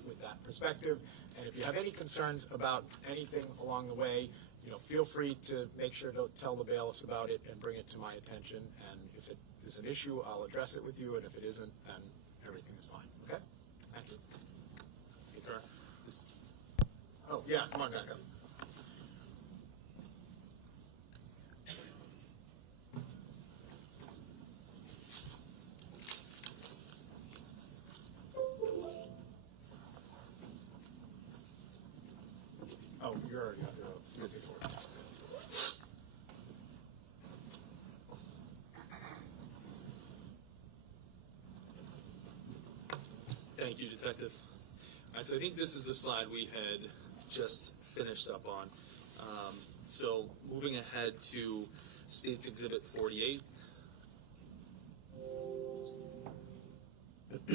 with that perspective. And if you have any concerns about anything along the way, feel free to make sure to tell the bailiffs about it and bring it to my attention. And if it is an issue, I'll address it with you. And if it isn't, then everything is fine. Okay? Thank you. Okay. Oh, yeah, come on back up. Oh, you're already under the floor. Thank you, Detective. All right, so I think this is the slide we had just finished up on. So moving ahead to State's Exhibit 48. Would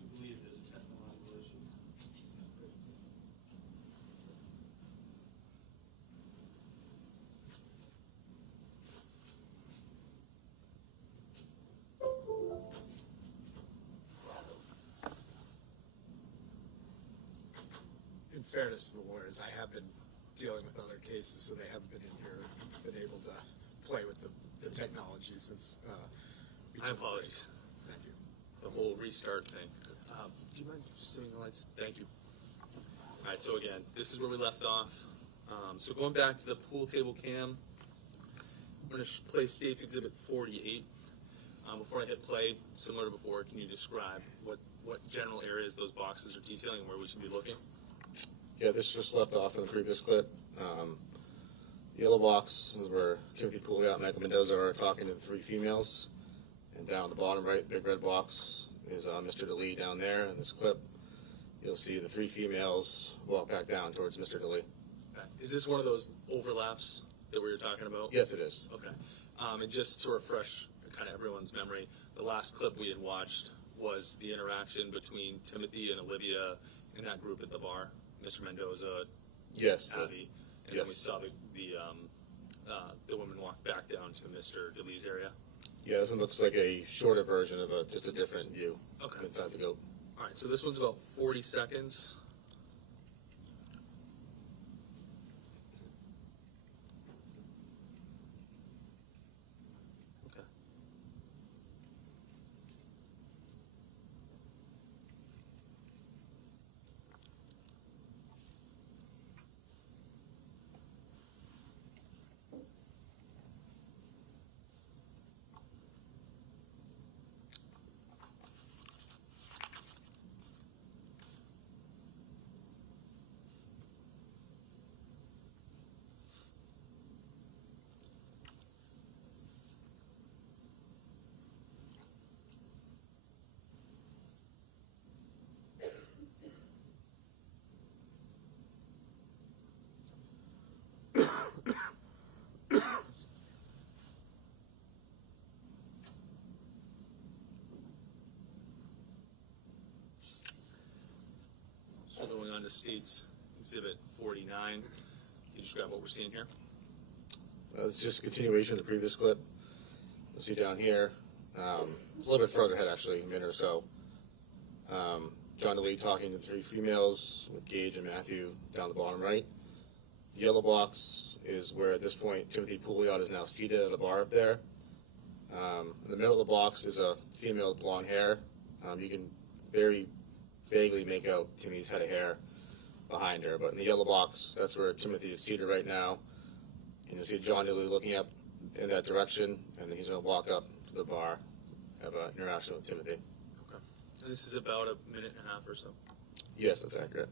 you believe there's a technological issue? In fairness to the lawyers, I have been dealing with other cases, so they haven't been in here, been able to play with the technology since we My took a break. apologies. Thank you. The whole restart thing. Do you mind just doing the lights? Thank you. All right, so again, this is where we left off. So going back to the pool table cam, I'm going to play State's Exhibit 48. Before I hit play, similar to before, can you describe what general areas those boxes are detailing and where we should be looking? Yeah, this just left off in the previous clip. The yellow box is where Timothy Pouliot and Michael Mendoza are talking to the three females. And down at the bottom right, big red box, is Mr. Delee down there. In this clip, you'll see the three females walk back down towards Mr. Delee. Okay. Is this one of those overlaps that we were talking about? Yes, it is. Okay. And just to refresh kind of everyone's memory, the last clip we had watched was the interaction between Timothy and Olivia in that group at the bar. Mr. Mendoza, Yes. Abby, and yes. then we saw the woman walk back down to Mr. Delee's area. Yeah, this one looks like a shorter version of just a different view Okay. inside the goat. All right, so this one's about 40 seconds. Okay. to State's Exhibit 49. Can you describe what we're seeing here? It's just a continuation of the previous clip. You'll see down here, it's a little bit further ahead actually, a minute or so. John Delee talking to 3 females with Gage and Matthew down the bottom right. The yellow box is where at this point Timothy Pouliot is now seated at a bar up there. In the middle of the box is a female with blonde hair. You can very vaguely make out Timmy's head of hair behind her, but in the yellow box, that's where Timothy is seated right now. And you'll see John Delee looking up in that direction, and then he's going to walk up to the bar, have an interaction with Timothy. Okay. And this is about a minute and a half or so. Yes, that's accurate.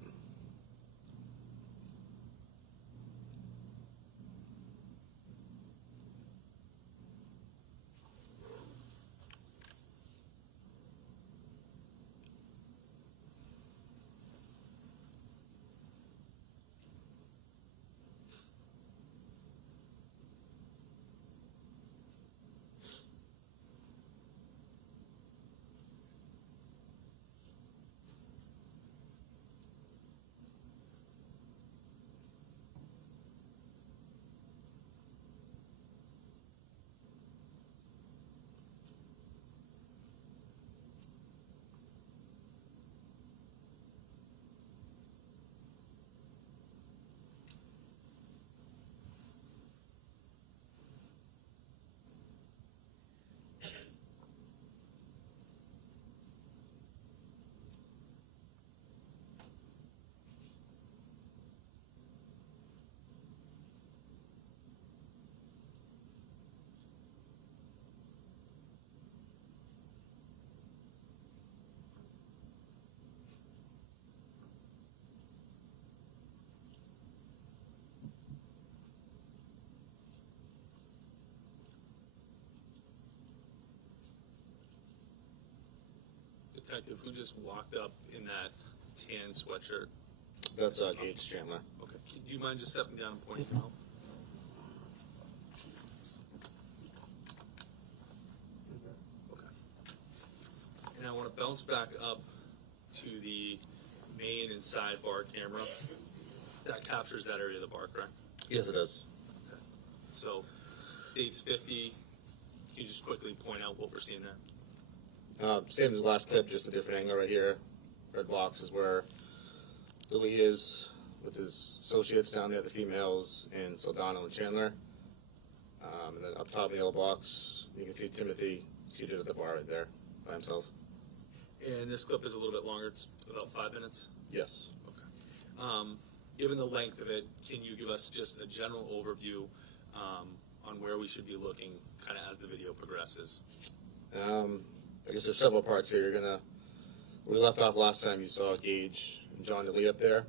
Detective, who just walked up in that tan sweatshirt? That's Gage Chandler. Okay. Do you mind just stepping down and pointing him out? Okay. And I want to bounce back up to the main and sidebar camera. That captures that area of the bar, correct? Yes, it does. Okay. So, State's 50. Can you just quickly point out what we're seeing there? Same as the last clip, just a different angle right here. Red box is where Delee is with his associates down there, the females, and Saldana and Chandler. And then up top of the yellow box, you can see Timothy seated at the bar right there by himself. And this clip is a little bit longer. It's about 5 minutes. Yes. Okay. Given the length of it, can you give us just a general overview on where we should be looking kind of as the video progresses? I guess there's several parts here. Where we left off last time, you saw Gage and John Delee up there.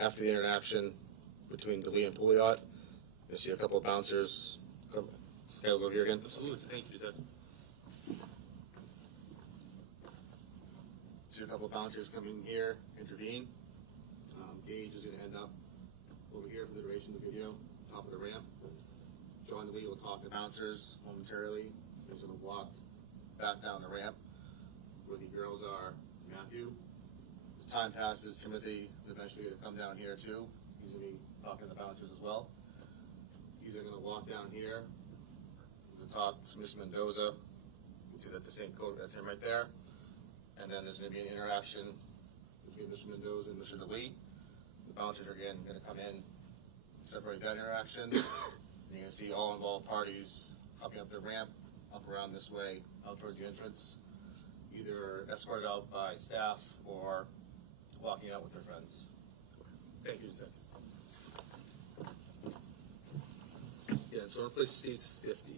After the interaction between Delee and Pouliot, you see a couple of bouncers. Okay, we'll go here again. Absolutely. Thank you, Detective. See a couple of bouncers come in here, intervene. Gage is going to end up over here for the duration of the video, top of the ramp. John Delee will talk to bouncers momentarily. He's going to walk back down the ramp where the girls are to Matthew. As time passes, Timothy is eventually going to come down here too. He's going to be talking to the bouncers as well. He's going to walk down here. He's going to talk to Miss Mendoza. You can see that the same coat, that's him right there. And then there's going to be an interaction between Mr. Mendoza and Mr. Delee. The bouncers are again going to come in, separate that interaction. And you're going to see all involved parties coming up the ramp, up around this way, out towards the entrance, either escorted out by staff or walking out with their friends. Thank you, Detective. Yeah, so our place states 50.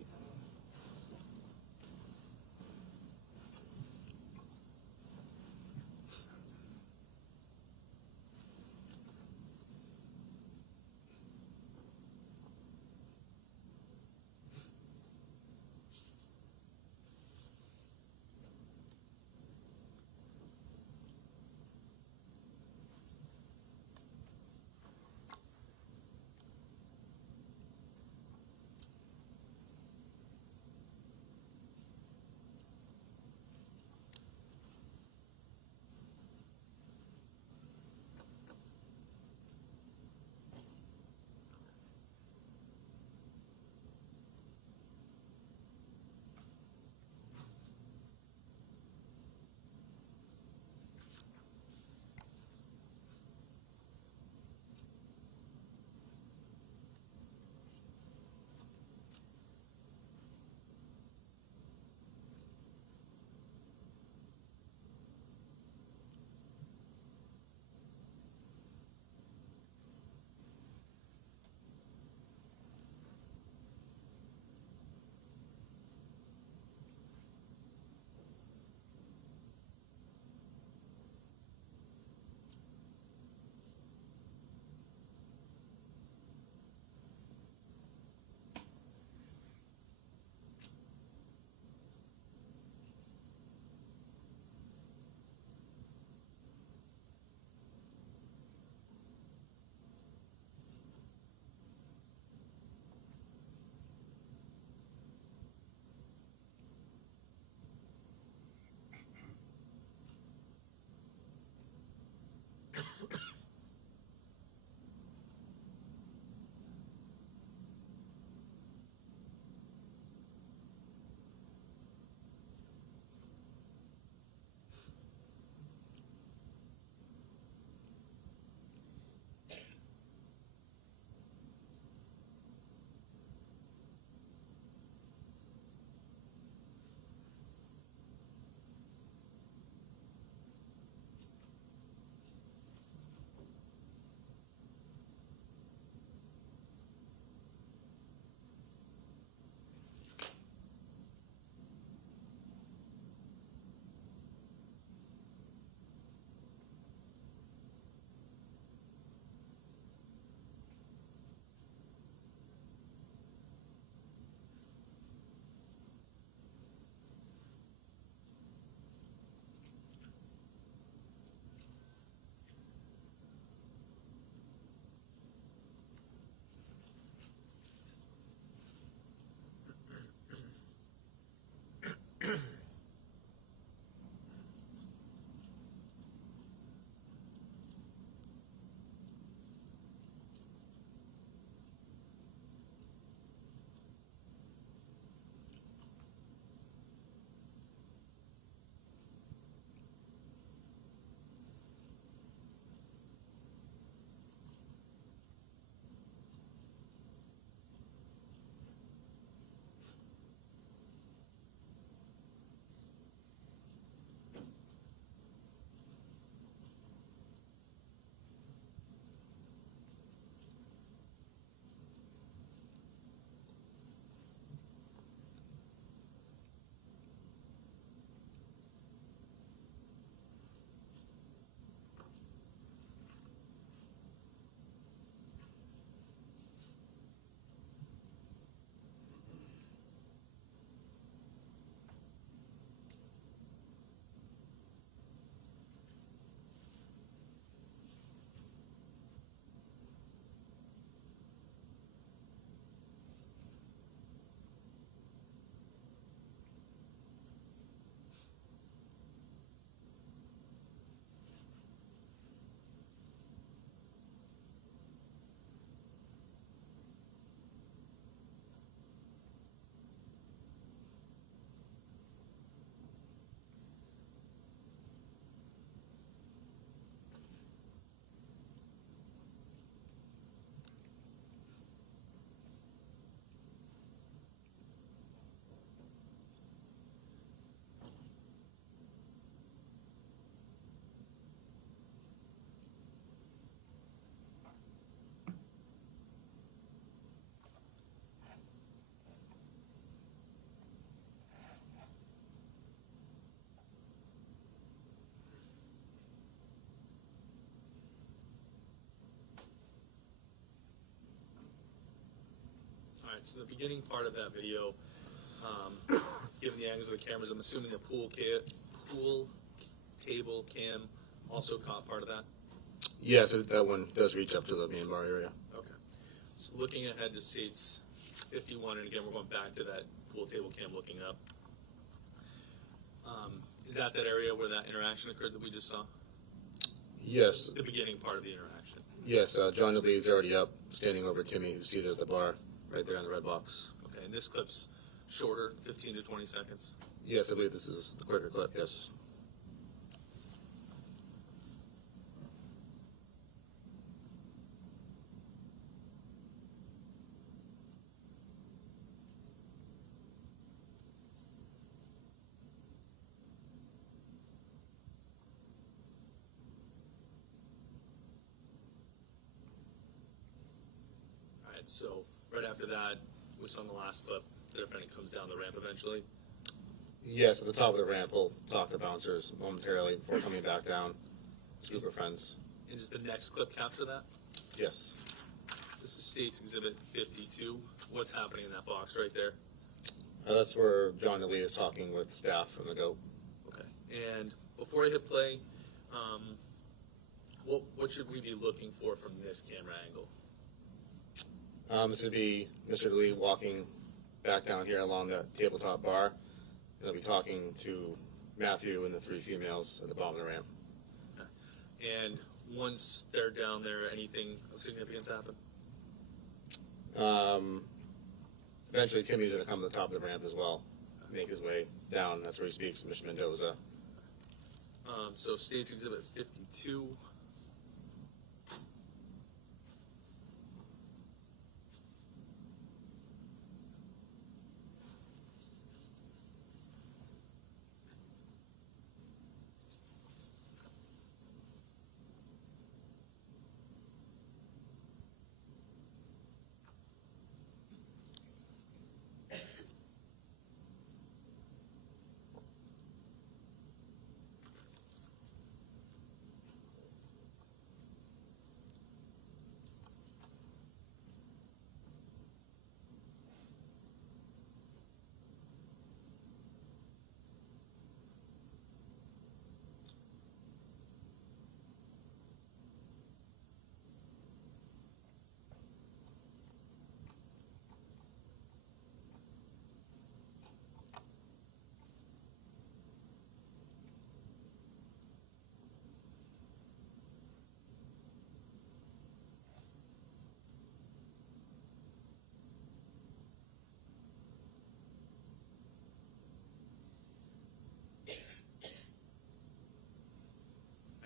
Alright, so the beginning part of that video, given the angles of the cameras, I'm assuming the pool table cam also caught part of that? Yes, that one does reach up to the main bar area. Okay. So looking ahead to states 51, and again, we're going back to that pool table cam looking up. Is that area where that interaction occurred that we just saw? Yes. The beginning part of the interaction? Yes, John Delee is already up, standing over Timmy, who's seated at the bar, right there in the red box. Okay, and this clip's shorter, 15 to 20 seconds? Yes, I believe this is a quicker clip, yes. So right after that, we saw in the last clip, the defendant comes down the ramp eventually. Yes, at the top of the ramp, we'll talk to bouncers momentarily before coming back down. Group of friends. And does the next clip capture that? Yes. This is State's Exhibit 52. What's happening in that box right there? That's where John Delee is talking with staff from the GOAT. Okay. And before I hit play, what should we be looking for from this camera angle? This would be Mr. Delee walking back down here along the tabletop bar. He'll be talking to Matthew and the three females at the bottom of the ramp. Okay. And once they're down there, anything of significance happen? Eventually, Timmy's going to come to the top of the ramp as well, make his way down. That's where he speaks to Mr. Mendoza. So State's Exhibit 52.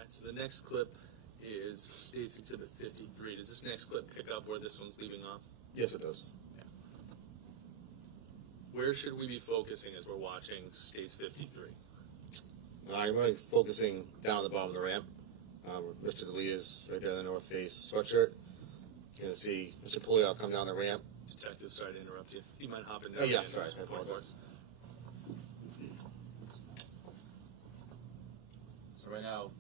So the next clip is State's Exhibit 53. Does this next clip pick up where this one's leaving off? Yes, it does. Yeah. Where should we be focusing as we're watching State's 53? I'm really focusing down at the bottom of the ramp. Mr. Delee is right there in the North Face sweatshirt. You're going to see Mr. Pouliot come down the ramp. Detective, sorry to interrupt you. Do you mind hopping down? Oh, yeah, sorry. I apologize. So right now,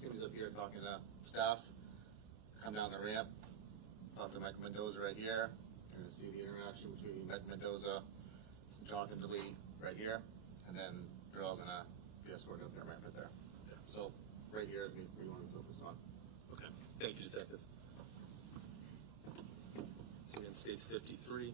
Timmy's up here talking to staff. Come down the ramp. Talk to Mike Mendoza right here. You're going to see the interaction between Mike Mendoza and Jonathan Delee right here. And then they're all going to be escorted up the ramp right there. Yeah. So right here is where you want to focus on. Okay. Thank you, Detective. So again, State's 53.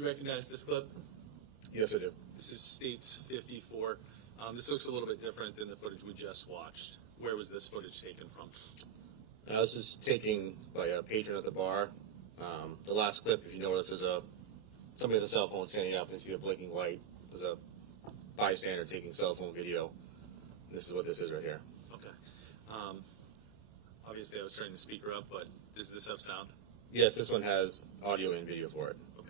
Do you recognize this clip? Yes, I do. This is States 54. This looks a little bit different than the footage we just watched. Where was this footage taken from? This is taken by a patron at the bar. The last clip, if you notice, there's somebody with a cell phone standing up and you see a blinking light. There's a bystander taking cell phone video. This is what this is right here. Okay. Obviously, I was turning the speaker up, but does this have sound? Yes, this one has audio and video for it. Okay.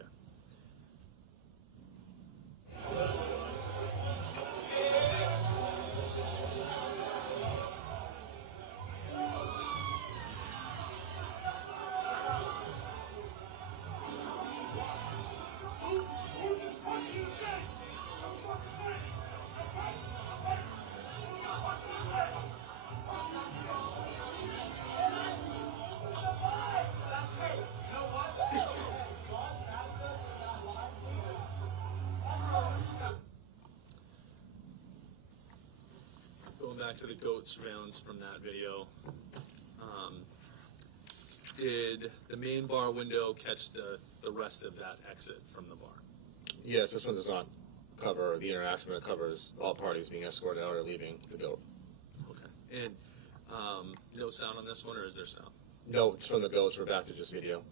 Going back to the goat surveillance from that video, did the main bar window catch the rest of that exit from the bar? Yes, this one does not cover the interaction, but it covers all parties being escorted out or leaving the goat. Okay. And no sound on this one, or is there sound? No, it's from the goats. We're back to just video.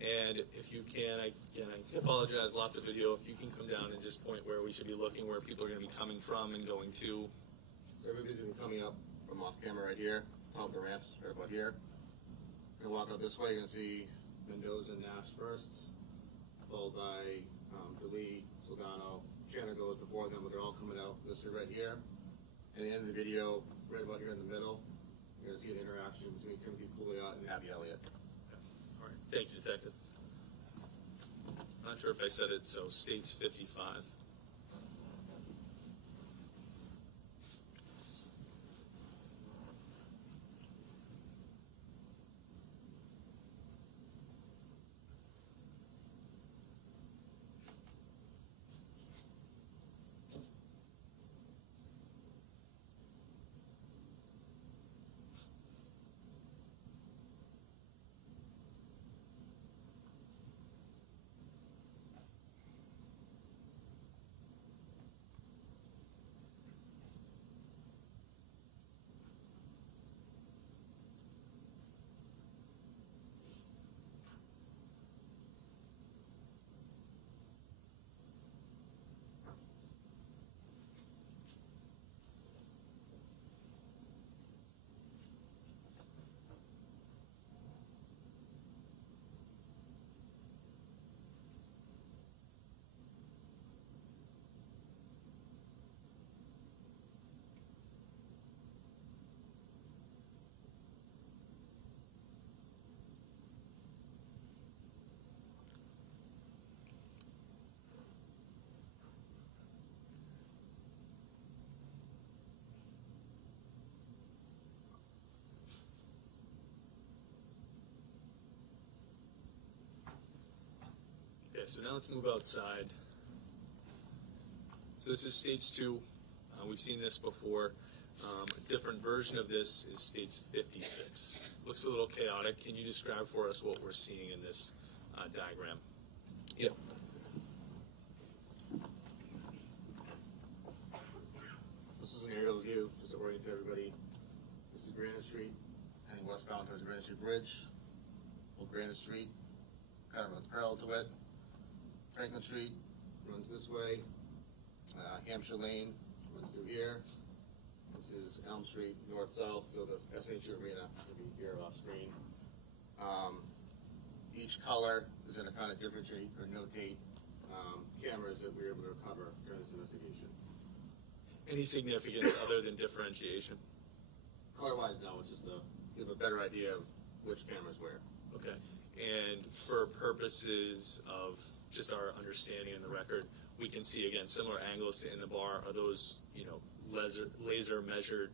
And if you can, I apologize, lots of video. If you can come down and just point where we should be looking, where people are going to be coming from and going to. So everybody's going to be coming up from off camera right here, top of the ramps right about here. You're going to walk up this way. You're going to see Mendoza and Nash first, followed by Delee, Solgano. Chandler goes before them, but they're all coming out this way right here. And at the end of the video, right about here in the middle, you're going to see an interaction between Timothy Pouliot and Abby Elliott. All right. Thank you, Detective. Not sure if I said it, so States 55. Okay, so now let's move outside. So this is States 2. We've seen this before. A different version of this is States 56. Looks a little chaotic. Can you describe for us what we're seeing in this diagram? Yep. This is an aerial view, just to orient everybody. This is Granite Street, heading westbound towards Granite Street Bridge. Old Granite Street, kind of runs parallel to it. Franklin Street runs this way. Hampshire Lane runs through here. This is Elm Street, north-south, so the SHU Arena will be here off screen. Each color is going to kind of differentiate or notate cameras that we were able to recover during this investigation. Any significance other than differentiation? Color-wise, no, it's just to give a better idea of which cameras where. Okay. And for purposes of just our understanding in the record, we can see, again, similar angles to in the bar. Are those, laser measured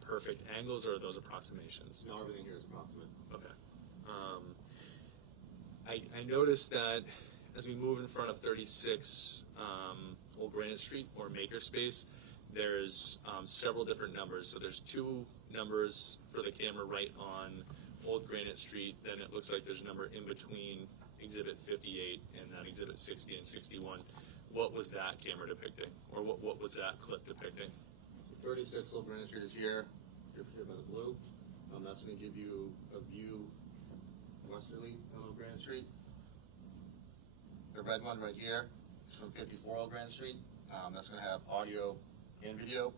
perfect angles, or are those approximations? No, everything here is approximate. Okay. I noticed that as we move in front of 36 Old Granite Street, or Makerspace, there's several different numbers. So there's 2 numbers for the camera right on Old Granite Street. Then it looks like there's a number in between Exhibit 58 and that Exhibit 60 and 61. What was that camera depicting, or what was that clip depicting? 36 Old Brandon Street is here. You're here by the blue. That's going to give you a view westerly on Old Brandon Street. The red one right here is from 54 Old Brandon Street. That's going to have audio and video.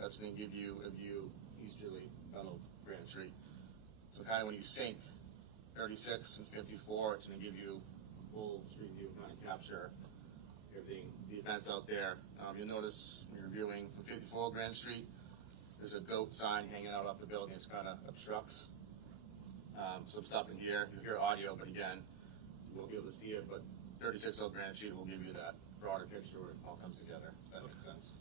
That's going to give you a view easterly on Old Brandon Street. So kind of when you sync 36 and 54, it's going to give you full street view, kind of capture everything, the events out there. You'll notice when you're viewing from 54 Old Brandon Street, there's a goat sign hanging out off the building. It kind of obstructs some stuff in here. You'll hear audio, but again, you won't be able to see it. But 36 Old Brandon Street will give you that broader picture where it all comes together, if that makes sense.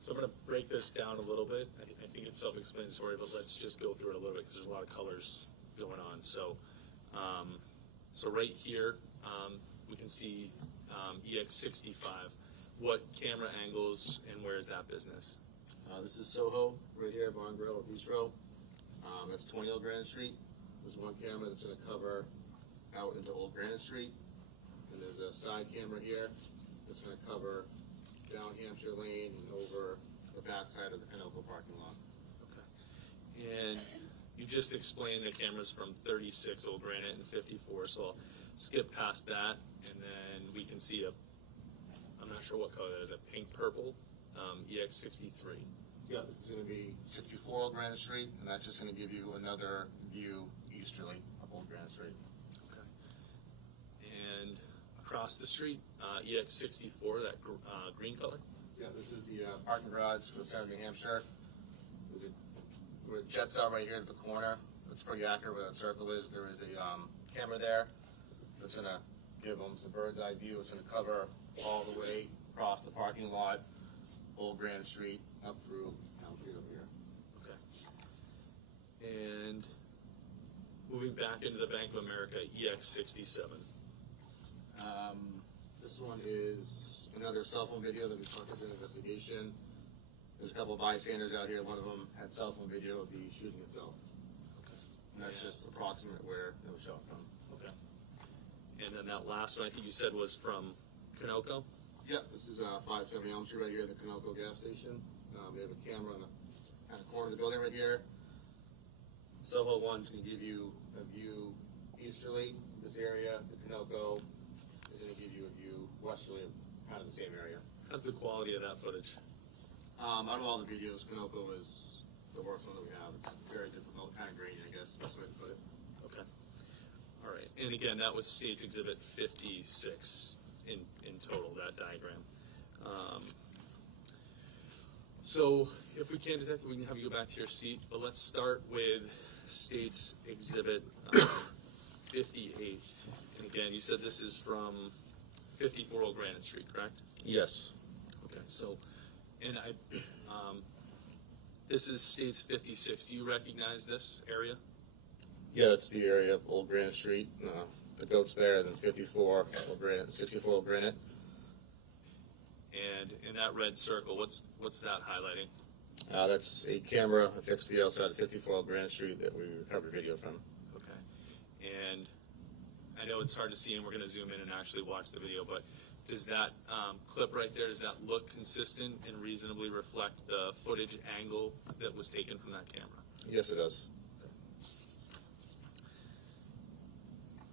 So I'm going to break this down a little bit. I think it's self-explanatory, but let's just go through it a little bit because there's a lot of colors going on. So, so right here, we can see EX65. What camera angles and where is that business? This is Soho, right here, Bar and Grill or Bistro. That's 20 Old Brandon Street. There's one camera that's going to cover out into Old Brandon Street. And there's a side camera here that's going to cover down Hampshire Lane and over the backside of the Canoco parking lot. Okay. And you just explained the cameras from 36 Old Granite and 54, so I'll skip past that, and then we can see I'm not sure what color that is, a pink-purple EX63. Yeah, this is going to be 64 Old Granite Street, and that's just going to give you another view easterly of Old Granite Street. Okay. And across the street, EX64, that green color? Yeah, this is the parking garage for the center of New Hampshire. Where it jets out right here at the corner. It's pretty accurate where that circle is. There is a camera there that's going to give them some bird's eye view. It's going to cover all the way across the parking lot, Old Granite Street, up through Town Street over here. Okay. And moving back into the Bank of America, EX67. This one is another cell phone video that we collected in the investigation. There's a couple of bystanders out here. One of them had cell phone video of the shooting itself. Okay. And that's just approximate where it was shot from. Okay. And then that last one I think you said was from Canoco? Yeah, this is 570 Elm Street right here at the Canoco gas station. We have a camera on the kind of corner of the building right here. Soho 1's going to give you a view easterly of this area. The Canoco is going to give you a view westerly of kind of the same area. How's the quality of that footage? Out of all the videos, Canoco is the worst one that we have. It's very difficult, kind of grainy, I guess, best way to put it. Okay. All right. And again, that was State's Exhibit 56 in total, that diagram. So if we can, Detective, we can have you go back to your seat, but let's start with State's Exhibit 58. And again, you said this is from 54 Old Granite Street, correct? Yes. Okay, so, and this is State's 56. Do you recognize this area? Yeah, that's the area of Old Granite Street. The goat's there, then 54 Old Granite, 64 Old Granite. And in that red circle, what's that highlighting? That's a camera affixed to the outside of 54 Old Granite Street that we recovered video from. Okay. And I know it's hard to see, and we're going to zoom in and actually watch the video, but does that clip right there, does that look consistent and reasonably reflect the footage angle that was taken from that camera? Yes, it does.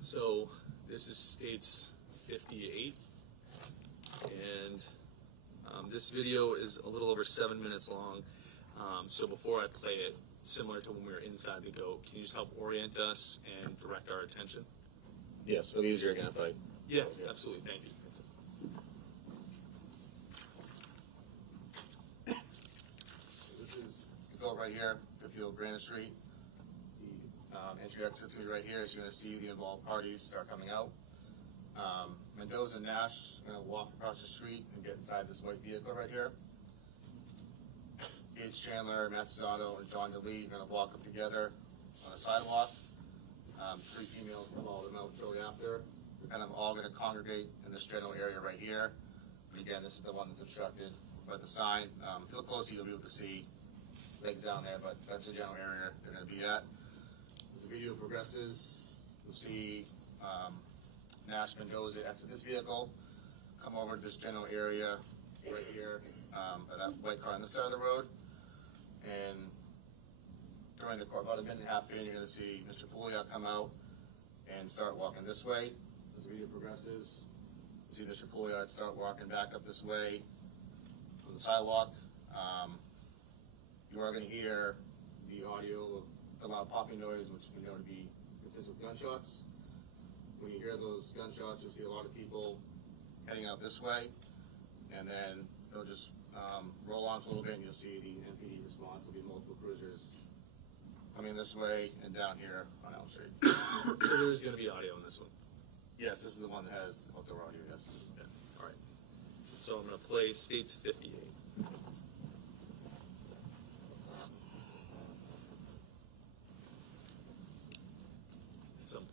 So this is State's 58, and this video is a little over 7 minutes long. So before I play it, similar to when we were inside the goat, can you just help orient us and direct our attention? Yes, it'll be easier again if I... Yeah, absolutely. Thank you. This is the goat right here, 50 Old Granite Street. The entry exit's going to be right here, so you're going to see the involved parties start coming out. Mendoza and Nash are going to walk across the street and get inside this white vehicle right here. Gage Chandler, Mazzotto, and John Delee are going to walk up together on the sidewalk. 3 females will follow them out shortly after. They're kind of all going to congregate in this general area right here. But again, this is the one that's obstructed by the sign. If you look closely, you'll be able to see legs down there, but that's the general area they're going to be at. As the video progresses, you'll see Nash Mendoza exit this vehicle, come over to this general area right here, by that white car on the side of the road, and during the court, about a minute and a half in, you're going to see Mr. Pouliot come out and start walking this way. As the video progresses, you see Mr. Pouliot start walking back up this way from the sidewalk. You are going to hear the audio of the loud popping noise, which we know to be consistent with gunshots. When you hear those gunshots, you'll see a lot of people heading out this way, and then they'll just roll on for a little bit, and you'll see the MPD response. There'll be multiple cruisers coming this way and down here on Elm Street. So there's going to be audio on this one? Yes, this is the one that has outdoor audio, yes. Yeah. All right. So I'm going to play States 58. At some point.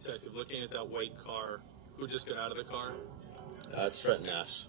Detective, looking at that white car, who just got out of the car? It's Trent Nash.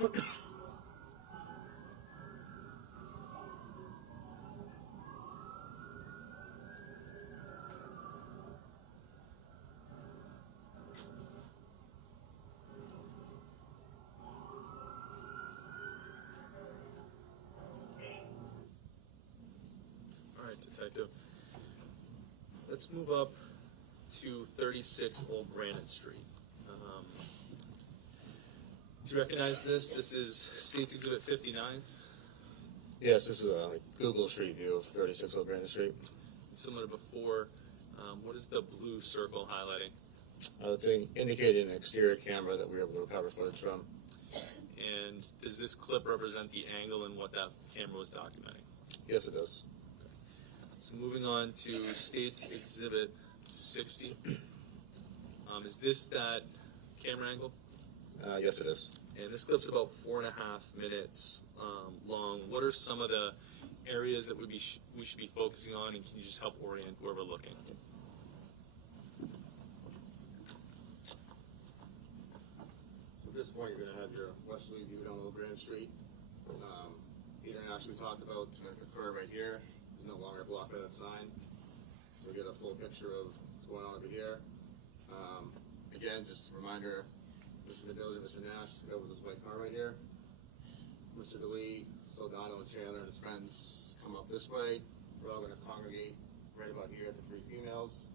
All right, detective. Let's move up to 36 Old Brandon Street. Do you recognize this? This is State's Exhibit 59. Yes, this is a Google Street view of 36 Old Brandon Street. Similar to before, what is the blue circle highlighting? It's indicating an exterior camera that we were able to recover footage from. And does this clip represent the angle and what that camera was documenting? Yes, it does. So moving on to State's Exhibit 60. Is this that camera angle? Yes, it is. And this clip's about 4.5 minutes long. What are some of the areas that we should be focusing on, and can you just help orient where we're looking? So at this point, you're going to have your westerly view down Old Brandon Street. The interaction we talked about, the curve right here, is no longer blocked by that sign. So we get a full picture of what's going on over here. Again, just a reminder, Mr. Mendoza and Mr. Nash go over this white car right here. Mr. Delee, Soldano, and Chandler and his friends come up this way. We're all going to congregate right about here at the three females.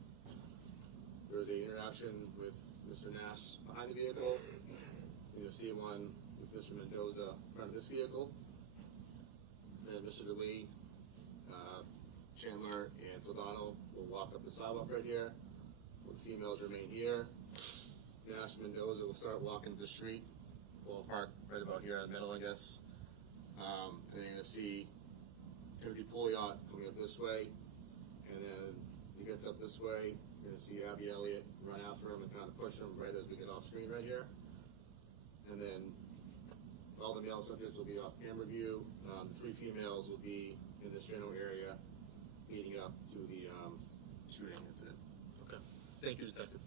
There's an interaction with Mr. Nash behind the vehicle. And you'll see one with Mr. Mendoza in front of this vehicle. Then Mr. Delee, Chandler, and Soldano will walk up the sidewalk right here. The females remain here. Nash and Mendoza will start walking the street. We'll park right about here in the middle, I guess. And you're going to see Timothy Pouliot coming up this way. And then he gets up this way. You're going to see Abby Elliott run after him and kind of push him right as we get off screen right here. And then all the male subjects will be off camera view. The three females will be in this general area leading up to the shooting incident. Okay. Thank you, Detective.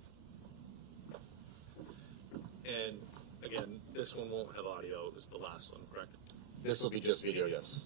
And again, this one won't have audio. It was the last one, correct? This will be just video, yes.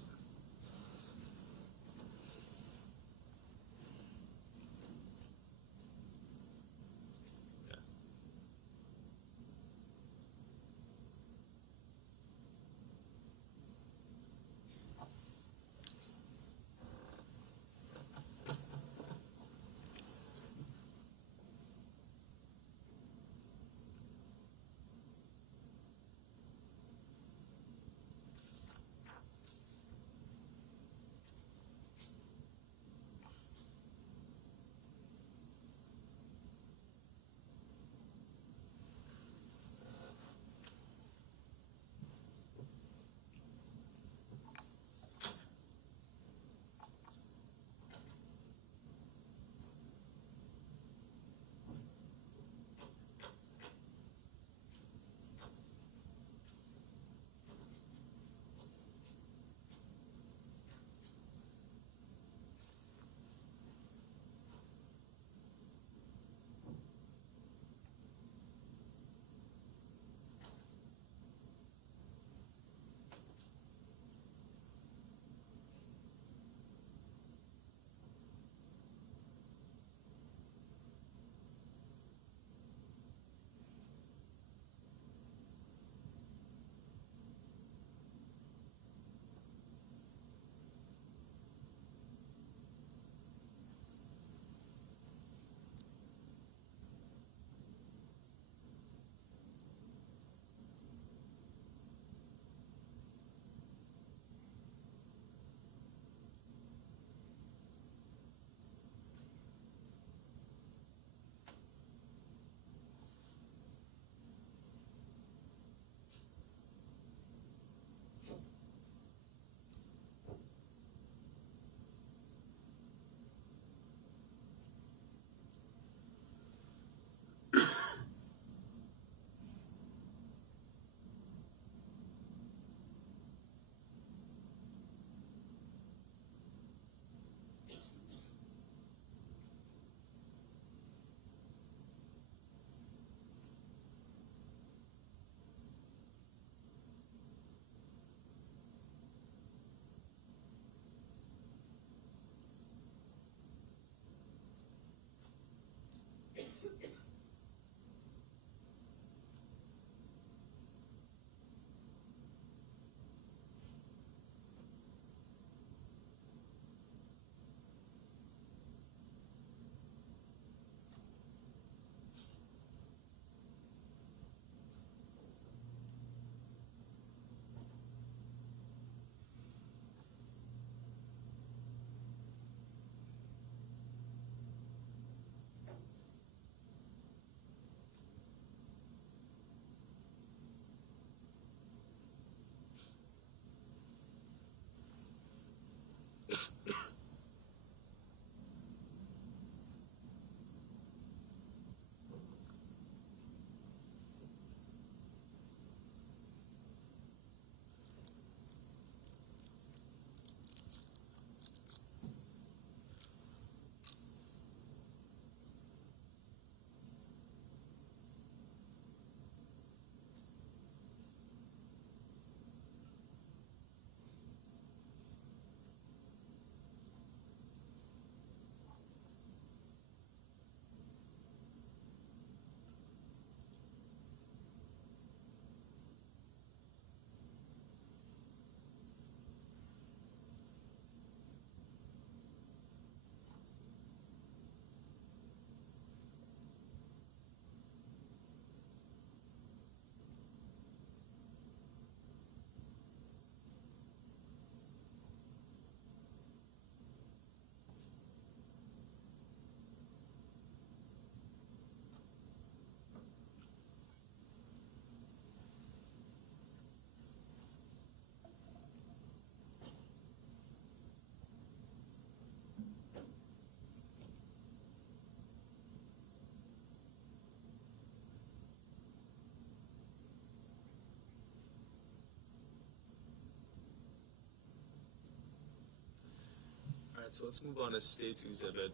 right, so let's move on to State's Exhibit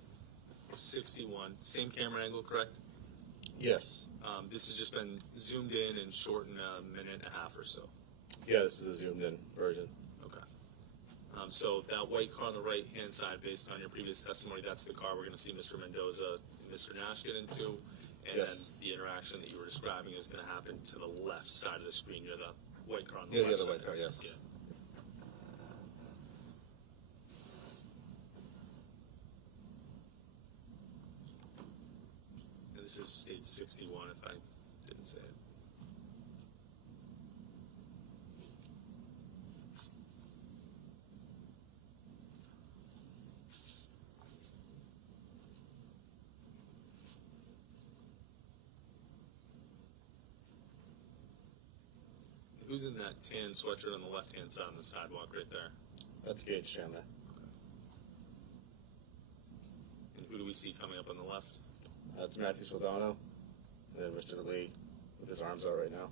61. Same camera angle, correct? Yes. This has just been zoomed in and shortened a minute and a half or so. Yeah, this is the zoomed-in version. Okay. So that white car on the right-hand side, based on your previous testimony, that's the car we're going to see Mr. Mendoza and Mr. Nash get into, and Yes. then the interaction that you were describing is going to happen to the left side of the screen. You're the white car on the Yeah, left the side. other white car, yes. Yeah. And this is State 61, if I didn't say it. Who's in that tan sweatshirt on the left-hand side on the sidewalk right there? That's Gage Chandler. And who do we see coming up on the left? That's Matthew Saldano, and then Mr. Delee with his arms out right now.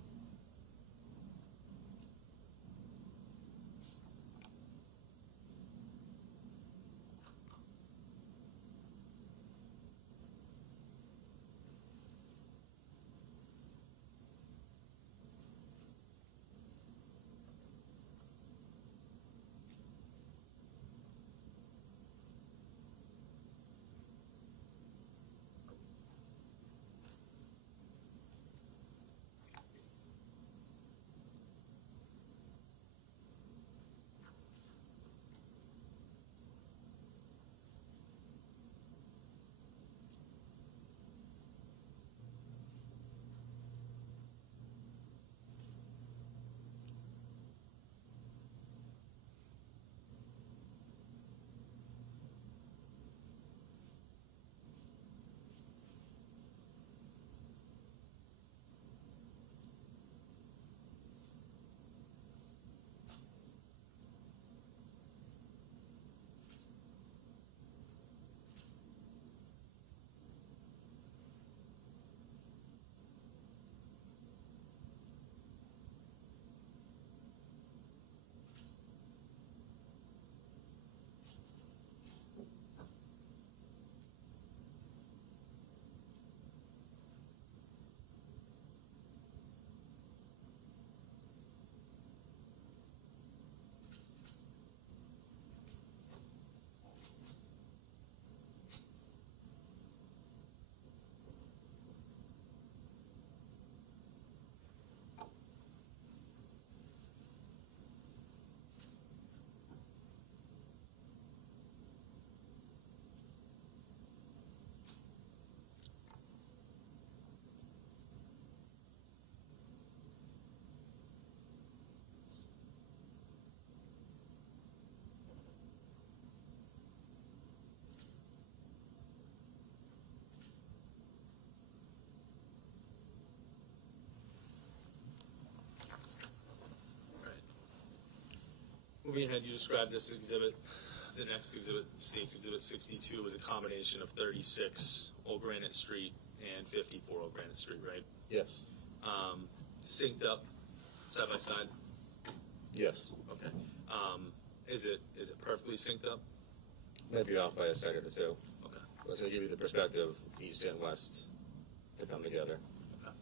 Moving ahead, you described this exhibit, the next exhibit, State's Exhibit 62, was a combination of 36 Old Granite Street and 54 Old Granite Street, right? Yes. Synced up, side by side? Yes. Okay. Is it perfectly synced up? Might be off by a second or two. Okay. But it's going to give you the perspective, east and west, to come together. Okay.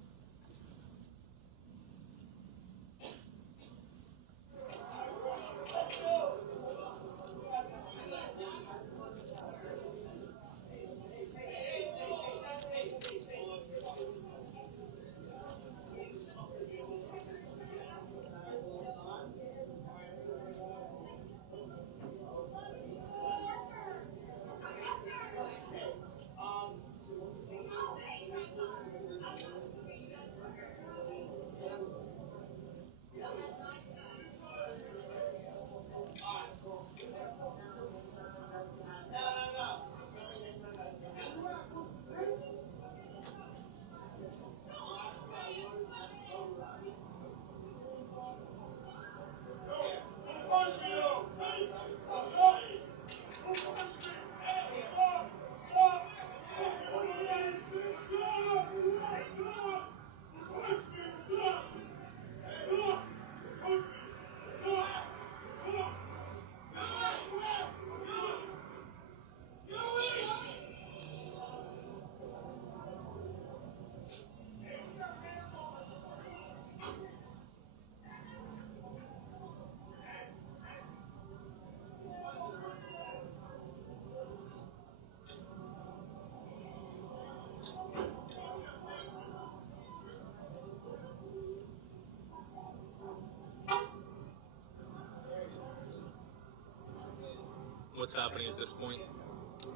what's happening at this point?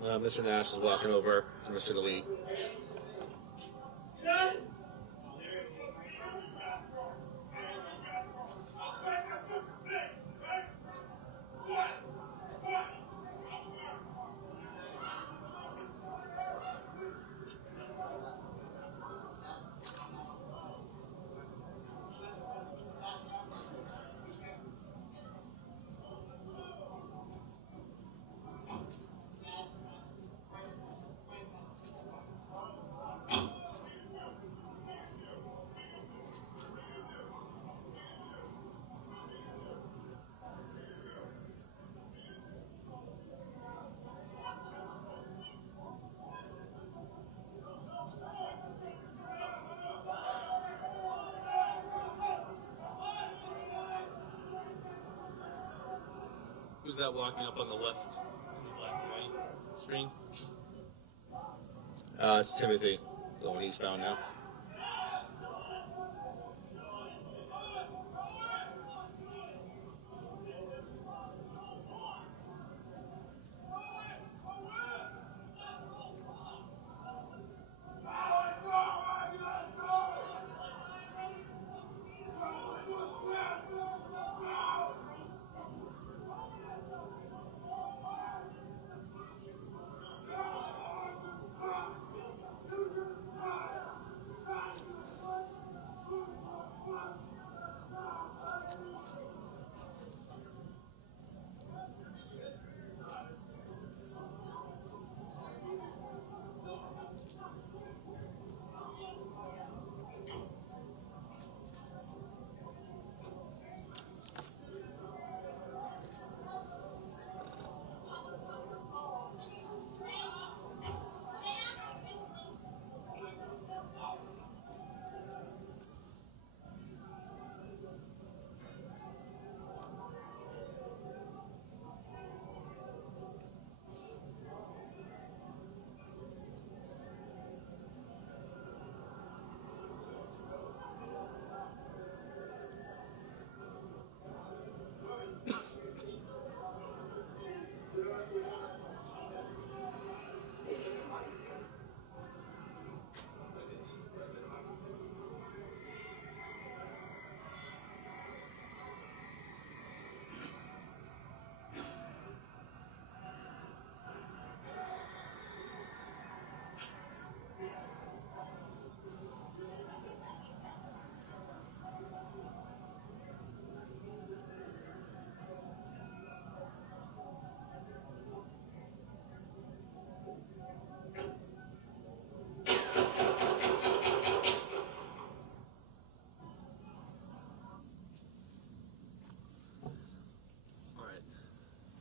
Mr. Nash is walking over to Mr. Delee. Who's that walking up on the left, in the black and white screen? It's Timothy, going eastbound now.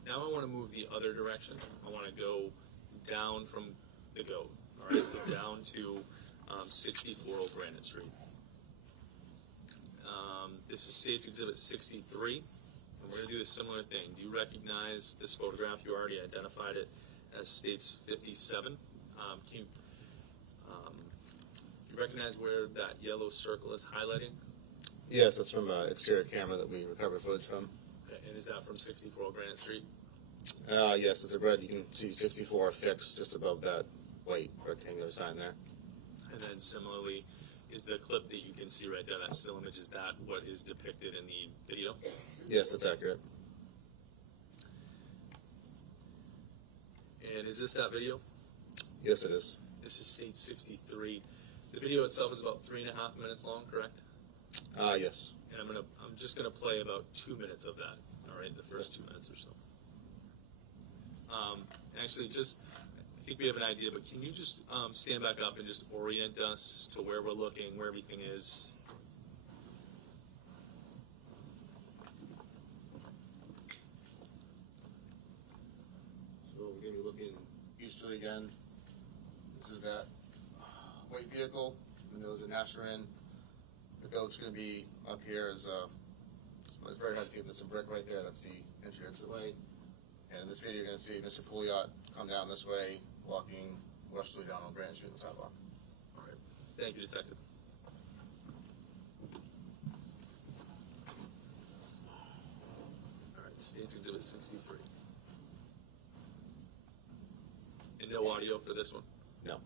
Now I want to move the other direction. I want to go down from the goat. All right, so down to 64 Old Brandon Street. This is State's Exhibit 63, and we're going to do a similar thing. Do you recognize this photograph? You already identified it as State's 57. Can you recognize where that yellow circle is highlighting? Yes, that's from an exterior camera that we recovered footage from. Okay, and is that from 64 Old Brandon Street? Yes, it's a red. You can see 64 fixed just above that white rectangular sign there. And then similarly, is the clip that you can see right there, that still image, is that what is depicted in the video? Yes, that's accurate. And is this that video? Yes, it is. This is State 63. The video itself is about 3.5 minutes long, correct? Yes. And I'm just gonna play about 2 minutes of that. All right, the first 2 minutes or so. Actually, I think we have an idea, but can you just stand back up and just orient us to where we're looking, where everything is? So we're going to be looking easterly again. This is that white vehicle. Windows and Nash are in. The goat's going to be up here. It's very hard to see. There's some brick right there. That's the entry exit way. And in this video, you're going to see Mr. Pouliot come down this way, walking westerly down on Brandon Street on the sidewalk. All right. Thank you, Detective. All right, State's Exhibit 63. No audio for this one? No.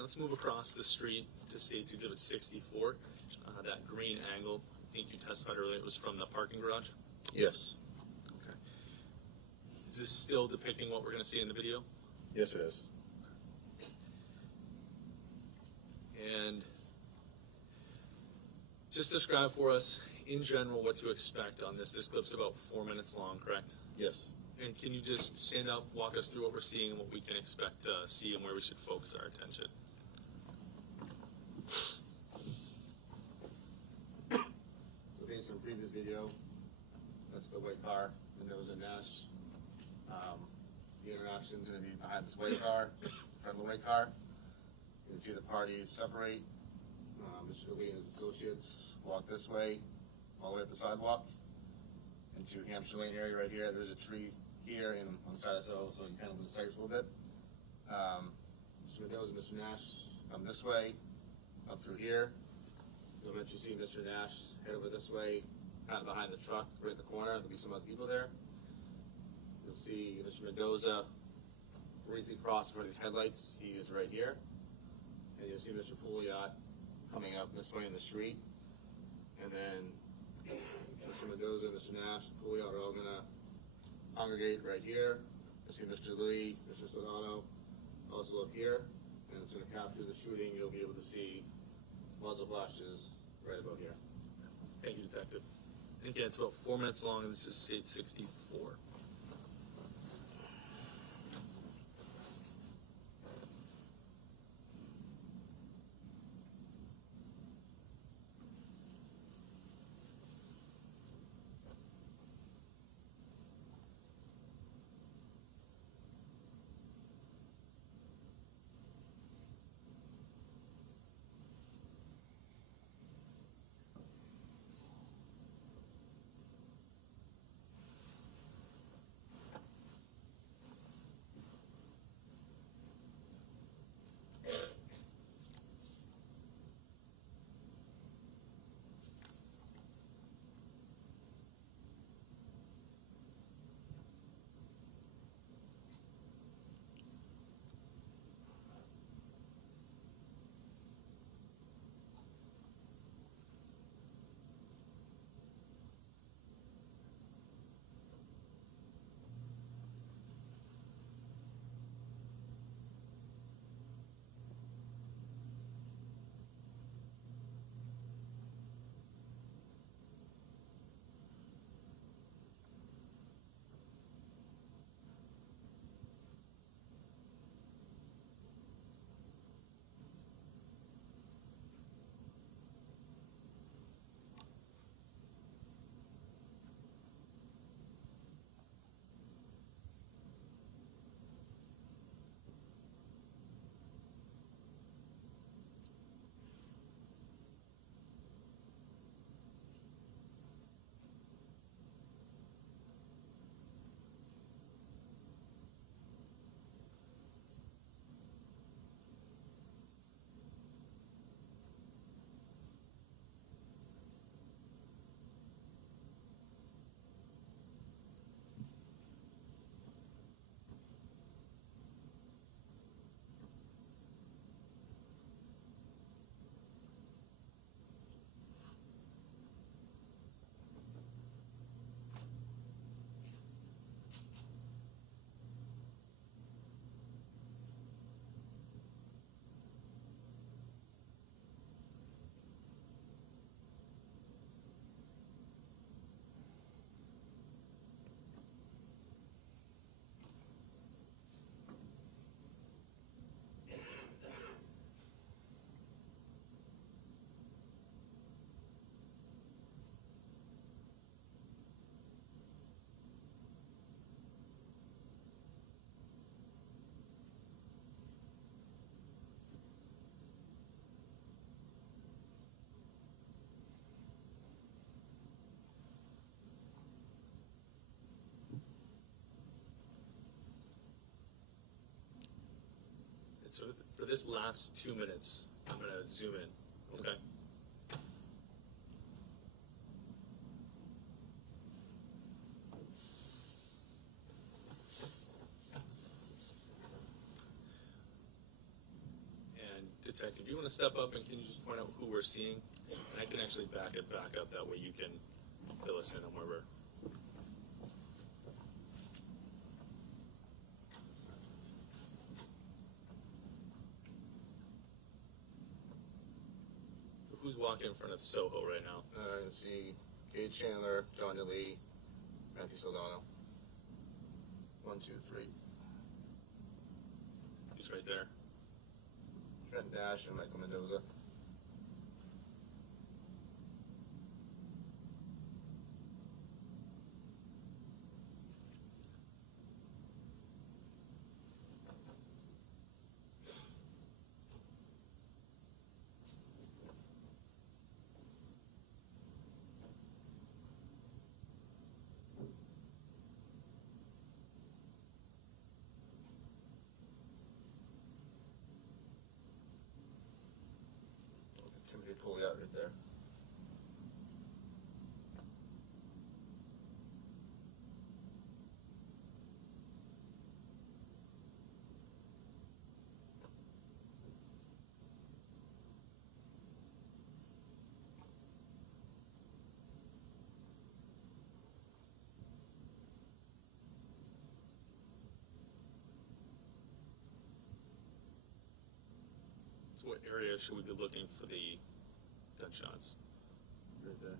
Let's move across the street to State's Exhibit 64. That green angle, I think you testified earlier, it was from the parking garage? Yes. Okay. Is this still depicting what we're going to see in the video? Yes, it is. And just describe for us, in general, what to expect on this. This clip's about 4 minutes long, correct? Yes. And can you just stand up, walk us through what we're seeing and what we can expect to see and where we should focus our attention? So based on previous video, that's the white car, Mendoza Nash. The interaction's going to be behind this white car, front of the white car. You can see the parties separate. Mr. Delee and his associates walk this way, all the way up the sidewalk into Hampshire Lane area right here. There's a tree here and on the side of so you kind of lose sight for a little bit. Mr. Mendoza and Mr. Nash come this way, up through here. You'll eventually see Mr. Nash head over this way, kind of behind the truck, right at the corner. There'll be some other people there. You'll see Mr. Mendoza briefly cross in front of these headlights. He is right here. And you'll see Mr. Pouliot coming up this way in the street. And then Mr. Mendoza, Mr. Nash, Pouliot are all going to congregate right here. You'll see Mr. Delee, Mr. Lonardo also up here. And it's going to capture the shooting. You'll be able to see muzzle flashes right about here. Thank you, Detective. And again, it's about 4 minutes long, and this is State 64. And so for this last 2 minutes, I'm going to zoom in, okay? And Detective, do you want to step up and can you just point out who we're seeing? And I can actually back it back up, that way you can fill us in on where we're. So who's walking in front of Soho right now? I can see Gage Chandler, John Delee, Matthew Saldano. 1, 2, 3. Who's right there? Trent Nash and Michael Mendoza. Timothy Pouliot right there. So what area should we be looking for the gunshots? Right there.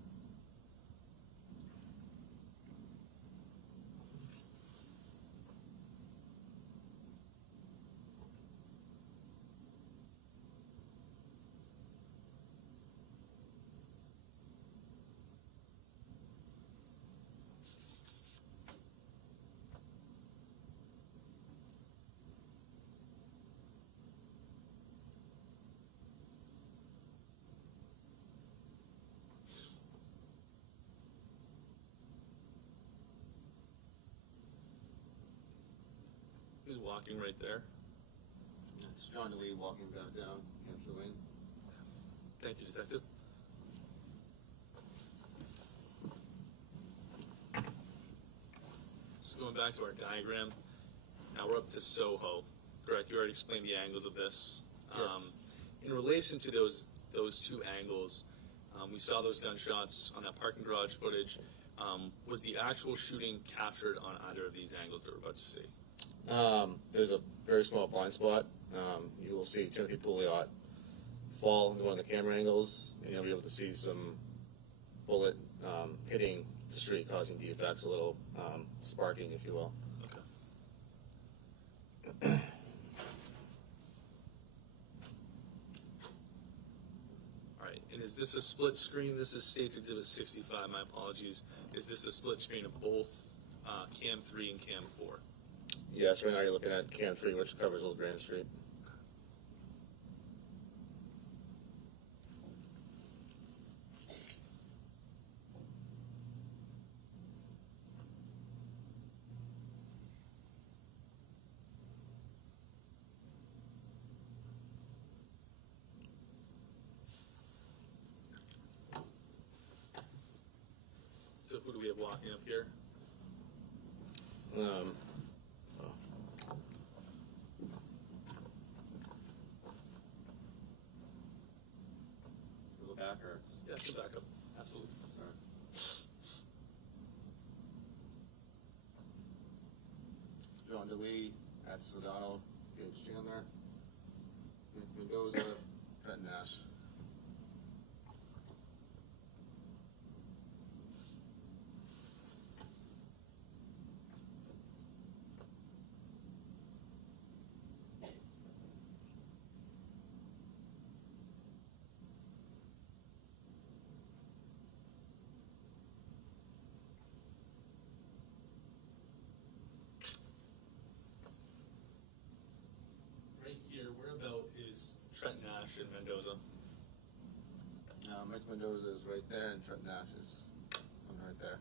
Who's walking right there? That's John Delee walking back down Hampshire Lane. Thank you, Detective. So going back to our diagram, now we're up to Soho. Correct, you already explained the angles of this. Yes. In relation to those two angles, we saw those gunshots on that parking garage footage. Was the actual shooting captured on either of these angles that we're about to see? There's a very small blind spot. You will see Timothy Pouliot fall into one of the camera angles, and you'll be able to see some bullet hitting the street, causing defects, a little sparking, if you will. Okay. All right, and is this a split screen? This is State's Exhibit 65, my apologies. Is this a split screen of both Cam 3 and Cam 4? Yes, right now you're looking at Cam 3, which covers Old Brandon Street. So who do we have walking up here? Go back or? Yeah, to back up. Absolutely. All right. John Delee, Matthew Saldano, Gage Chandler, Mendoza, Trent Nash. Right here, where about is Trent Nash and Mendoza? Mike Mendoza is right there, and Trent Nash is right there.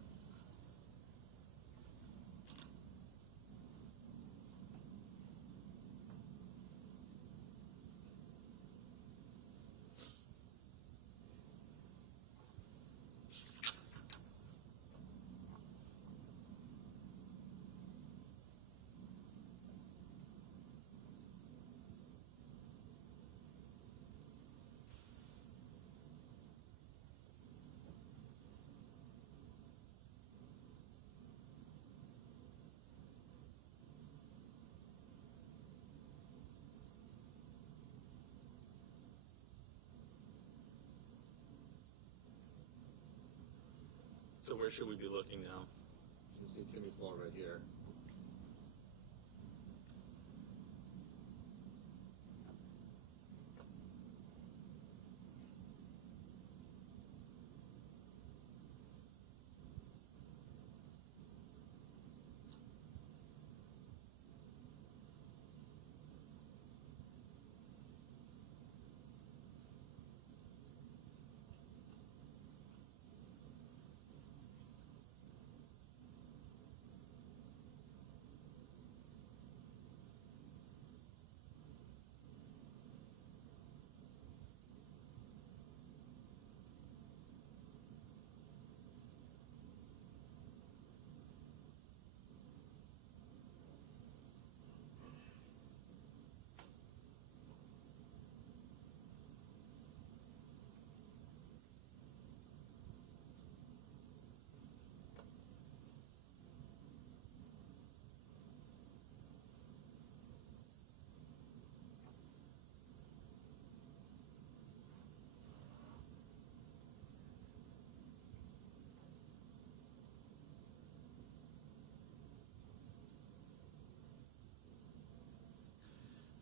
So where should we be looking now? You can see Timmy Pouliot right here.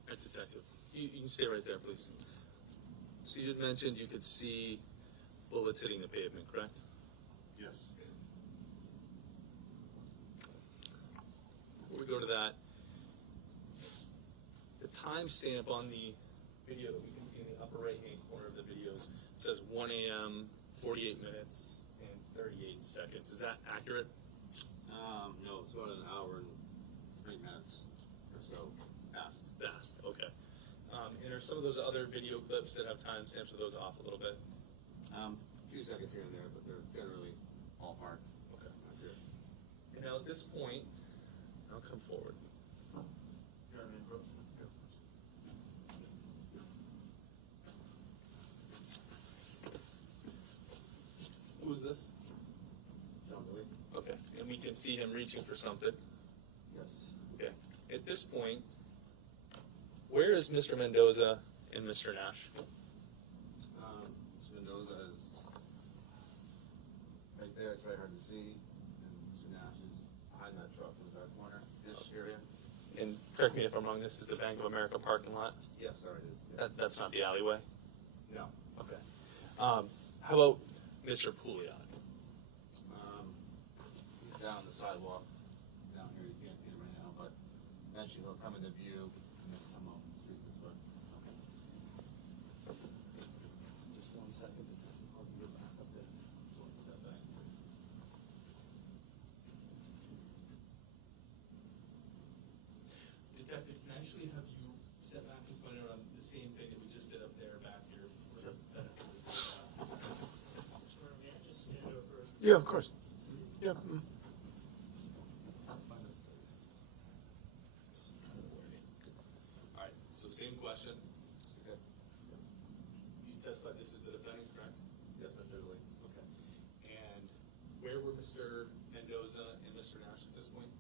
Right, detective. You can stay right there, please. So you had mentioned you could see bullets hitting the pavement, correct? Yes. Before we go to that, the timestamp on the video that we can see in the upper right-hand corner of the videos says 1 a.m., 48 minutes, and 38 seconds. Is that accurate? No, it's about an hour and 3 minutes or so. Fast. Fast, okay. And are some of those other video clips that have timestamps, are those off a little bit? A few seconds here and there, but they're generally ballpark. Okay. Accurate. And now at this point, I'll come forward. Who's this? John Delee? Okay, and we can see him reaching for something. Yes. Okay. At this point, where is Mr. Mendoza and Mr. Nash? Mr. Mendoza is right there. It's very hard to see. And Mr. Nash is behind that truck in the back corner-ish area. And correct me if I'm wrong, this is the Bank of America parking lot? Yes, sorry, it is. Yeah. That's not the alleyway? No. Okay. How about Mr. Pouliot? He's down the sidewalk. Down here, you can't see him right now, but eventually he'll come into view and then come up the street this way. Just 1 second. I'll give you back up there. One step back. Detective, can I actually have you step back and point out on the same thing that we just did up there back here? For the benefit of the May I just stand over? Yeah, of course. Yeah. All right, so same question. Okay. You testified this is the defendant, correct? Yes, Mr. Delee. Okay. And where were Mr. Mendoza and Mr. Nash at this point?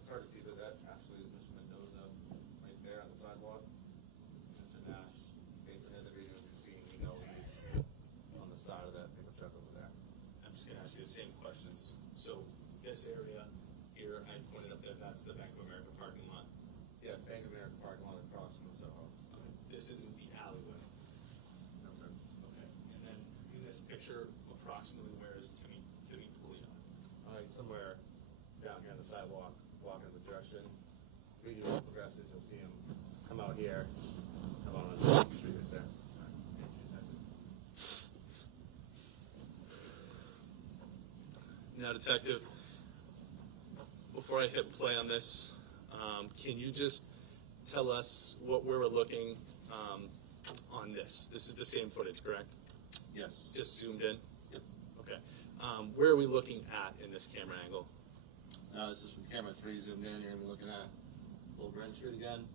It's hard to see, but that actually is Mr. Mendoza right there on the sidewalk. Mr. Nash, based on the video you're seeing, you know he's on the side of that pickup truck over there. I'm just going to ask you the same questions. So this area here, I pointed up there, that's the Bank of America parking lot. Yeah, it's Bank of America parking lot across from the Soho. Okay. This isn't the alleyway. No, sir. Okay. And then in this picture, approximately where is Timothy Pouliot? Somewhere down here on the sidewalk, walking in this direction. Video progresses, you'll see him come out here, come on the street right there. Now, detective, before I hit play on this, can you just tell us where we're looking on this? This is the same footage, correct? Yes. Just zoomed in? Yep. Okay. Where are we looking at in this camera angle? This is from camera 3 zoomed in. You're going to be looking at Old Brendon Street again.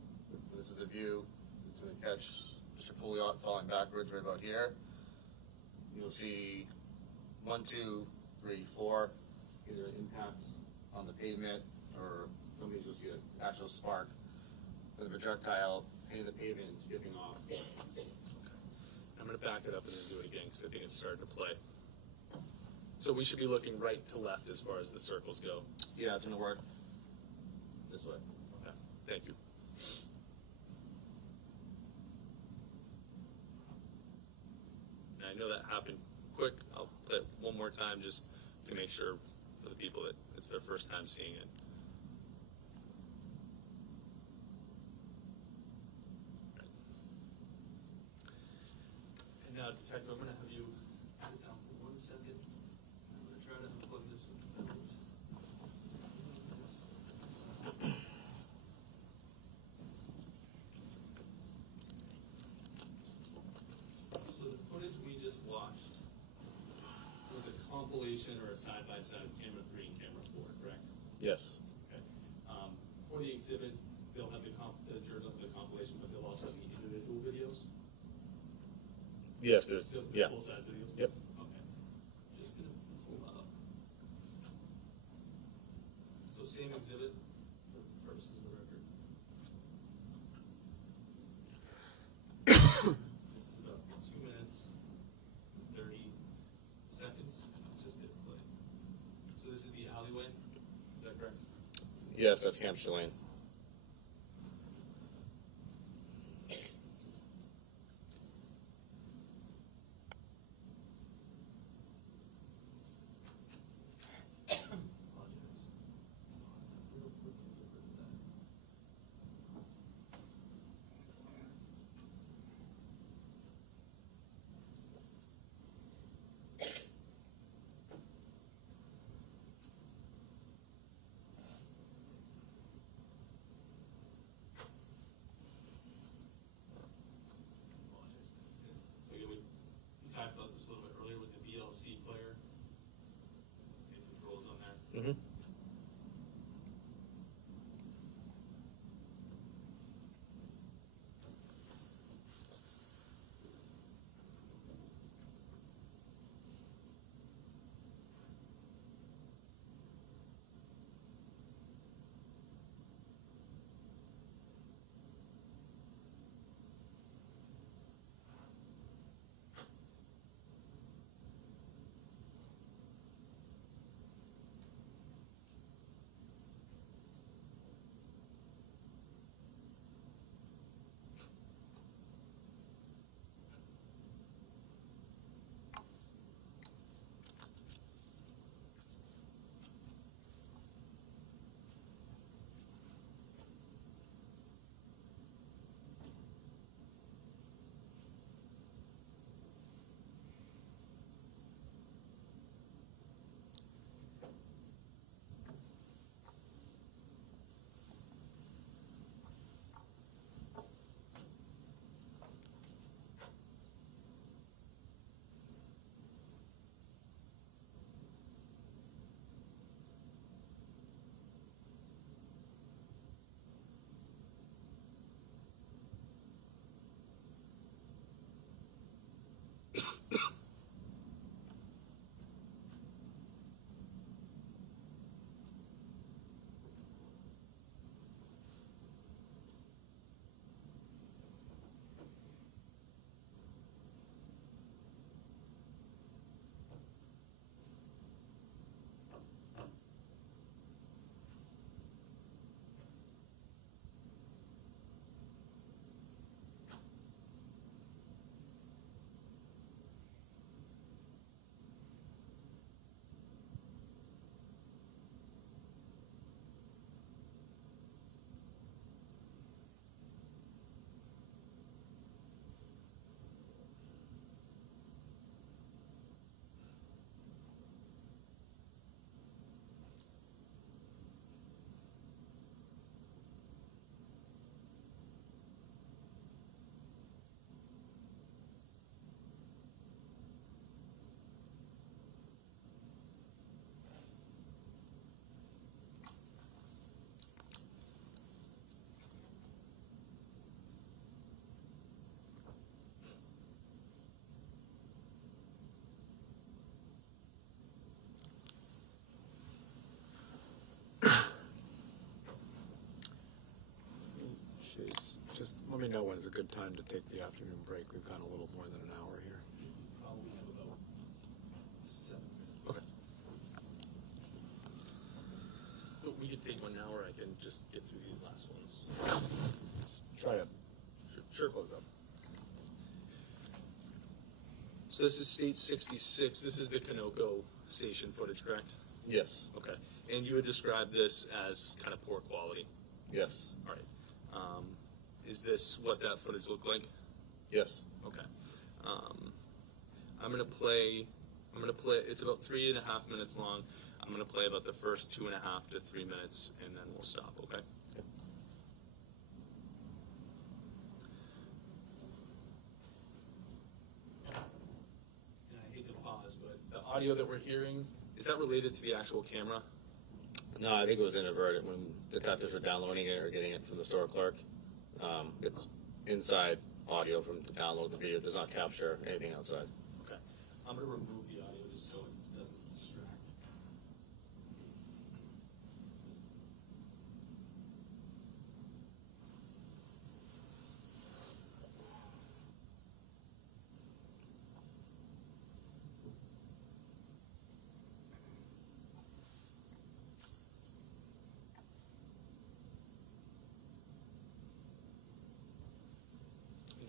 This is the view. It's going to catch Mr. Pouliot falling backwards right about here. You'll see 1, 2, 3, 4, either an impact on the pavement or sometimes you'll see an actual spark for the projectile hitting the pavement and skipping off. I'm going to back it up and then do it again because I think it's starting to play. So we should be looking right to left as far as the circles go. Yeah, it's gonna work this way. Okay, thank you. And I know that happened quick. I'll play it one more time just to make sure for the people that it's their first time seeing it. And now, Detective, I'm going to have you sit down for 1 second. I'm going to try to unplug this one. So the footage we just watched was a compilation or a side-by-side of camera 3 and camera 4, correct? Yes. Okay. For the exhibit, they'll have the jurors will have the compilation, but they'll also have the individual videos? Yes, there's, yeah. Full-size videos? Yep. Okay. Just going to pull up. So same exhibit for purposes of the record. This is about 2 minutes, 30 seconds. Just hit play. So this is the alleyway, is that correct? Yes, that's Hampshire Lane. Apologize. Pause that real quick and get rid of that. Apologize. So yeah, we talked about this a little bit earlier with the VLC player. The controls on there. Mm-hmm. Just let me know when is a good time to take the afternoon break. We've gone a little more than an hour here. Probably have about 7 minutes. Okay. could take one now, or I can just get through these last ones. Try to Sure. close up. So this is State 66. This is the Kanoko station footage, correct? Yes. Okay. And you would describe this as kind of poor quality. Yes. All right. Is this what that footage looked like? Yes. Okay. I'm gonna play. It's about 3.5 minutes long. I'm gonna play about the first 2.5 to 3 minutes, and then we'll stop. Okay. And I hate to pause, but the audio that we're hearing, is that related to the actual camera? No, I think it was inadvertent when detectives were downloading it or getting it from the store clerk. It's inside audio from the download of the video. It does not capture anything outside. Okay. I'm gonna remove the audio just so it doesn't distract.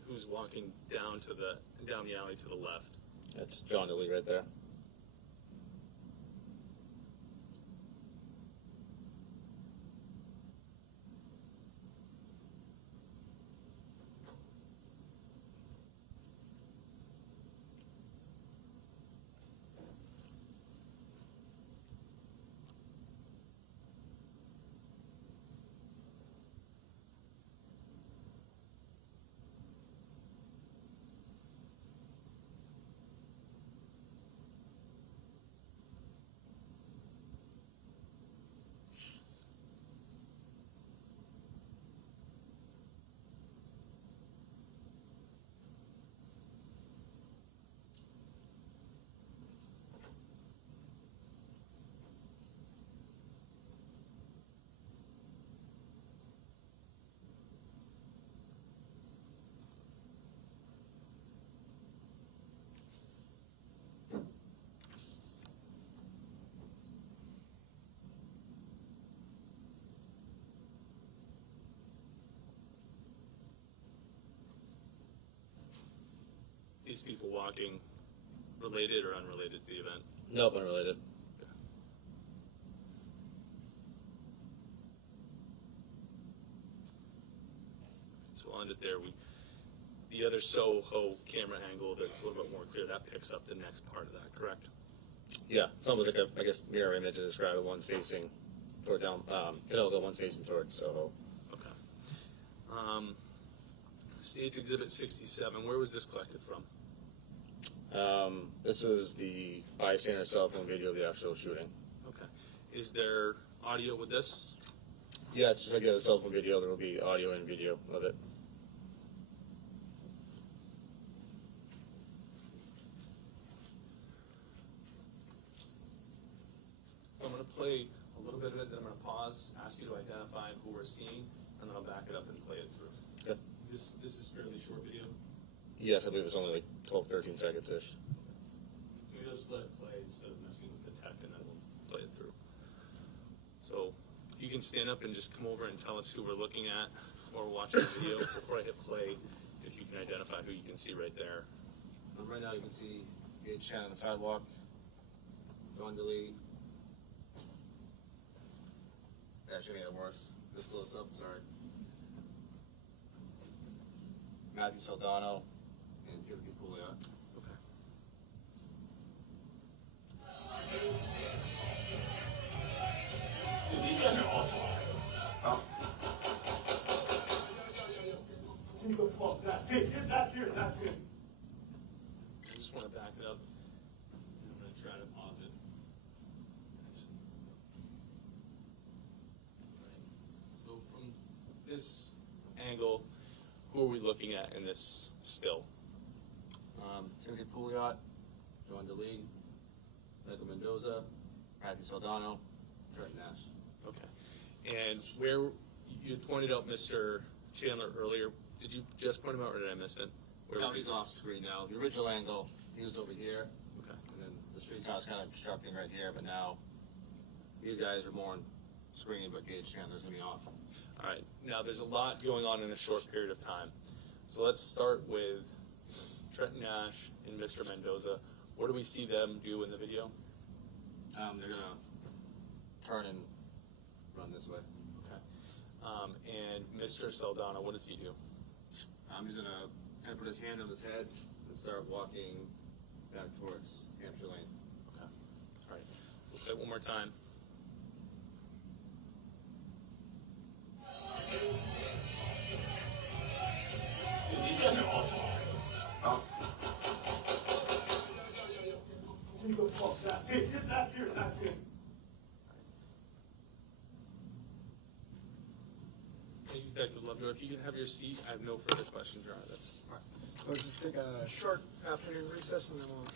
Who's walking down the alley to the left? That's John Delee right there. These people walking related or unrelated to the event? Nope, unrelated. So we'll end it there. The other Soho camera angle that's a little bit more clear, that picks up the next part of that, correct? Yeah, it's almost like a, I guess, mirror image to describe it. One's facing toward down, Kanoko, one's facing towards Soho. Okay. States Exhibit 67, where was this collected from? This was the bystander cell phone video of the actual shooting. Okay. Is there audio with this? Yeah, it's just like a cell phone video. There will be audio and video of it. So I'm going to play a little bit of it, then I'm going to pause, ask you to identify who we're seeing, and then I'll back it up and play it through. Okay. This is fairly short video? Yes, I believe it's only like 12, 13 seconds-ish. So we'll just let it play instead of messing with the tech, and then we'll play it through. So if you can stand up and just come over and tell us who we're looking at or watching the video before I hit play, if you can identify who you can see right there. Right now you can see Gage Chan on the sidewalk, John Delee. Actually made it worse. This close up, sorry. Matthew Saldano and Timothy Pouliot. Okay. Dude, these guys are all talking. Oh. Can you go pull up that? Hey, get back here, that kid. I just want to back it up. I'm going to try to pause it. Right. So from this angle, who are we looking at in this still? Timothy Pouliot, John Delee, Michael Mendoza, Matthew Saldano, Trent Nash. Okay. And where you pointed out Mr. Chandler earlier, did you just point him out or did I miss it? No, he's off screen now. The original angle, he was over here. Okay. And then the street's house kind of obstructing right here, but now these guys are more screen, but Gage Chandler's going to be off. All right. Now, there's a lot going on in a short period of time. So let's start with Trenton Nash and Mr. Mendoza. What do we see them do in the video? They're going to turn and run this way. Okay. And Mr. Saldana, what does he do? He's going to kind of put his hand on his head and start walking back towards Hampshire Lane. Okay. All right. Look at it one more time. These guys are all talking. Oh. You go false back. Hey, get back here, back here. Thank you, Detective Lovejoy. If you can have your seat, I have no further questions, Your Honor. That's All right. We'll just take a short afternoon recess and then we'll.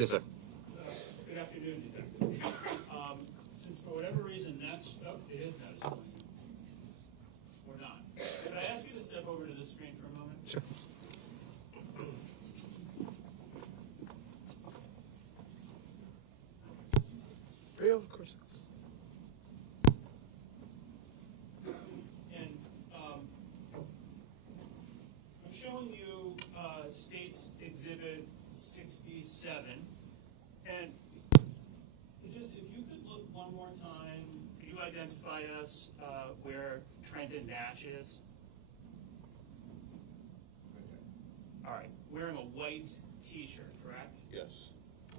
Yes, sir. Good afternoon, Detective. Since for whatever reason that's, it is not displaying, or not. Could I ask you to step over to the screen for a moment? Sure. Yeah, of course. And I'm showing you State's Exhibit 67, and just if you could look one more time, could you identify us where Trenton Nash is? All right, wearing a white T-shirt, correct? Yes.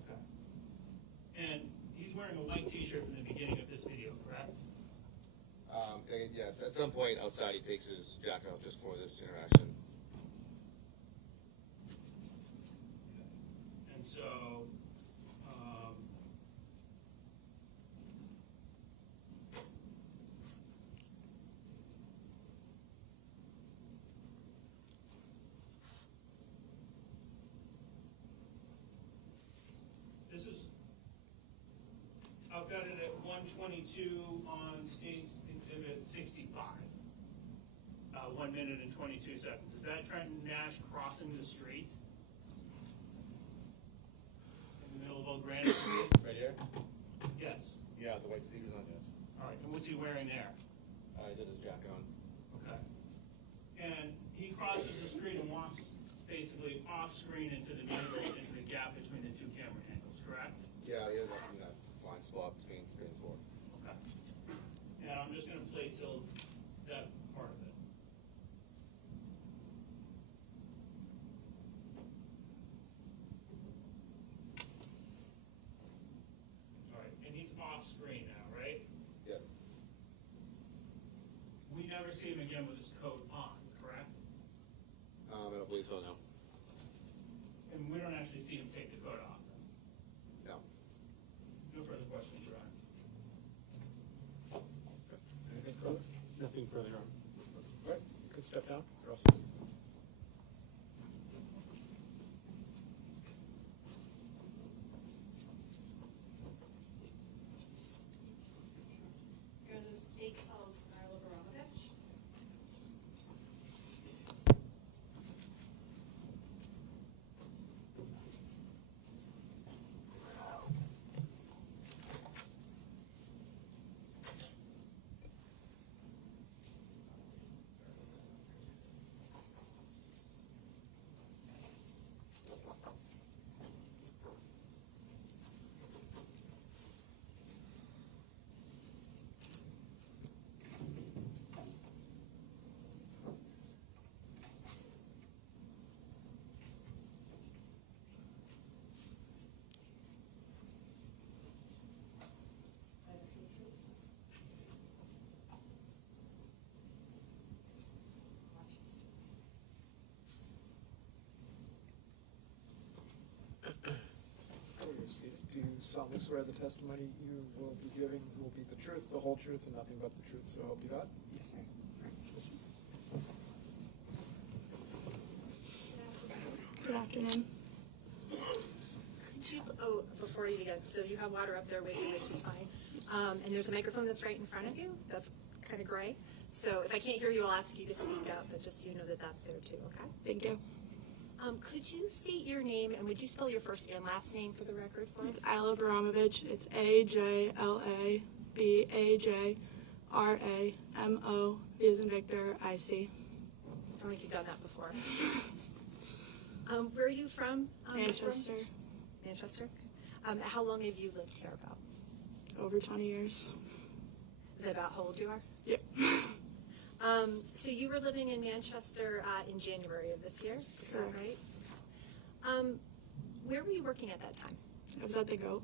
Okay. And he's wearing a white T-shirt from the beginning of this video, correct? Yes, at some point outside he takes his jacket off just for this interaction. And so, this is, I've got it at 1:22 on State's Exhibit 65. 1 minute and 22 seconds. Is that Trenton Nash crossing the street? In the middle of Old Granite Street? Right here? Yes. Yeah, the white sneakers on, yes. All right, and what's he wearing there? He did his jacket on. Okay. And he crosses the street and walks basically off-screen into the middle, into the gap between the two camera angles, correct? Yeah, he ended up in that blind spot between 3 and 4. Okay. And I'm just going to play till that part of it. All right, and he's off-screen now, right? Yes. We never see him again with his coat on, correct? I don't believe so, no. And we don't actually see him take the coat off. No. No further questions, Your Honor. Anything further? Nothing further on. All right, you could step down. You're all set. Here are the state calls Aromovich. Do you solemnly swear the testimony you will be giving will be the truth, the whole truth, and nothing but the truth, so help you God? Yes, sir. Good afternoon. Could you, before you begin, so you have water up there with you, which is fine. And there's a microphone that's right in front of you. That's kind of gray. So if I can't hear you, I'll ask you to speak up, but just so you know that that's there too, okay? Thank you. Could you state your name, and would you spell your first and last name for the record for us? It's Abramovich. It's AJLABAJRAMO, V as in Victor, IC. Sound like you've done that before. Where are you from? Ms. Brown? Manchester. Manchester? How long have you lived here about? Over 20 years. Is that about how old you are? Yep. So you were living in Manchester in January of this year, is that Correct. right? Where were you working at that time? I was at the GOAT.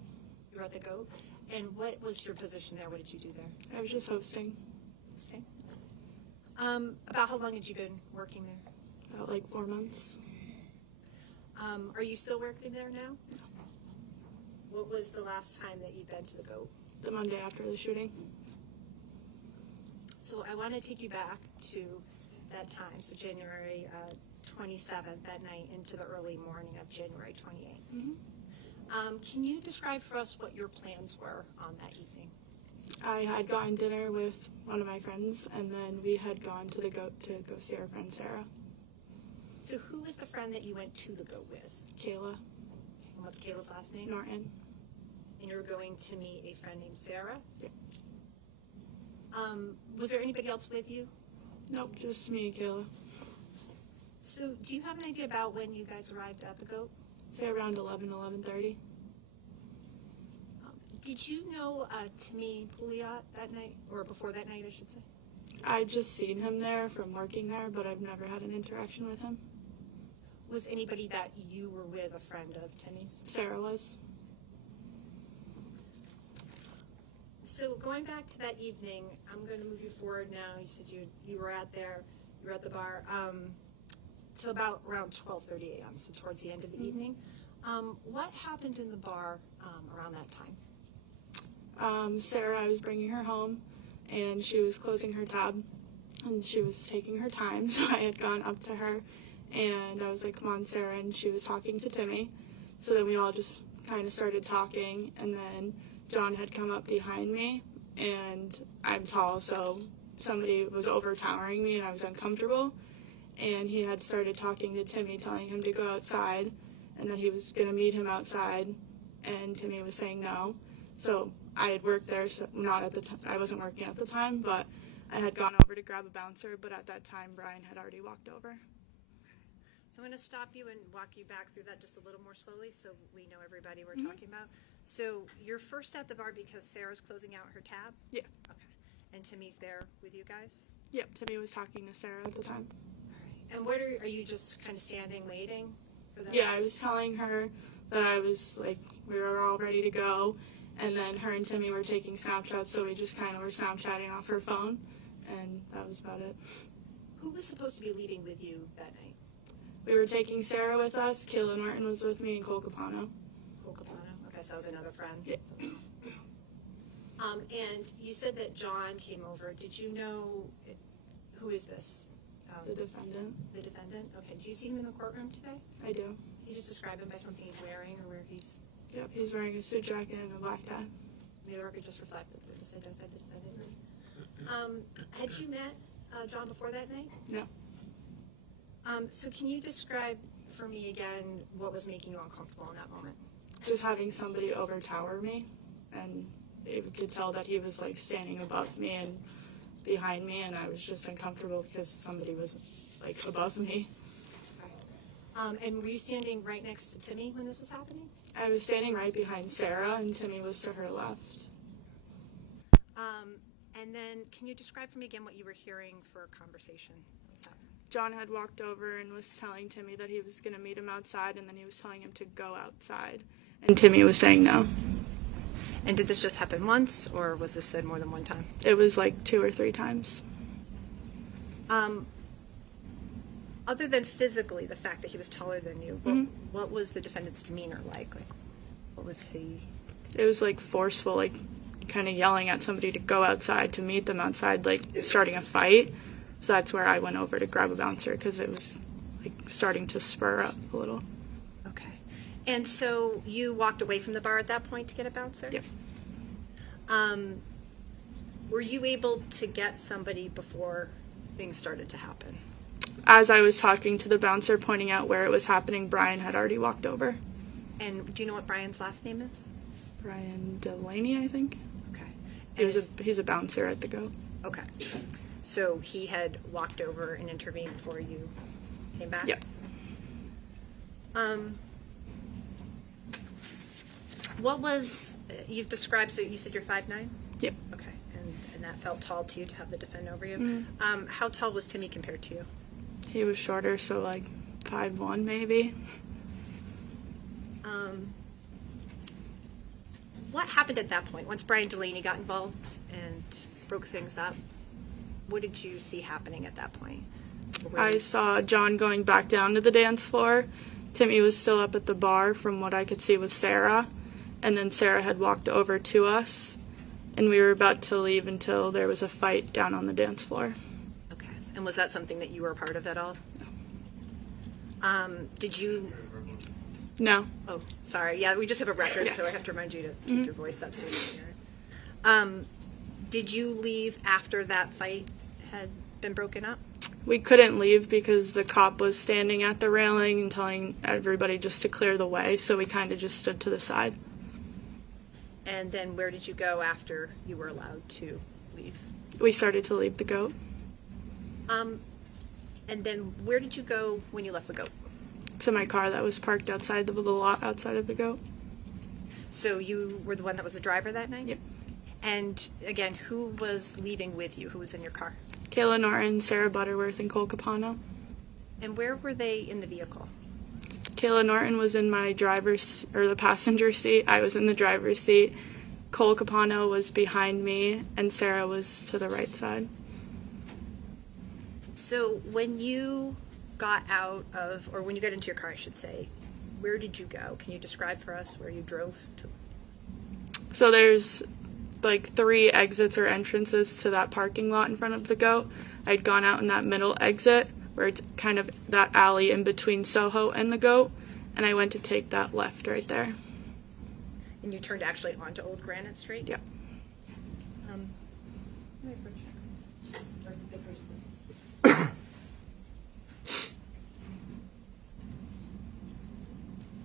You were at the GOAT? And what was your position there? What did you do there? I was just hosting. Hosting? About how long had you been working there? About like 4 months. Are you still working there now? No. What was the last time that you'd been to the GOAT? The Monday after the shooting. So I want to take you back to that time, so January 27th, that night, into the early morning of January 28th. Can you describe for us what your plans were on that evening? I had gotten dinner with one of my friends, and then we had gone to the goat to go see our friend Sarah. So who was the friend that you went to the goat with? Kayla. And what's Kayla's last name? Norton. And you were going to meet a friend named Sarah? Yeah. Was there anybody else with you? Nope, just me and Kayla. So do you have an idea about when you guys arrived at the goat? Say around 11:30. Did you know Timothy Pouliot that night, or before that night, I should say? I'd just seen him there from working there, but I've never had an interaction with him. Was anybody that you were with a friend of Timmy's? Sarah was. So going back to that evening, I'm going to move you forward now. You said you were at the bar. So about around 12:30 a.m., so towards the end of the evening. What happened in the bar around that time? Sarah, I was bringing her home, and she was closing her tab, and she was taking her time, so I had gone up to her, and I was like, come on, Sarah, and she was talking to Timmy. So then we all just kind of started talking, and then John had come up behind me, and I'm tall, so somebody was overtowering me, and I was uncomfortable, and he had started talking to Timmy, telling him to go outside, and that he was going to meet him outside, and Timmy was saying no. So I had worked there, so not at the time. I wasn't working at the time, but I had gone over to grab a bouncer, but at that time, Brian had already walked over. So I'm going to stop you and walk you back through that just a little more slowly so we know everybody we're talking about. So you're first at the bar because Sarah's closing out her tab? Yeah. Okay. And Timmy's there with you guys? Yep, Timmy was talking to Sarah at the time. And what are you just kind of standing waiting for them? Yeah, I was telling her that I was like, we were all ready to go, and then her and Timmy were taking snapshots, so we just kind of were Snapchatting off her phone, and that was about it. Who was supposed to be leaving with you that night? We were taking Sarah with us, Kayla Norton was with me, and Cole Capano. Cole Capano? Okay, so that was another friend. Yeah. And you said that John came over. Did you know, who is this? The defendant. The defendant? Okay. Do you see him in the courtroom today? I do. Can you just describe him by something he's wearing or where he's... Yep, he's wearing a suit jacket and a black tie. May the record just reflect that this identified the defendant. Had you met John before that night? No. So can you describe for me again what was making you uncomfortable in that moment? Just having somebody overtower me, and you could tell that he was like standing above me and behind me, and I was just uncomfortable because somebody was like above me. And were you standing right next to Timmy when this was happening? I was standing right behind Sarah, and Timmy was to her left. And then can you describe for me again what you were hearing for a conversation? John had walked over and was telling Timmy that he was going to meet him outside, and then he was telling him to go outside. And Timmy was saying no. And did this just happen once, or was this said more than one time? It was like 2 or 3 times. Other than physically, the fact that he was taller than you, what was the defendant's demeanor like? Like, what was he? It was like forceful, like kind of yelling at somebody to go outside, to meet them outside, like starting a fight. So that's where I went over to grab a bouncer because it was like starting to spur up a little. Okay. And so you walked away from the bar at that point to get a bouncer? Yep. Were you able to get somebody before things started to happen? As I was talking to the bouncer, pointing out where it was happening, Brian had already walked over. And do you know what Brian's last name is? Brian Delaney, I think. Okay. He's a bouncer at the Go. Okay. So he had walked over and intervened before you came back? Yep. What was, you've described, so you said you're 5'9"? Yep. Okay. And that felt tall to you to have the defend over you? Mm-hmm. How tall was Timmy compared to you? He was shorter, so like 5'1" maybe. What happened at that point? Once Brian Delaney got involved and broke things up, what did you see happening at that point? I saw John going back down to the dance floor. Timmy was still up at the bar from what I could see with Sarah. And then Sarah had walked over to us, and we were about to leave until there was a fight down on the dance floor. Okay. And was that something that you were a part of at all? No. Did you... No. Oh, sorry. Yeah, we just have a record, Yeah. so I have to remind you to keep your voice up so we can hear it. Did you leave after that fight had been broken up? We couldn't leave because the cop was standing at the railing and telling everybody just to clear the way, so we kind of just stood to the side. And then where did you go after you were allowed to leave? We started to leave the goat. And then where did you go when you left the goat? To my car that was parked outside of the lot outside of the goat. So you were the one that was the driver that night? Yep. And again, who was leaving with you? Who was in your car? Kayla Norton, Sarah Butterworth, and Cole Capano. And where were they in the vehicle? Kayla Norton was in my the passenger seat. I was in the driver's seat. Cole Capano was behind me, and Sarah was to the right side. So when you got out of, or when you got into your car, I should say, where did you go? Can you describe for us where you drove to? So there's like 3 exits or entrances to that parking lot in front of the goat. I'd gone out in that middle exit where it's kind of that alley in between Soho and the goat, and I went to take that left right there. And you turned actually onto Old Granite Street? Yeah.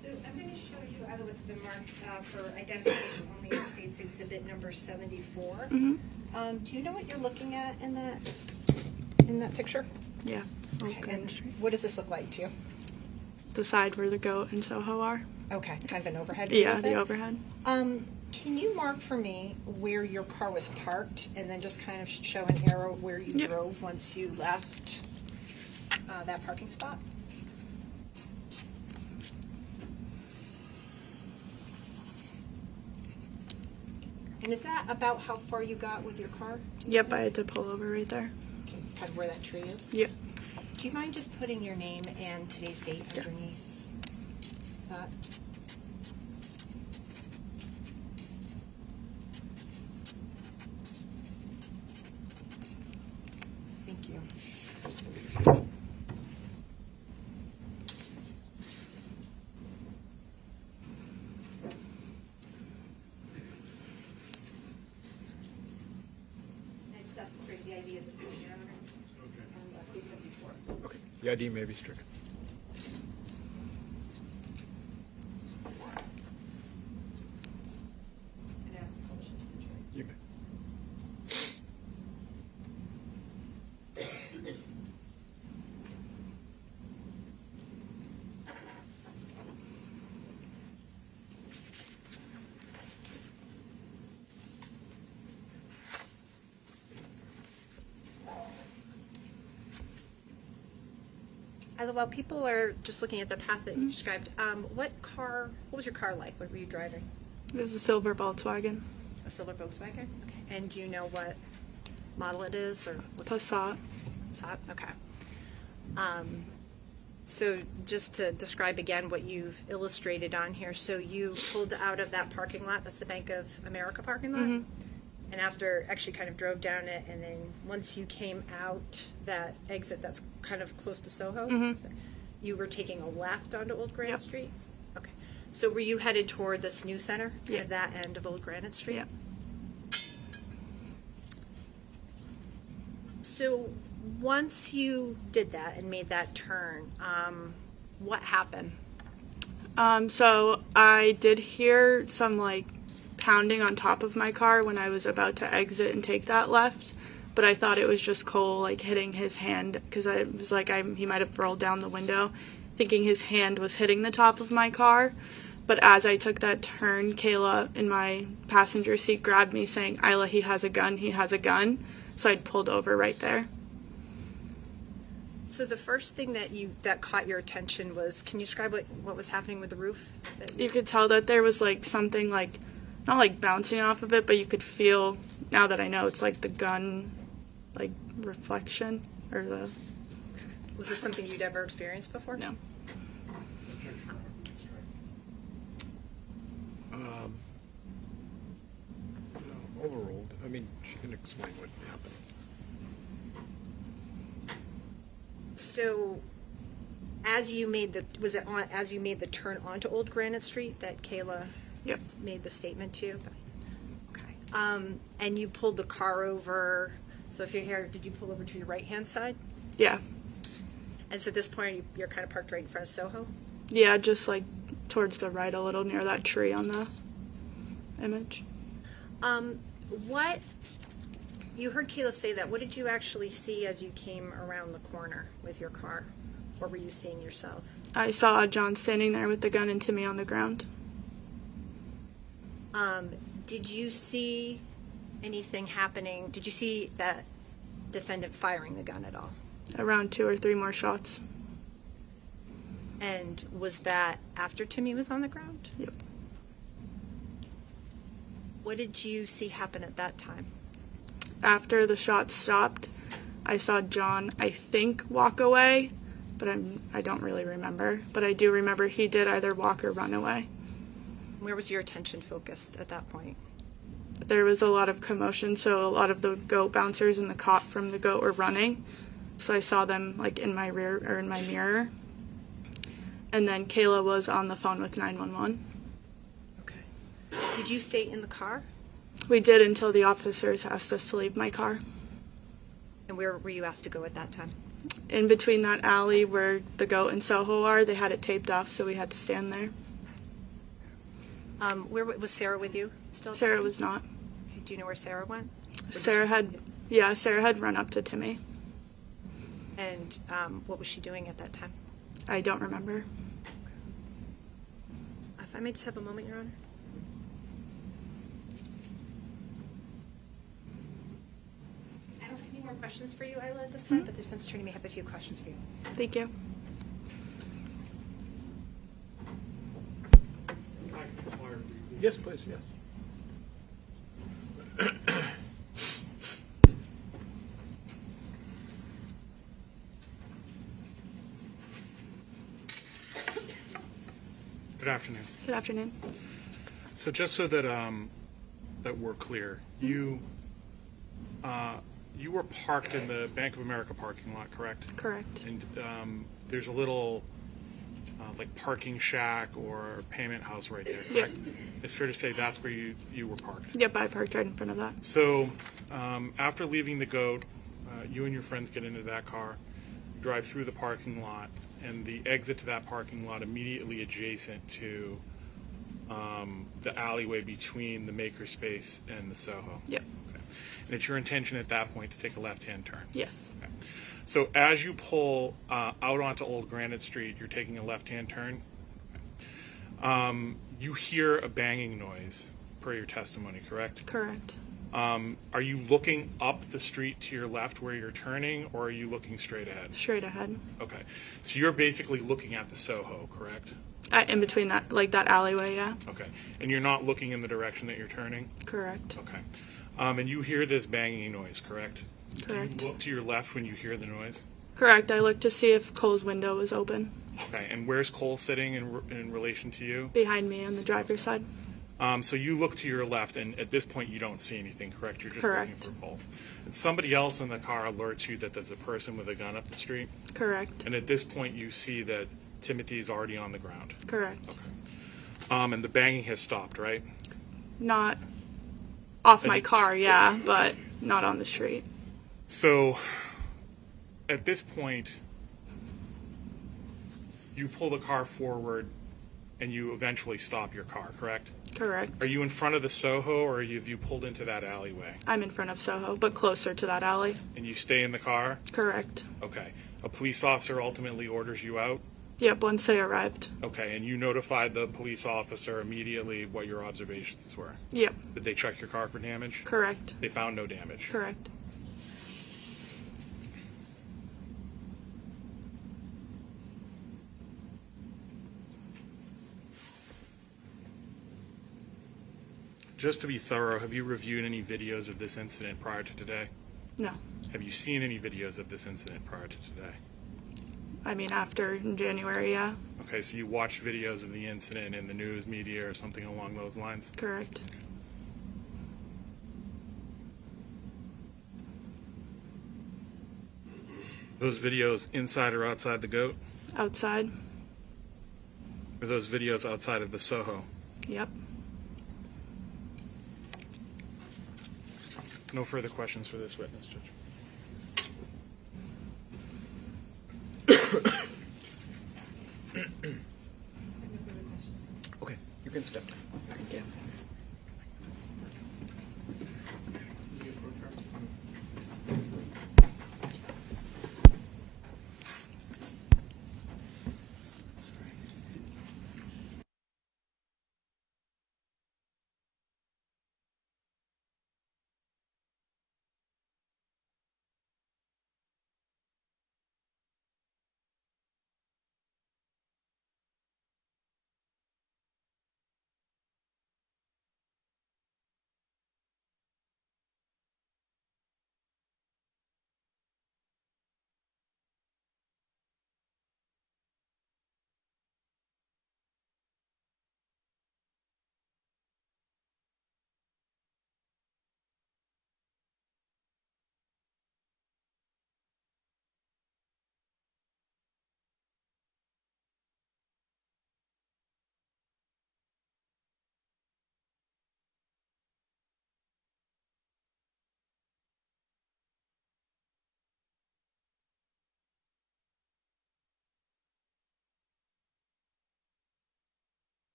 So I'm going to show you either what's been marked for identification only as State's Exhibit number 74. Mm-hmm. Do you know what you're looking at in that picture? Yeah. Okay. And what does this look like to you? The side where the goat and Soho are. Okay, kind of an overhead view Yeah, of the it? overhead. Can you mark for me where your car was parked and then just kind of show an arrow where you Yep. drove once you left that parking spot? And is that about how far you got with your car? Yep, I had to pull over right there. Kind of where that tree is? Yep. Do you mind just putting your name and today's date Yeah. underneath that? Thank you. I just asked to straight the idea that's going on. And Steve said before. Okay, the ID may be stricken. And ask permission to the jury. You may. While people are just looking at the path that you described, what was your car like? What were you driving? It was a silver Volkswagen. A silver Volkswagen? Okay. And do you know what model it is? Or what Passat. Passat? Okay. So just to describe again what you've illustrated on here. So you pulled out of that parking lot, that's the Bank of America parking lot? Mhm. And after, actually kind of drove down it, and then once you came out that exit that's kind of close to Soho, Mhm. so you were taking a left onto Old Granite Yep. Street? Okay. So were you headed toward this new center? Yeah. At that end of Old Granite Street? Yeah. So once you did that and made that turn, what happened? So I did hear some like pounding on top of my car when I was about to exit and take that left, but I thought it was just Cole like hitting his hand because I was like he might have rolled down the window, thinking his hand was hitting the top of my car. But as I took that turn, Kayla in my passenger seat grabbed me saying, "Isla, he has a gun, he has a gun." So I'd pulled over right there. So the first thing that caught your attention was, can you describe what was happening with the roof? You could tell that there was like something like, not like bouncing off of it, but you could feel, now that I know, it's like the gun, like reflection, or the... Was this something you'd ever experienced before? No. No, overruled. I mean, she can explain what happened. So as you made the, was it on, as you made the turn onto Old Granite Street that Kayla Yep. made the statement to you? Okay. And you pulled the car over, so if you're here, did you pull over to your right-hand side? Yeah. And so at this point, you're kind of parked right in front of Soho? Yeah, just like towards the right a little near that tree on the image. What, you heard Kayla say that, what did you actually see as you came around the corner with your car? What were you seeing yourself? I saw John standing there with the gun and Timmy on the ground. Did you see anything happening? Did you see that defendant firing the gun at all? Around 2 or 3 more shots. And was that after Timmy was on the ground? Yep. What did you see happen at that time? After the shots stopped, I saw John, I think, walk away, but I don't really remember. But I do remember he did either walk or run away. Where was your attention focused at that point? There was a lot of commotion, so a lot of the goat bouncers and the cop from the goat were running. So I saw them like in my rear or in my mirror. And then Kayla was on the phone with 911. Okay. Did you stay in the car? We did until the officers asked us to leave my car. And where were you asked to go at that time? In between that alley where the goat and Soho are, they had it taped off, so we had to stand there. Where was Sarah with you still? Sarah was not. Okay, do you know where Sarah went? Sarah had run up to Timmy. And what was she doing at that time? I don't remember. If I may just have a moment, Your Honor. I don't have any more questions for you, Isla, at this time, but the defense attorney may have a few questions for you. Thank you. Yes, please, yes. Good afternoon. Good afternoon. So just so that that we're clear, you were parked in the Bank of America parking lot, correct? Correct. And there's a little like parking shack or payment house right there, correct? Yep. It's fair to say that's where you were parked. Yep, I parked right in front of that. So after leaving the goat, you and your friends get into that car, drive through the parking lot, and the exit to that parking lot immediately adjacent to the alleyway between the makerspace and the Soho. Yep. Okay. And it's your intention at that point to take a left-hand turn. Yes. Okay. So as you pull out onto Old Granite Street, you're taking a left-hand turn. You hear a banging noise, per your testimony, correct? Correct. Are you looking up the street to your left where you're turning, or are you looking straight ahead? Straight ahead. Okay. So you're basically looking at the Soho, correct? In between that, like that alleyway, yeah. Okay. And you're not looking in the direction that you're turning? Correct. Okay. And you hear this banging noise, correct? Correct. Do you look to your left when you hear the noise? Correct. I looked to see if Cole's window was open. Okay. And where's Cole sitting in relation to you? Behind me on the driver's side. So you look to your left, and at this point you don't see anything, correct? You're just Correct. looking for Cole. And somebody else in the car alerts you that there's a person with a gun up the street? Correct. And at this point you see that Timothy is already on the ground? Correct. Okay. And the banging has stopped, right? Not off my car, yeah, but not on the street. So at this point, you pull the car forward and you eventually stop your car, correct? Correct. Are you in front of the Soho, or have you pulled into that alleyway? I'm in front of Soho, but closer to that alley. And you stay in the car? Correct. Okay. A police officer ultimately orders you out? Yep, once they arrived. Okay, and you notified the police officer immediately what your observations were? Yep. Did they check your car for damage? Correct. They found no damage? Correct. Just to be thorough, have you reviewed any videos of this incident prior to today? No. Have you seen any videos of this incident prior to today? I mean, after in January, yeah. Okay, so you watched videos of the incident in the news media or something along those lines? Correct. Those videos inside or outside the goat? outside. Were those videos outside of the Soho? Yep. No further questions for this witness, Judge. Okay, you can step down. Thank you.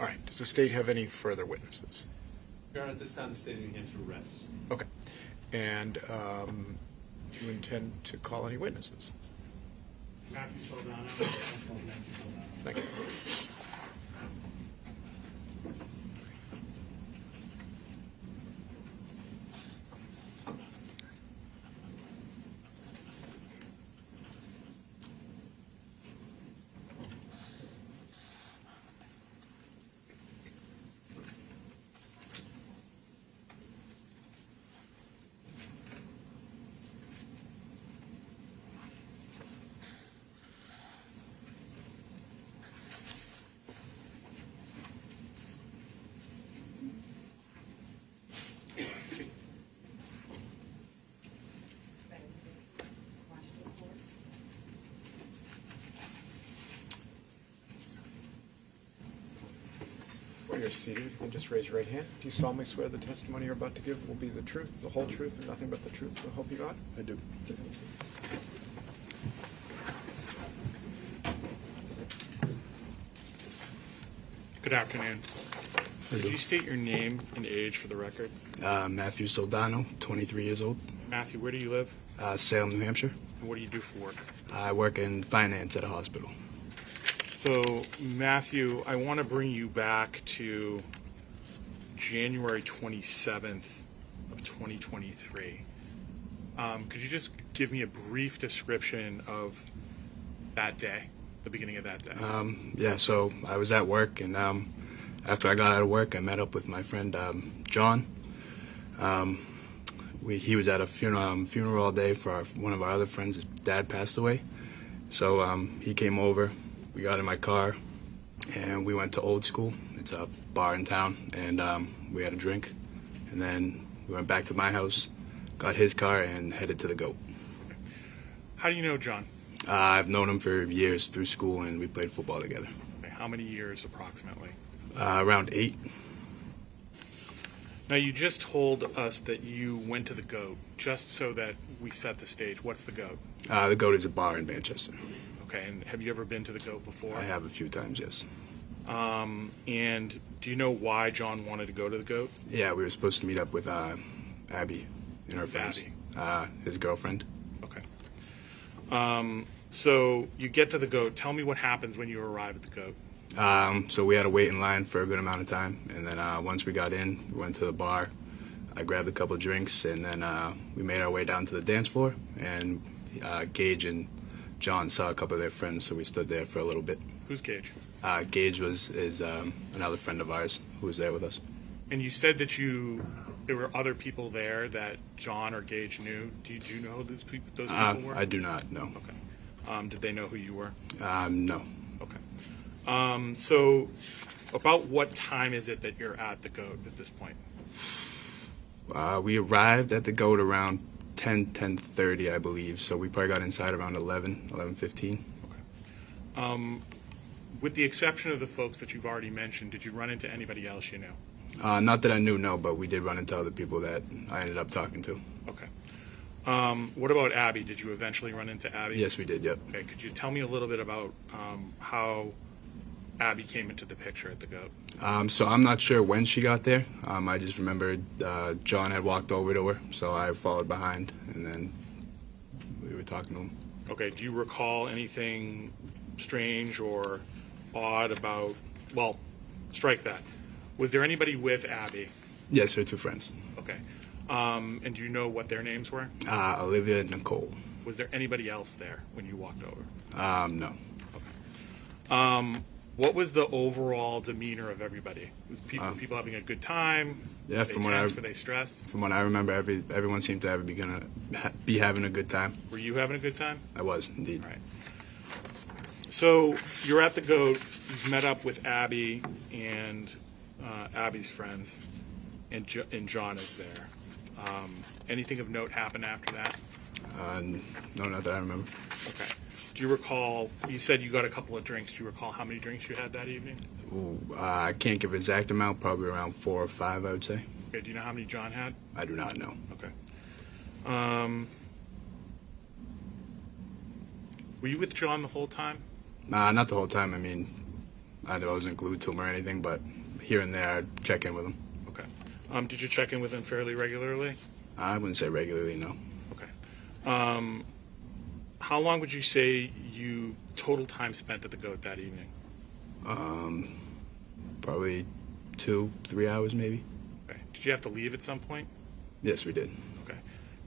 All right, does the state have any further witnesses? Your Honor, at this time, the state of New Hampshire rests. Okay. And do you intend to call any witnesses? Matthew Soldano. Thank you. While you're seated, you can just raise your right hand. Do you solemnly swear the testimony you're about to give will be the truth, the whole truth, and nothing but the truth, so help you God? I do. Good afternoon. Could you state your name and age for the record? Matthew Soldano, 23 years old. Matthew, where do you live? Salem, New Hampshire. And what do you do for work? I work in finance at a hospital. So, Matthew, I want to bring you back to January 27th of 2023. Could you just give me a brief description of that day, the beginning of that day? Yeah, so I was at work, and after I got out of work, I met up with my friend John. He was at a funeral all day for one of our other friends. His dad passed away. So he came over, we got in my car, and we went to Old School. It's a bar in town, and we had a drink. And then we went back to my house, got his car, and headed to the GOAT. How do you know John? I've known him for years through school, and we played football together. Okay, how many years approximately? Around 8. Now, you just told us that you went to the GOAT, just so that we set the stage. What's the GOAT? The GOAT is a bar in Manchester. Okay, and have you ever been to the GOAT before? I have a few times, yes. And do you know why John wanted to go to the GOAT? Yeah, we were supposed to meet up with Abby and her friends. His girlfriend. Okay. So you get to the GOAT. Tell me what happens when you arrive at the GOAT. So we had to wait in line for a good amount of time, and then once we got in, we went to the bar. I grabbed a couple of drinks, and then we made our way down to the dance floor, and Gage and John saw a couple of their friends, so we stood there for a little bit. Who's Gage? Gage is another friend of ours who was there with us. And you said that there were other people there that John or Gage knew. Do you know who those people were? I do not, no. Okay. Did they know who you were? No. Okay. So about what time is it that you're at the GOAT at this point? We arrived at the GOAT around 10:30, I believe, so we probably got inside around 11:15. Okay. With the exception of the folks that you've already mentioned, did you run into anybody else you knew? Not that I knew, no, but we did run into other people that I ended up talking to. Okay. What about Abby? Did you eventually run into Abby? Yes, we did, yep. Okay, could you tell me a little bit about how Abby came into the picture at the GOAT? So I'm not sure when she got there. I just remembered John had walked over to her, so I followed behind, and then we were talking to him. Okay, do you recall anything strange or odd about, well, strike that. Was there anybody with Abby? Yes, her 2 friends. Okay. And do you know what their names were? Olivia and Nicole. Was there anybody else there when you walked over? No. Okay. What was the overall demeanor of everybody? Was people having a good time? Yeah, were they stressed? From what I remember, everyone seemed to be having a good time. Were you having a good time? I was, indeed. All right. So you're at the GOAT. You've met up with Abby and Abby's friends, and John is there. Anything of note happen after that? No, not that I remember. Okay. Do you recall, you said you got a couple of drinks. Do you recall how many drinks you had that evening? Ooh, I can't give an exact amount, probably around 4 or 5, I would say. Okay, do you know how many John had? I do not know. Okay. Were you with John the whole time? Not the whole time. I mean, I wasn't glued to him or anything, but here and there I'd check in with him. Okay. Did you check in with him fairly regularly? I wouldn't say regularly, no. Okay. How long would you say you total time spent at the GOAT that evening? Probably 2-3 hours maybe. Okay. Did you have to leave at some point? Yes, we did. Okay.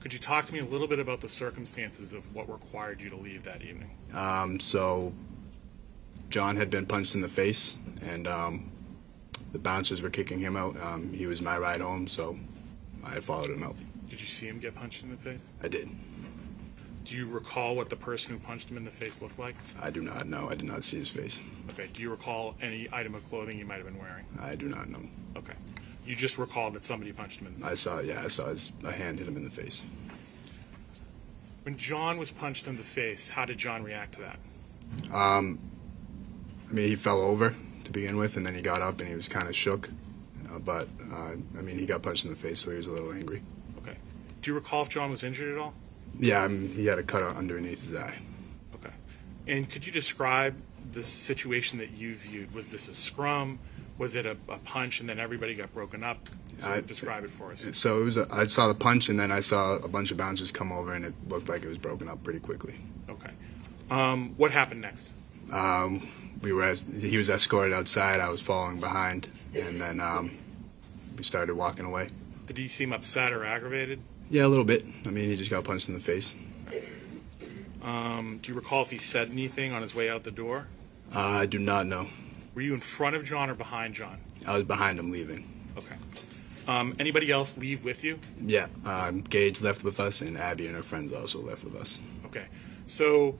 Could you talk to me a little bit about the circumstances of what required you to leave that evening? So John had been punched in the face, and the bouncers were kicking him out. He was my ride home, so I followed him out. Did you see him get punched in the face? I did. Do you recall what the person who punched him in the face looked like? I do not know. I did not see his face. Okay. Do you recall any item of clothing you might have been wearing? I do not know. Okay. You just recall that somebody punched him in the face? I saw a hand hit him in the face. When John was punched in the face, how did John react to that? I mean, he fell over to begin with, and then he got up and he was kind of shook. But he got punched in the face, so he was a little angry. Okay. Do you recall if John was injured at all? Yeah, he had a cut underneath his eye. Okay. And could you describe the situation that you viewed? Was this a scrum? Was it a punch and then everybody got broken up? Describe it for us. So it was. I saw the punch, and then I saw a bunch of bouncers come over, and it looked like it was broken up pretty quickly. Okay. What happened next? He was escorted outside. I was following behind, and then we started walking away. Did he seem upset or aggravated? Yeah, a little bit. I mean, he just got punched in the face. Do you recall if he said anything on his way out the door? I do not know. Were you in front of John or behind John? I was behind him leaving. Okay. Anybody else leave with you? Yeah, Gage left with us, and Abby and her friends also left with us. Okay. So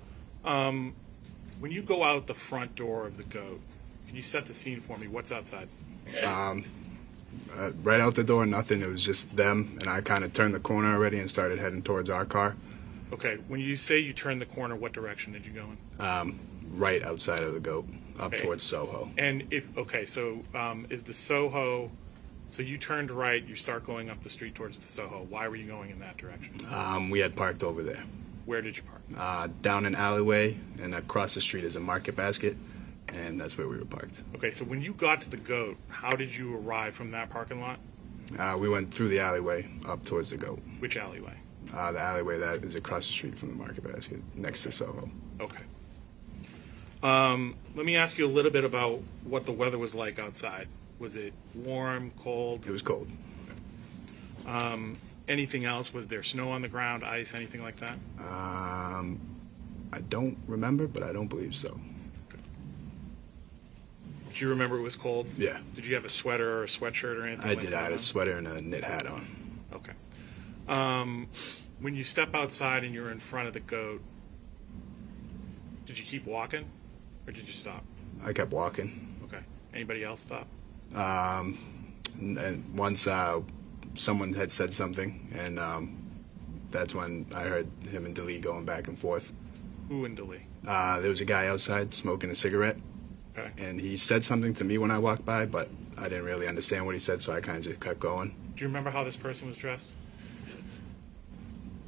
When you go out the front door of the goat, can you set the scene for me? What's outside? Right out the door, nothing. It was just them, and I kind of turned the corner already and started heading towards our car. Okay, when you say you turned the corner, what direction did you go in? Right outside of the goat, up towards Soho. And is the Soho, so you turned right, you start going up the street towards the Soho. Why were you going in that direction? We had parked over there. Where did you park? Down in Alleyway, and across the street is a Market Basket, and that's where we were parked. Okay, so when you got to the goat, how did you arrive from that parking lot? We went through the alleyway up towards the goat. Which alleyway? The alleyway that is across the street from the Market Basket, next to Soho. Okay. Let me ask you a little bit about what the weather was like outside. Was it warm, cold? It was cold. Anything else? Was there snow on the ground, ice, anything like that? I don't remember, but I don't believe so. Do you remember it was cold? Yeah. Did you have a sweater or a sweatshirt or anything I like did. that I had a on? sweater and a knit hat on. Okay. When you step outside and you're in front of the goat, did you keep walking or did you stop? I kept walking. Okay. Anybody else stop? And once someone had said something, and that's when I heard him and Delee going back and forth. Who and Delee? There was a guy outside smoking a cigarette, Okay. and he said something to me when I walked by, but I didn't really understand what he said, so I kind of just kept going. Do you remember how this person was dressed?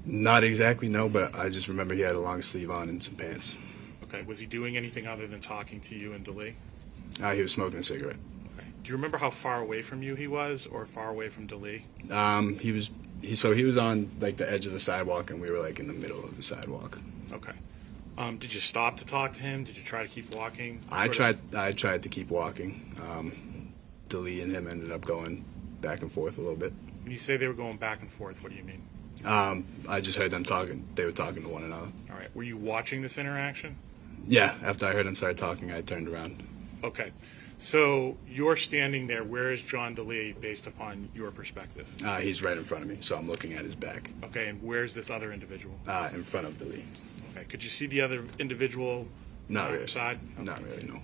Not exactly, no, but I just remember he had a long sleeve on and some pants. Okay. Was he doing anything other than talking to you and Delee? He was smoking a cigarette. Okay. Do you remember how far away from you he was or far away from Delee? He was on like the edge of the sidewalk, and we were like in the middle of the sidewalk. Okay. Did you stop to talk to him? Did you try to keep walking? I tried to keep walking. Delee and him ended up going back and forth a little bit. When you say they were going back and forth, what do you mean? I just heard them talking. They were talking to one another. All right. Were you watching this interaction? Yeah. After I heard them start talking, I turned around. Okay. So you're standing there. Where is John Delee based upon your perspective? He's right in front of me, so I'm looking at his back. Okay. And where's this other individual? In front of Delee. Okay. Could you see the other individual Not on really. your side? Okay. Not really, no.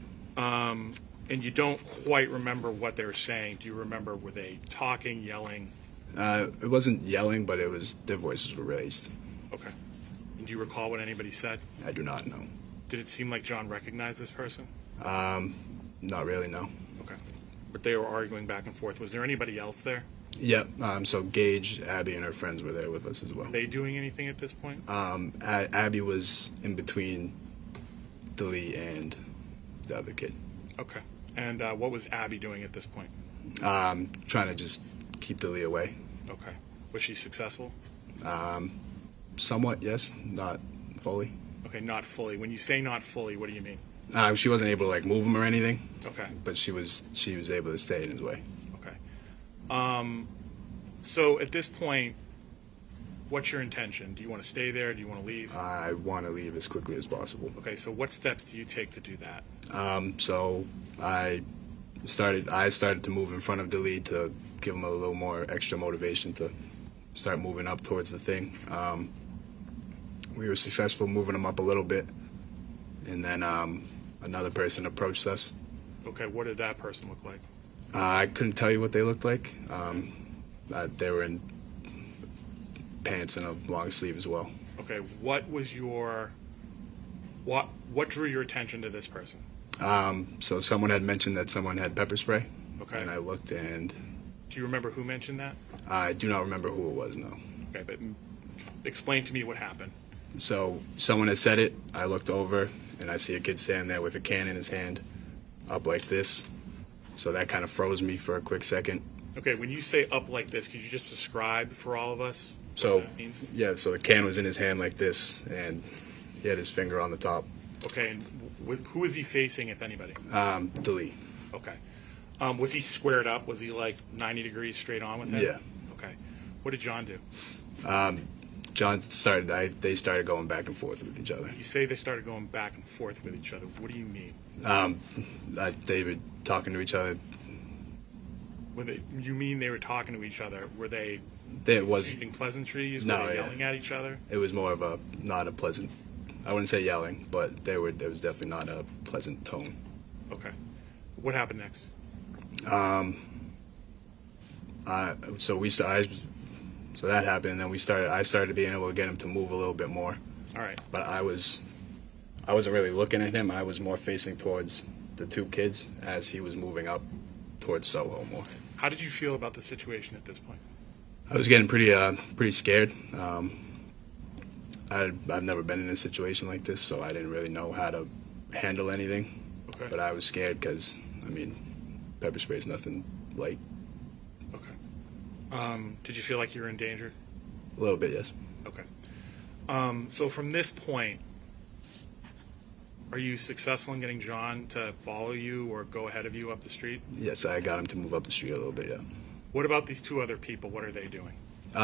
And you don't quite remember what they were saying. Do you remember, were they talking, yelling? It wasn't yelling, but their voices were raised. Okay. And do you recall what anybody said? I do not know. Did it seem like John recognized this person? Not really, no. Okay. But they were arguing back and forth. Was there anybody else there? Yep. So Gage, Abby, and her friends were there with us as well. Were they doing anything at this point? Abby was in between Delee and the other kid. Okay. And what was Abby doing at this point? Trying to just keep Delee away. Okay. Was she successful? Somewhat, yes. Not fully. Okay, not fully. When you say not fully, what do you mean? She wasn't able to like move him or anything. Okay. But she was able to stay in his way. Okay. So at this point, what's your intention? Do you want to stay there? Do you want to leave? I want to leave as quickly as possible. Okay. So what steps do you take to do that? So I started to move in front of Delee to give him a little more extra motivation to start moving up towards the thing. We were successful moving him up a little bit, and then another person approached us. Okay, what did that person look like? I couldn't tell you what they looked like. They were in pants and a long sleeve as well. Okay, what drew your attention to this person? So someone had mentioned that someone had pepper spray. Okay. And I looked, and do you remember who mentioned that? I do not remember who it was, no. Okay, but explain to me what happened. So someone had said it. I looked over, and I see a kid standing there with a can in his hand, up like this. So that kind of froze me for a quick second. Okay, when you say up like this, could you just describe for all of us So, what that means? yeah, so the can was in his hand like this, and he had his finger on the top. Okay, and who is he facing, if anybody? Delee. Okay. Was he squared up? Was he like 90 degrees straight on with him? Yeah. Okay. What did John do? They started going back and forth with each other. You say they started going back and forth with each other. What do you mean? They were talking to each other. You mean they were talking to each other? Were they It was using pleasantries? No, Were they yeah. yelling at each other? It was more of not a pleasant I wouldn't say yelling, but there was definitely not a pleasant tone. Okay. What happened next? So that happened, and then I started being able to get him to move a little bit more. All right. But I wasn't really looking at him. I was more facing towards the two kids as he was moving up towards Soho more. How did you feel about the situation at this point? I was getting pretty scared. I've never been in a situation like this, so I didn't really know how to handle anything. Okay. But I was scared because, pepper spray is nothing light. Okay. Did you feel like you were in danger? A little bit, yes. Okay. So from this point, are you successful in getting John to follow you or go ahead of you up the street? Yes, I got him to move up the street a little bit, yeah. What about these two other people? What are they doing?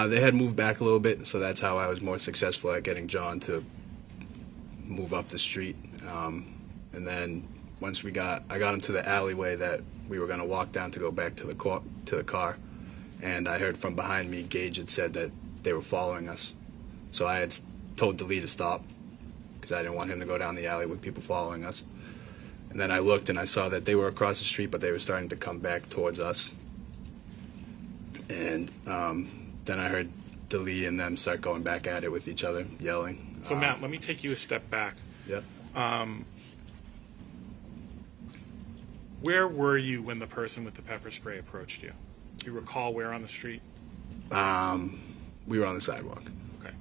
They had moved back a little bit, so that's how I was more successful at getting John to move up the street. And then once I got him to the alleyway that we were going to walk down to go back to the car, and I heard from behind me, Gage had said that they were following us. So I had told Delee to stop because I didn't want him to go down the alley with people following us. And then I looked and I saw that they were across the street, but they were starting to come back towards us. And then I heard Delee and them start going back at it with each other, yelling. So Matt, let me take you a step back. Yep. Where were you when the person with the pepper spray approached you? Do you recall where on the street? We were on the sidewalk. Okay.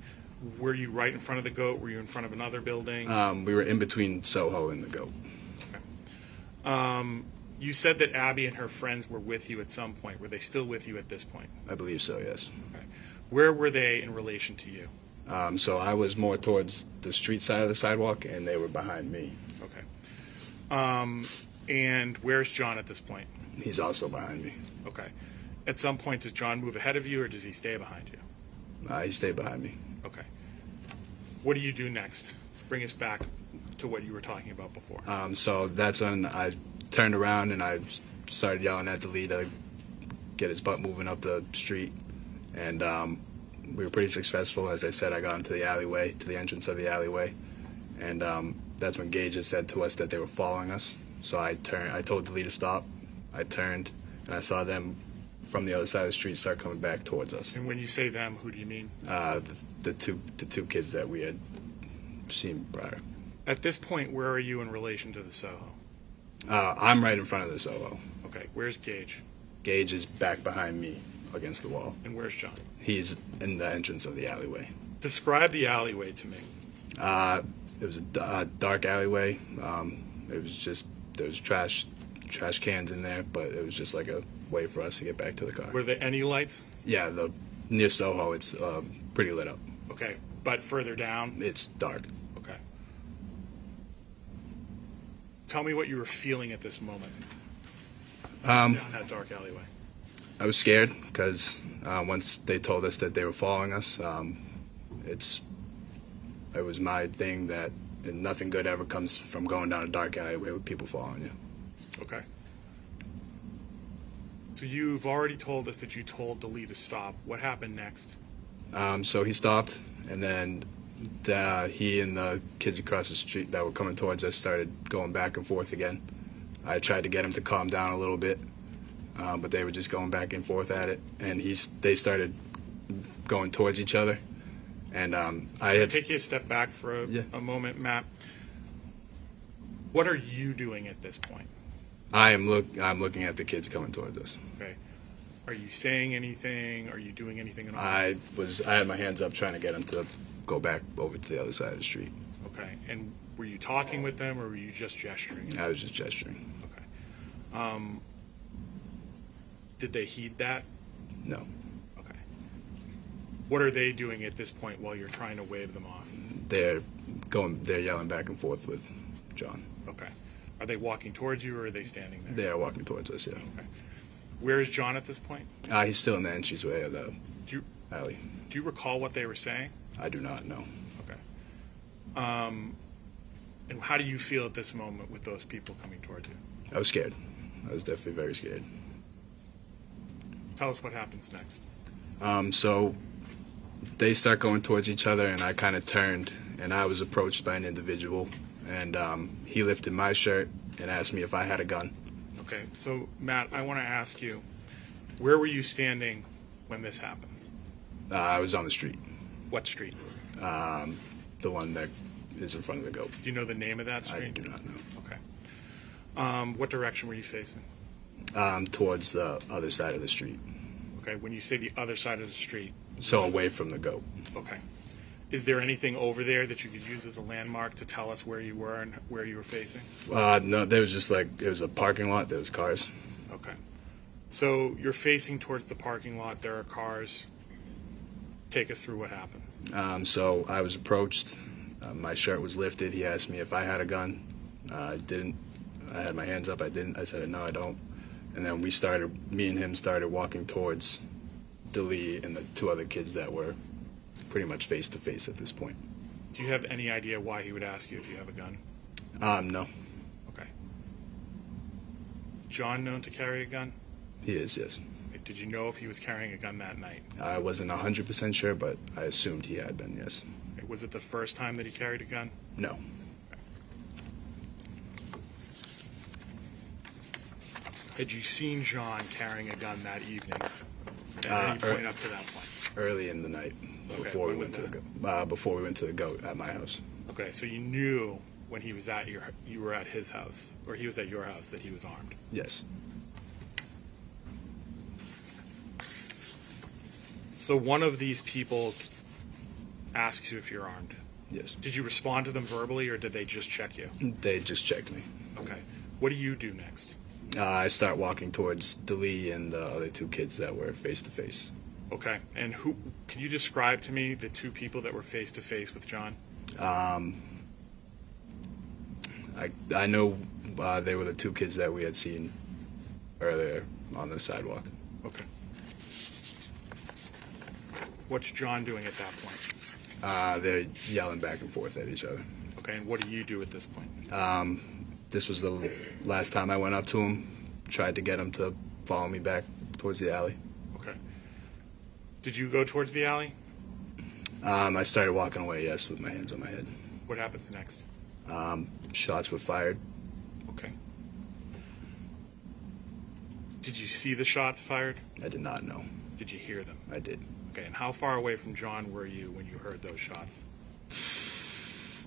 Were you right in front of the goat? Were you in front of another building? We were in between Soho and the goat. Okay. You said that Abby and her friends were with you at some point. Were they still with you at this point? I believe so, yes. Okay. Where were they in relation to you? So I was more towards the street side of the sidewalk, and they were behind me. Okay. And where's John at this point? He's also behind me. Okay. At some point, does John move ahead of you, or does he stay behind you? He stayed behind me. Okay. What do you do next? Bring us back to what you were talking about before. So that's when I turned around and I started yelling at Delee to get his butt moving up the street. And we were pretty successful. As I said, I got into the alleyway, to the entrance of the alleyway. And that's when Gage had said to us that they were following us. So I told Delee to stop. I turned, and I saw them from the other side of the street start coming back towards us. And when you say them, who do you mean? The two kids that we had seen prior. At this point, where are you in relation to the Soho? I'm right in front of the Soho. Okay, where's Gage? Gage is back behind me against the wall. And where's John? He's in the entrance of the alleyway. Describe the alleyway to me. It was a dark alleyway. It was just, there was trash cans in there, but it was just like a way for us to get back to the car. Were there any lights? Yeah, near Soho, it's pretty lit up. Okay, but further down? It's dark. Okay. Tell me what you were feeling at this moment. Down that dark alleyway. I was scared because once they told us that they were following us, it was my thing that nothing good ever comes from going down a dark alleyway with people following you. Okay. So you've already told us that you told Delee to stop. What happened next? So he stopped, and then he and the kids across the street that were coming towards us started going back and forth again. I tried to get him to calm down a little bit, but they were just going back and forth at it, and they started going towards each other. And I had take you a step back for a moment, Matt. What are you doing at this point? I'm looking at the kids coming towards us. Okay. Are you saying anything? Are you doing anything at all? I had my hands up trying to get them to go back over to the other side of the street. Okay. And were you talking with them, or were you just gesturing? I was just gesturing. Okay. Did they heed that? No. Okay. What are they doing at this point while you're trying to wave them off? They're yelling back and forth with John. Okay. Are they walking towards you, or are they standing there? They are walking towards us, yeah. Okay. Where is John at this point? He's still in the entranceway of the alley. Do you recall what they were saying? I do not know. Okay. And how do you feel at this moment with those people coming towards you? I was scared. I was definitely very scared. Tell us what happens next. So they start going towards each other, and I kind of turned, and I was approached by an individual, and he lifted my shirt and asked me if I had a gun. Okay, so Matt, I want to ask you, where were you standing when this happens? I was on the street. What street? The one that is in front of the goat. Do you know the name of that street? I do not know. Okay. What direction were you facing? Towards the other side of the street. Okay, when you say the other side of the street. So away from the goat. Okay. Is there anything over there that you could use as a landmark to tell us where you were and where you were facing? No, there was just like, it was a parking lot, there was cars. Okay. So you're facing towards the parking lot, there are cars. Take us through what happens. So I was approached, my shirt was lifted, he asked me if I had a gun. I didn't. I had my hands up, I didn't. I said, no, I don't. And then me and him started walking towards Delee and the two other kids that were pretty much face to face at this point. Do you have any idea why he would ask you if you have a gun? No. Okay. John known to carry a gun? He is, yes. Did you know if he was carrying a gun that night? I wasn't 100% sure, but I assumed he had been, yes. Was it the first time that he carried a gun? No. Had you seen John carrying a gun that evening at any point up to that point? Early in the night, before we went to the goat at my house. Okay, so you knew when he was you were at his house, or he was at your house, that he was armed? Yes. So one of these people asks you if you're armed? Yes. Did you respond to them verbally, or did they just check you? They just checked me. Okay. What do you do next? I start walking towards Delee and the other two kids that were face to face. Okay. And can you describe to me the two people that were face to face with John? I know they were the two kids that we had seen earlier on the sidewalk. Okay. What's John doing at that point? They're yelling back and forth at each other. Okay, and what do you do at this point? This was the last time I went up to him, tried to get him to follow me back towards the alley. Okay. Did you go towards the alley? I started walking away, yes, with my hands on my head. What happens next? Shots were fired. Okay. Did you see the shots fired? I did not know. Did you hear them? I did. Okay, and how far away from John were you when you heard those shots?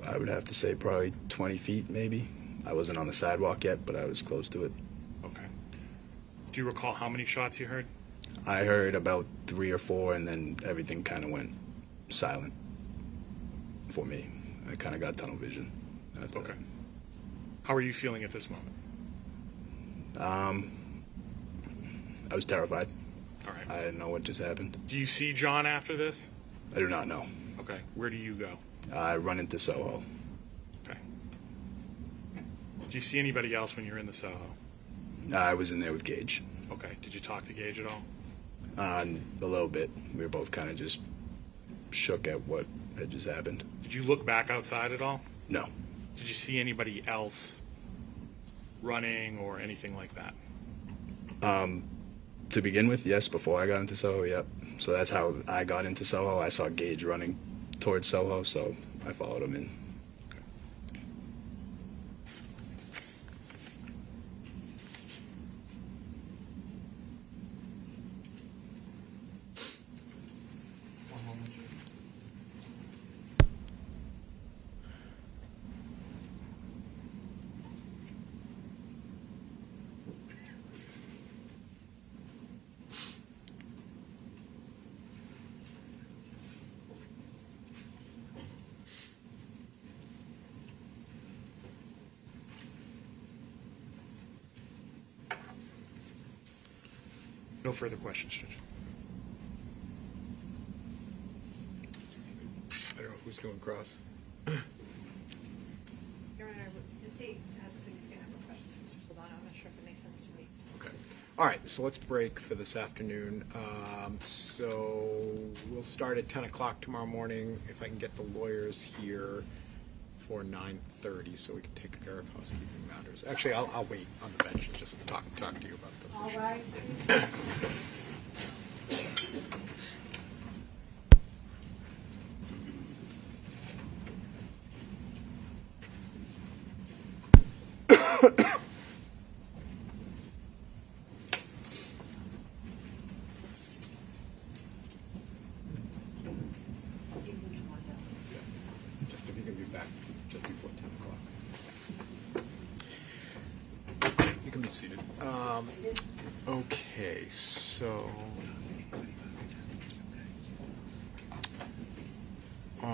I would have to say probably 20 feet, maybe. I wasn't on the sidewalk yet, but I was close to it. Okay. Do you recall how many shots you heard? I heard about 3 or 4, and then everything kind of went silent for me. I kind of got tunnel vision. Okay. How are you feeling at this moment? I was terrified. All right. I didn't know what just happened. Do you see John after this? I do not know. Okay. Where do you go? I run into Soho. Okay. Do you see anybody else when you're in the Soho? I was in there with Gage. Okay. Did you talk to Gage at all? A little bit. We were both kind of just shook at what had just happened. Did you look back outside at all? No. Did you see anybody else running or anything like that? To begin with, yes, before I got into Soho, yep. So that's how I got into Soho. I saw Gage running towards Soho, so I followed him in. No further questions, Judge. I don't know who's going cross. Your Honor, the state has a significant number of questions for Mr. Solano. I'm not sure if it makes sense to me. Okay. All right, so let's break for this afternoon. So we'll start at 10 o'clock tomorrow morning, if I can get the lawyers here for 9:30, so we can take care of housekeeping matters. Actually, I'll wait on the bench and just talk to you about those All issues. right. seated. Okay, so do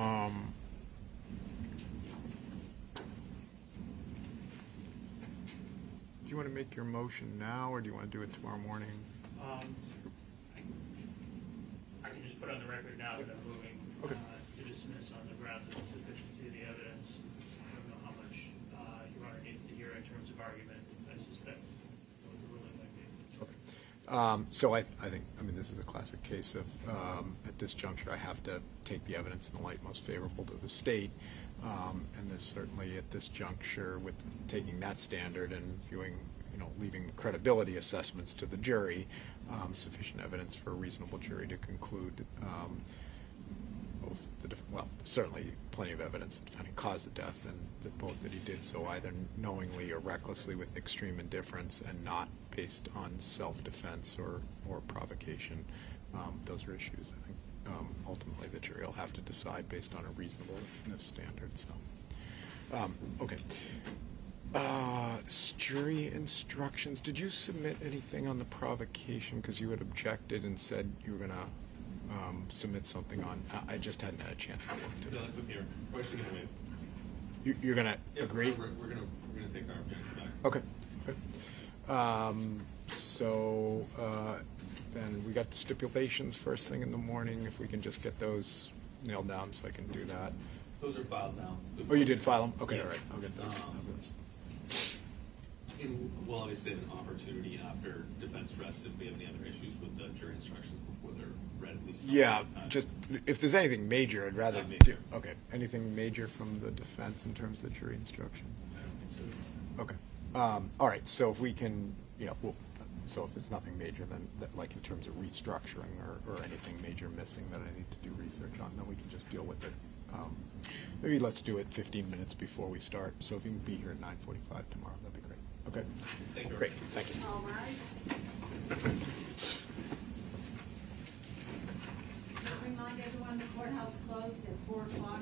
you want to make your motion now, or do you want to do it tomorrow morning? I can just put on the record now that I'm moving to dismiss on the grounds of insufficiency of the evidence. I don't know how much Your Honor needs to hear in terms of argument. I suspect what the ruling might be. So I think, this is a classic case of, at this juncture, I have to take the evidence in the light most favorable to the state. And there's certainly at this juncture, with taking that standard and viewing, leaving credibility assessments to the jury, sufficient evidence for a reasonable jury to conclude both certainly plenty of evidence that the defendant caused the death, and that he did so either knowingly or recklessly with extreme indifference and not based on self-defense or provocation. Those are issues, I think, ultimately the jury will have to decide based on a reasonableness standard. So, okay. Jury instructions. Did you submit anything on the provocation? Because you had objected and said you were going to submit something on. I just hadn't had a chance to look to it. No, that's okay. We're actually going to wait. You're going to agree? We're going to take our objection back. Okay. So then we got the stipulations first thing in the morning. If we can just get those nailed down, so I can do that. Those are filed now. Oh, you did file them? Okay, Yes. all right. I'll get those. And we'll obviously have an opportunity after defense rests if we have any other issues with the jury instructions before they're read at least. Yeah, just if there's anything major, I'd rather Not major. Okay, anything major from the defense in terms of the jury instructions? I don't think so. Okay. All right. So if we can, so if it's nothing major, then like in terms of restructuring or anything major missing that I need to do research on, then we can just deal with it. Maybe let's do it 15 minutes before we start. So if you can be here at 9:45 tomorrow, that'd be great. Okay. Thank you. Great. Thank you. All right. Remind everyone the courthouse closed at 4 o'clock.